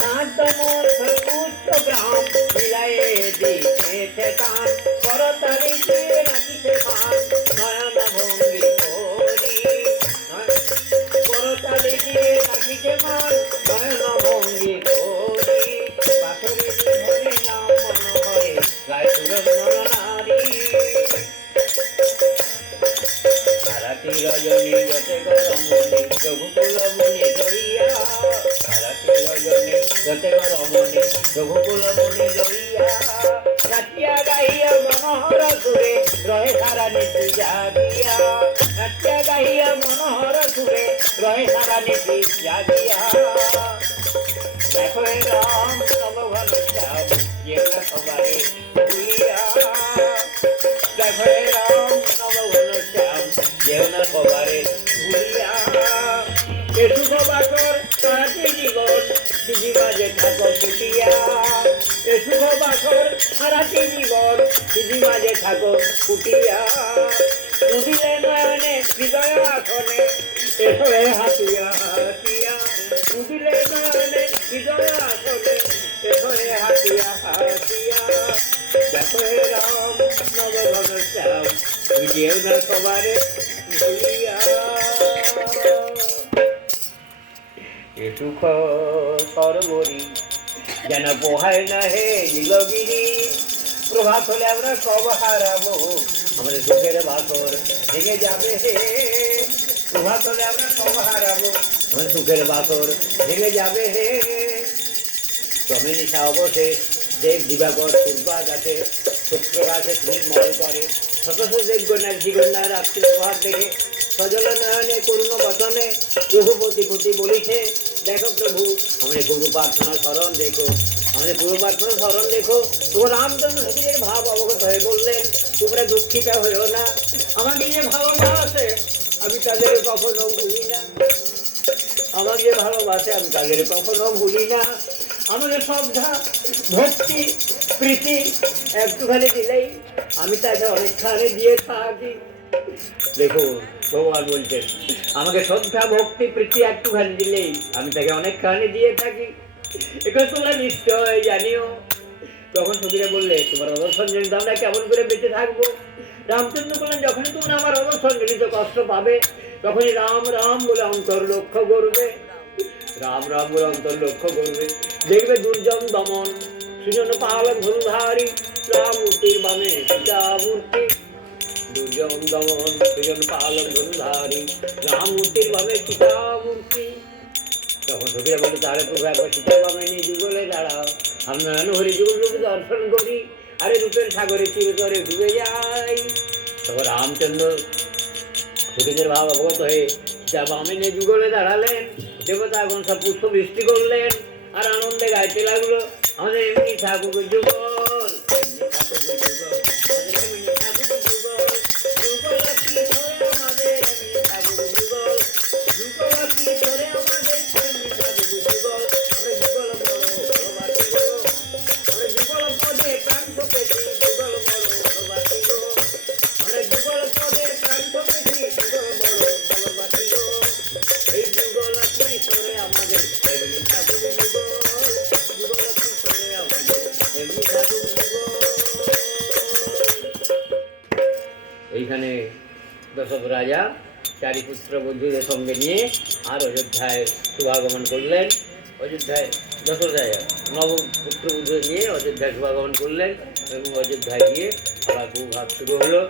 নাটমোর সর্বোচ্চ গ্রাম মিলায়ে দিয়েছে কান করতালি দিয়ে রাখিছে মান নয়ন ভঙ্গি করি করতালি দিয়ে রাখিছে মান নয়ন ভঙ্গি করি বাসরের ঘরে রাম মনোহরে গায় সুর নর নারী সারাটি রজনী যতে গরমণি রঘুকুল মুনি ধরিয়া সারাটি রজনী যতে গরমণি রঘুকুল মুনি ধরিয়া নাচিয়া গাইয়া মনোহর সুরে রহে সারা নিশি জাগিয়া নাচিয়া গাইয়া মনোহর সুরে রহে সারা নিশি জাগিয়া দেখো হে রাম নব ঘন শ্যাম যেগুলো সবারে ভুলিয়া দেখো হে রাম নব ঘন শ্যাম যেগুলো সবারে ভুলিয়া এসুখ বাকর সারাটি জীবন দিদি মাঝে থাকো কুটিয়া এসুখ বাকর সারাটি জীবন দিদি মাঝে থাকো কুটিয়া উদিলে নয়নে হৃদয় আসনে এসো হে হাসিয়া হাসিয়া উদিলে নয়নে হৃদয় আসনে এসো হে হাসিয়া হাসিয়া দেখো হে রাম নব ঘন শ্যাম যেও না সবারে ভুলিয়া এ সুখ সরবরি যেন পোহায় না হে নীলগিরি প্রভাত হলে আমরা সব হারাবো আমাদের সুখের বাসর ভেঙে যাবে হে প্রভাত হলে আমরা সব হারাবো আমাদের সুখের বাসর ভেঙে যাবে হে ক্রমে নিশা অবশেষ দেব দিবাকর পূর্বা গাছে শুক্র গাছে নির্মল করে শত দেব গণার জীবনায় রাত্রি প্রভাত দেখে সজল নয়নে করুণ বচনে রঘুপতি পতি বলিছে দেখো প্রভু আমাদের পূর্ব প্রার্থনা স্মরণ দেখো আমাদের পূর্ব প্রার্থনা স্মরণ দেখো তোমার রামচন্দ্র সতীদের ভাব অবগত হয়ে বললেন তোমরা দুঃখিত হয়েও না আমাকে যে ভালোবাসে আমি তাদের কখনো ভুলি না আমাকে যে ভালোবাসে আমি তাদের কখনো ভুলি না আমাকে শ্রদ্ধা ভক্তি প্রীতি একটুখানি দিলেই আমি তাকে অনেকখানি দিয়ে থাকি দেখো ভগবান বলছেন আমাকে শ্রদ্ধা ভক্তি প্রীতি একটুখানি দিলেই আমি তাকে অনেকখানি দিয়ে থাকি এটা তোমরা নিশ্চয় জানিও তখন সখীরা বললে তোমার অদর্শন জনিত আমরা কেমন করে বেঁচে থাকবো রামচন্দ্র বললেন যখনই তোমরা আমার অদর্শন জনিত কষ্ট পাবে তখনই রাম রাম বলে অন্তর লক্ষ্য করবে রাম রাম বলে অন্তর লক্ষ্য করবে দেখবে দুর্জন দমন সুজন পাল ধনুধারী রাম মূর্তির বামে সীতা মূর্তি দুর্জন দমন সুজন পাল ধনুধারী রাম মূর্তির বামে সীতা মূর্তি তখন সখীরা বলে তাহলে প্রভু একবার সীতা বামে নিয়ে যুগলে দাঁড়াও আমি নয়ন হরি যুগল রূপে দর্শন করি আরে রূপের সাগরে চিরতরে ডুবে যাই তখন রামচন্দ্র সখীদের ভাব অবগত হয়ে সীতা বামে নিয়ে যুগলে দাঁড়ালেন দেবতা এখন সব পুষ্প বৃষ্টি করলেন আর আনন্দে গাইতে লাগলো আমাদের এমনি ঠাকুর যুগল এমনি ঠাকুর যুগল আমাদের এমনি ঠাকুর যুগল যুগল কি ধরে আমাদের এমনি ঠাকুর যুগল যুগল কি ধরে আমাদের এমনি ঠাকুর যুগল আমরা যুগল বড় ভালোবাসি গো আমরা যুগল পদে প্রাণ পেয়েছি যুগল বড় ভালোবাসি গো আমরা যুগল পদে প্রাণ পেয়েছি যুগল বড় ভালোবাসি গো এই যুগল কি ধরে আমাদের এমনি ঠাকুর যুগল যুগল কি ধরে আমাদের এমনি ঠাকুর যুগল। এইখানে দশরথ রাজা চারি পুত্র বন্ধুদের সঙ্গে নিয়ে আর অযোধ্যায় শুভাগমন করলেন অযোধ্যায় দশরথ রাজা নবপুত্র বন্ধুদের নিয়ে অযোধ্যায় শুভাগমন করলেন এবং অযোধ্যায় গিয়ে আবার ভূভাগ শুরু হলো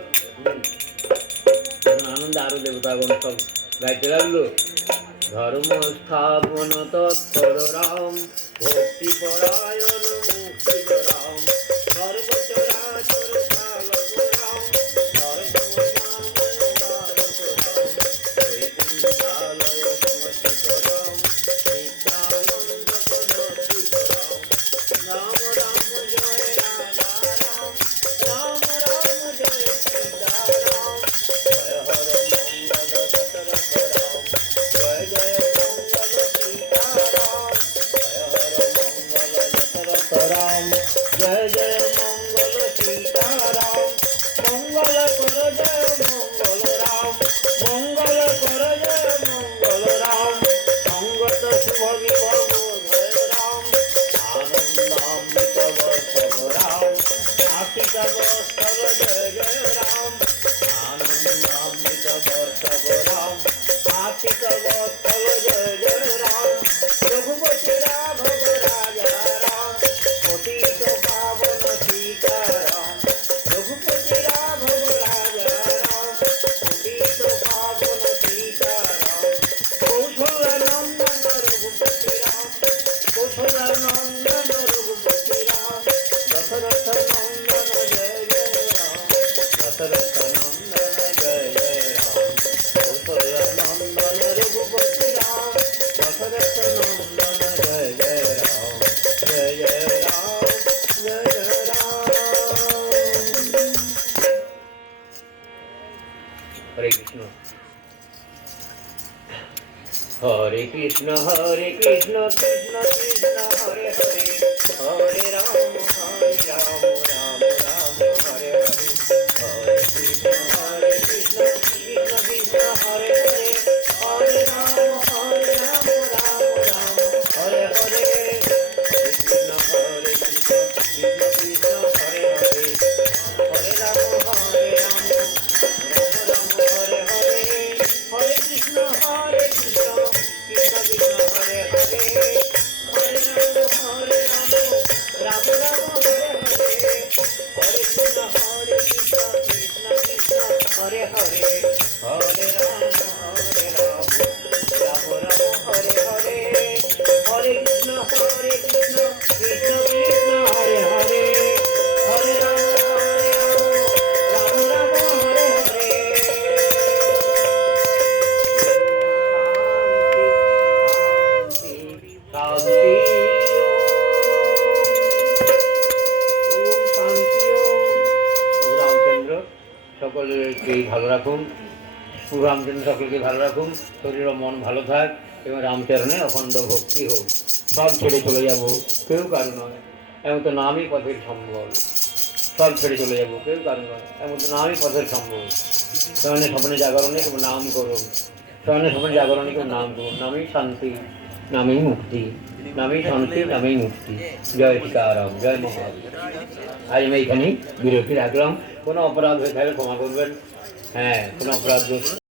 আনন্দ আরো দেবতাগণ সব গাইতে লাগলো ধর্ম স্থাপন তৎপর রাম ভক্তি পরায়ণ মুক্তি রাম সর্বচরাচর পালক রাম সর্বনাময় রাম বৈকুণ্ঠালয় সমষ্টিত রাম নিত্যানন্দ পদস্থিত রাম রাম রাম জয় রাজা রাম রাম রাম জয় সীতা রাম জয় হর মঙ্গল দশরথ রাম জয় জয় মঙ্গল সীতা রাম জয় হর মঙ্গল দশরথ রাম জয় জয় মঙ্গল সীতা রাম মঙ্গল কর জয় মঙ্গল রাম মঙ্গল কর জয় মঙ্গল রাম সঙ্গত শুভ বিভব ভয় রাম আনন্দামৃত বর্ষভ রাম আশিত বৎসর জয় জয় রাম আনন্দামৃত বর্ষভ রাম আশিত বৎসর জয় জয় রাম রঘুপতি রাঘব রাজা রাম পতিত পাবন সীতা রাম রঘুপতি রাঘব রাজা রাম পতিত পাবন সীতা রাম কৌশল নন্দন রঘুপতি রাম কৌশল নন্দন রঘুপতি রাম দশরথ নন্দন জয় জয় রাম দশরথ নন্দন জয় জয় রাম কৌশল নন্দন রঘুপতি রাম দশরথ নন্দন জয় জয় রাম জয় জয় রাম জয় জয় রাম। হরে কৃষ্ণ হরে কৃষ্ণ কৃষ্ণ কৃষ্ণ হরে হরে হরে রাম রাম রাম হরে হরে হরে কৃষ্ণ কৃষ্ণ কৃষ্ণ হরে হরে হরে রাম রাম রাম হরে হরে হরে কৃষ্ণ কৃষ্ণ কৃষ্ণ হরে হরে হরে রাম রাম রাম হরে হরে হরে কৃষ্ণ কৃষ্ণ কৃষ্ণ কৃষ্ণ হরে হরে হরে রাম রাম রাম হরে হরে হরে কৃষ্ণ কৃষ্ণ কৃষ্ণ হরে হরে হরে রাম রাম রাম হরে হরে হরে কৃষ্ণ কৃষ্ণ কৃষ্ণ কৃষ্ণ হরে হরে হরে রাম রাম রাম হরে হরে। শান্তি ওম শান্তি ওম রামচন্দ্র সকলকে ভালো রাখুন রামচন্দ্র সকলকে ভালো রাখুন শরীর ও মন ভালো থাক এবং রামচরণে অখণ্ড ভক্তি হোক সব ছেড়ে চলে যাব কেউ কারো নয় এমন তো নামই পথের সম্বল সব ছেড়ে চলে যাব কেউ কারো নয় এমন তো নামই পথের সম্বল শয়নে স্বপ্নে জাগরণে কেবল নাম করুন শয়নে স্বপ্নে জাগরণে কেবল নাম করুন নামেই শান্তি নামেই মুক্তি নামেই শান্তি নামেই মুক্তি জয় সীতারাম জয় মহাবীর। আজ আমি এখানেই বিরতি রাখলাম কোনো অপরাধ হয়ে থাকলে ক্ষমা করবেন হ্যাঁ কোনো অপরাধ